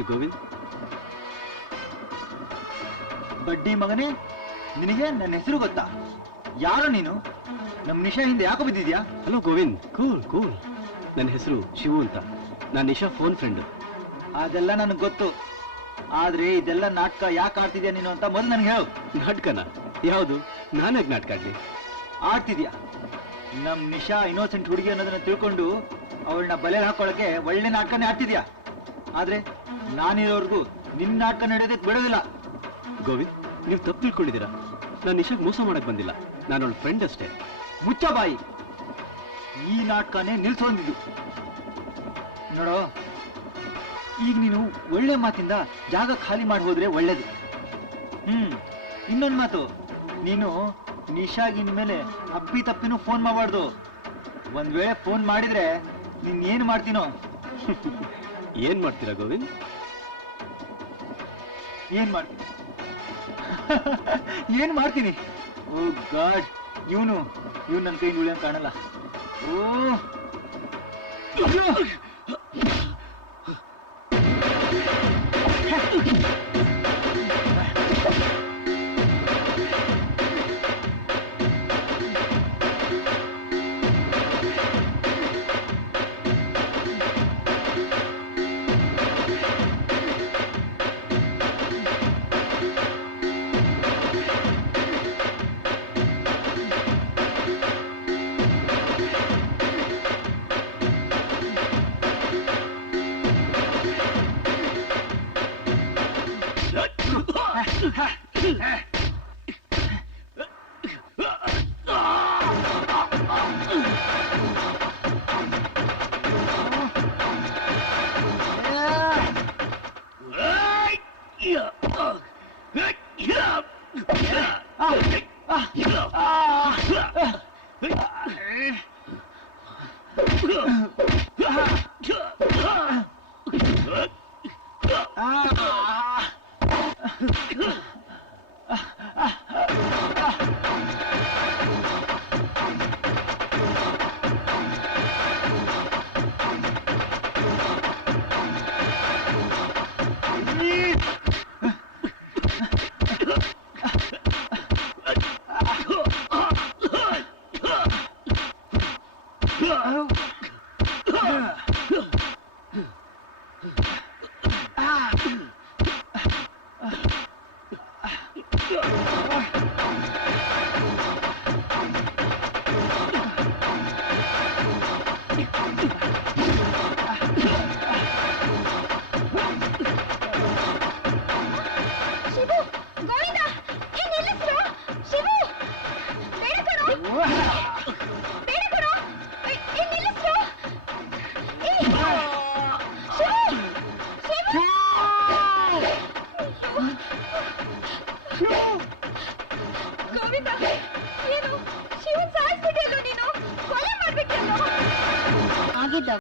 ಮಿಸ್ಟರ್ ಗೋವಿಂದ್. ಬಡ್ಡಿ ಮಗನೇ, ನಿನಗೆ ನನ್ನ ಹೆಸರು ಗೊತ್ತಾ? ಯಾರೋ ನೀನು? ನಮ್ಮ ನಿಶಾ ಹಿಂದೆ ಯಾಕೋ ಬಿದ್ದಿದ್ಯಾ? Hello Govind, cool cool. ನನ್ನ ಹೆಸರು ಶಿವು ಅಂತ. ನಾನು ನಿಶಾ ಫೋನ್ ಫ್ರೆಂಡ್. ಅದೆಲ್ಲ ನನಗೆ ಗೊತ್ತು. ಆದ್ರೆ ಇದೆಲ್ಲ ನಾಟಕ ಯಾಕೆ ಆಡ್ತಿದ್ಯಾ ನೀನು ಅಂತ ಮೊದಲು ನನಗೆ ಹೇಳು. ನಾಟಕನ? ಯಾವುದು? ನಾನಾಗ ನಾಟಕ ಆಡ್ಲಿ? ಆಡ್ತಿದ್ಯಾ? ನಮ್ ನಿಶಾ ಇನ್ನೋಸೆಂಟ್ ಹುಡುಗಿ ಅನ್ನೋದನ್ನ ತಿಳ್ಕೊಂಡು ಅವಳನ್ನ ಬಲೆ ಹಾಕೊಳ್ಳಕ್ಕೆ ಒಳ್ಳೆ ನಾಟಕನೇ ಆಡ್ತಿದ್ಯಾ. ಆದ್ರೆ ನಾನಿರೋರ್ಗೂ ನಿನ್ನ ನಾಟಕ ನಡೆಯೋದಕ್ಕೆ ಬಿಡೋದಿಲ್ಲ. ಗೋವಿಂದ್, ನೀವು ತಪ್ಪು ತಿಳ್ಕೊಂಡಿದ್ದೀರಾ. ನಾನು ನಿಶಾಗ್ ಮೋಸ ಮಾಡಕ್ ಬಂದಿಲ್ಲ. ನಾನು ಅವಳ ಫ್ರೆಂಡ್ ಅಷ್ಟೇ. ಮುಚ್ಚ ಬಾಯಿ. ಈ ನಾಟಕನೇ ನಿಲ್ಸೊಂದಿದ್ದು ನೋಡೋ. ಈಗ ನೀನು ಒಳ್ಳೆ ಮಾತಿಂದ ಜಾಗ ಖಾಲಿ ಮಾಡಿ ಹೋದ್ರೆ ಒಳ್ಳೇದು. ಇನ್ನೊಂದು ಮಾತು, ನೀನು ನಿಶಾಗಿನ ಮೇಲೆ ಅಪ್ಪಿ ತಪ್ಪಿನೂ ಫೋನ್ ಮಾಡಬಾರ್ದು. ಒಂದ್ ವೇಳೆ ಫೋನ್ ಮಾಡಿದ್ರೆ ನೀನ್ ಏನ್ ಮಾಡ್ತೀನೋ. ಏನ್ ಮಾಡ್ತೀರಾ ಗೋವಿಂದ್? ಏನ್ ಮಾಡ್ತೀನಿ ಏನ್ ಮಾಡ್ತೀನಿ? ಓ ಗಾಡ್, ಇವನು ನನ್ನ ಕೈ ಉಳಿಯಂಗ್ ಕಾಣಲ್ಲ. ಓ ಅಯ್ಯೋ!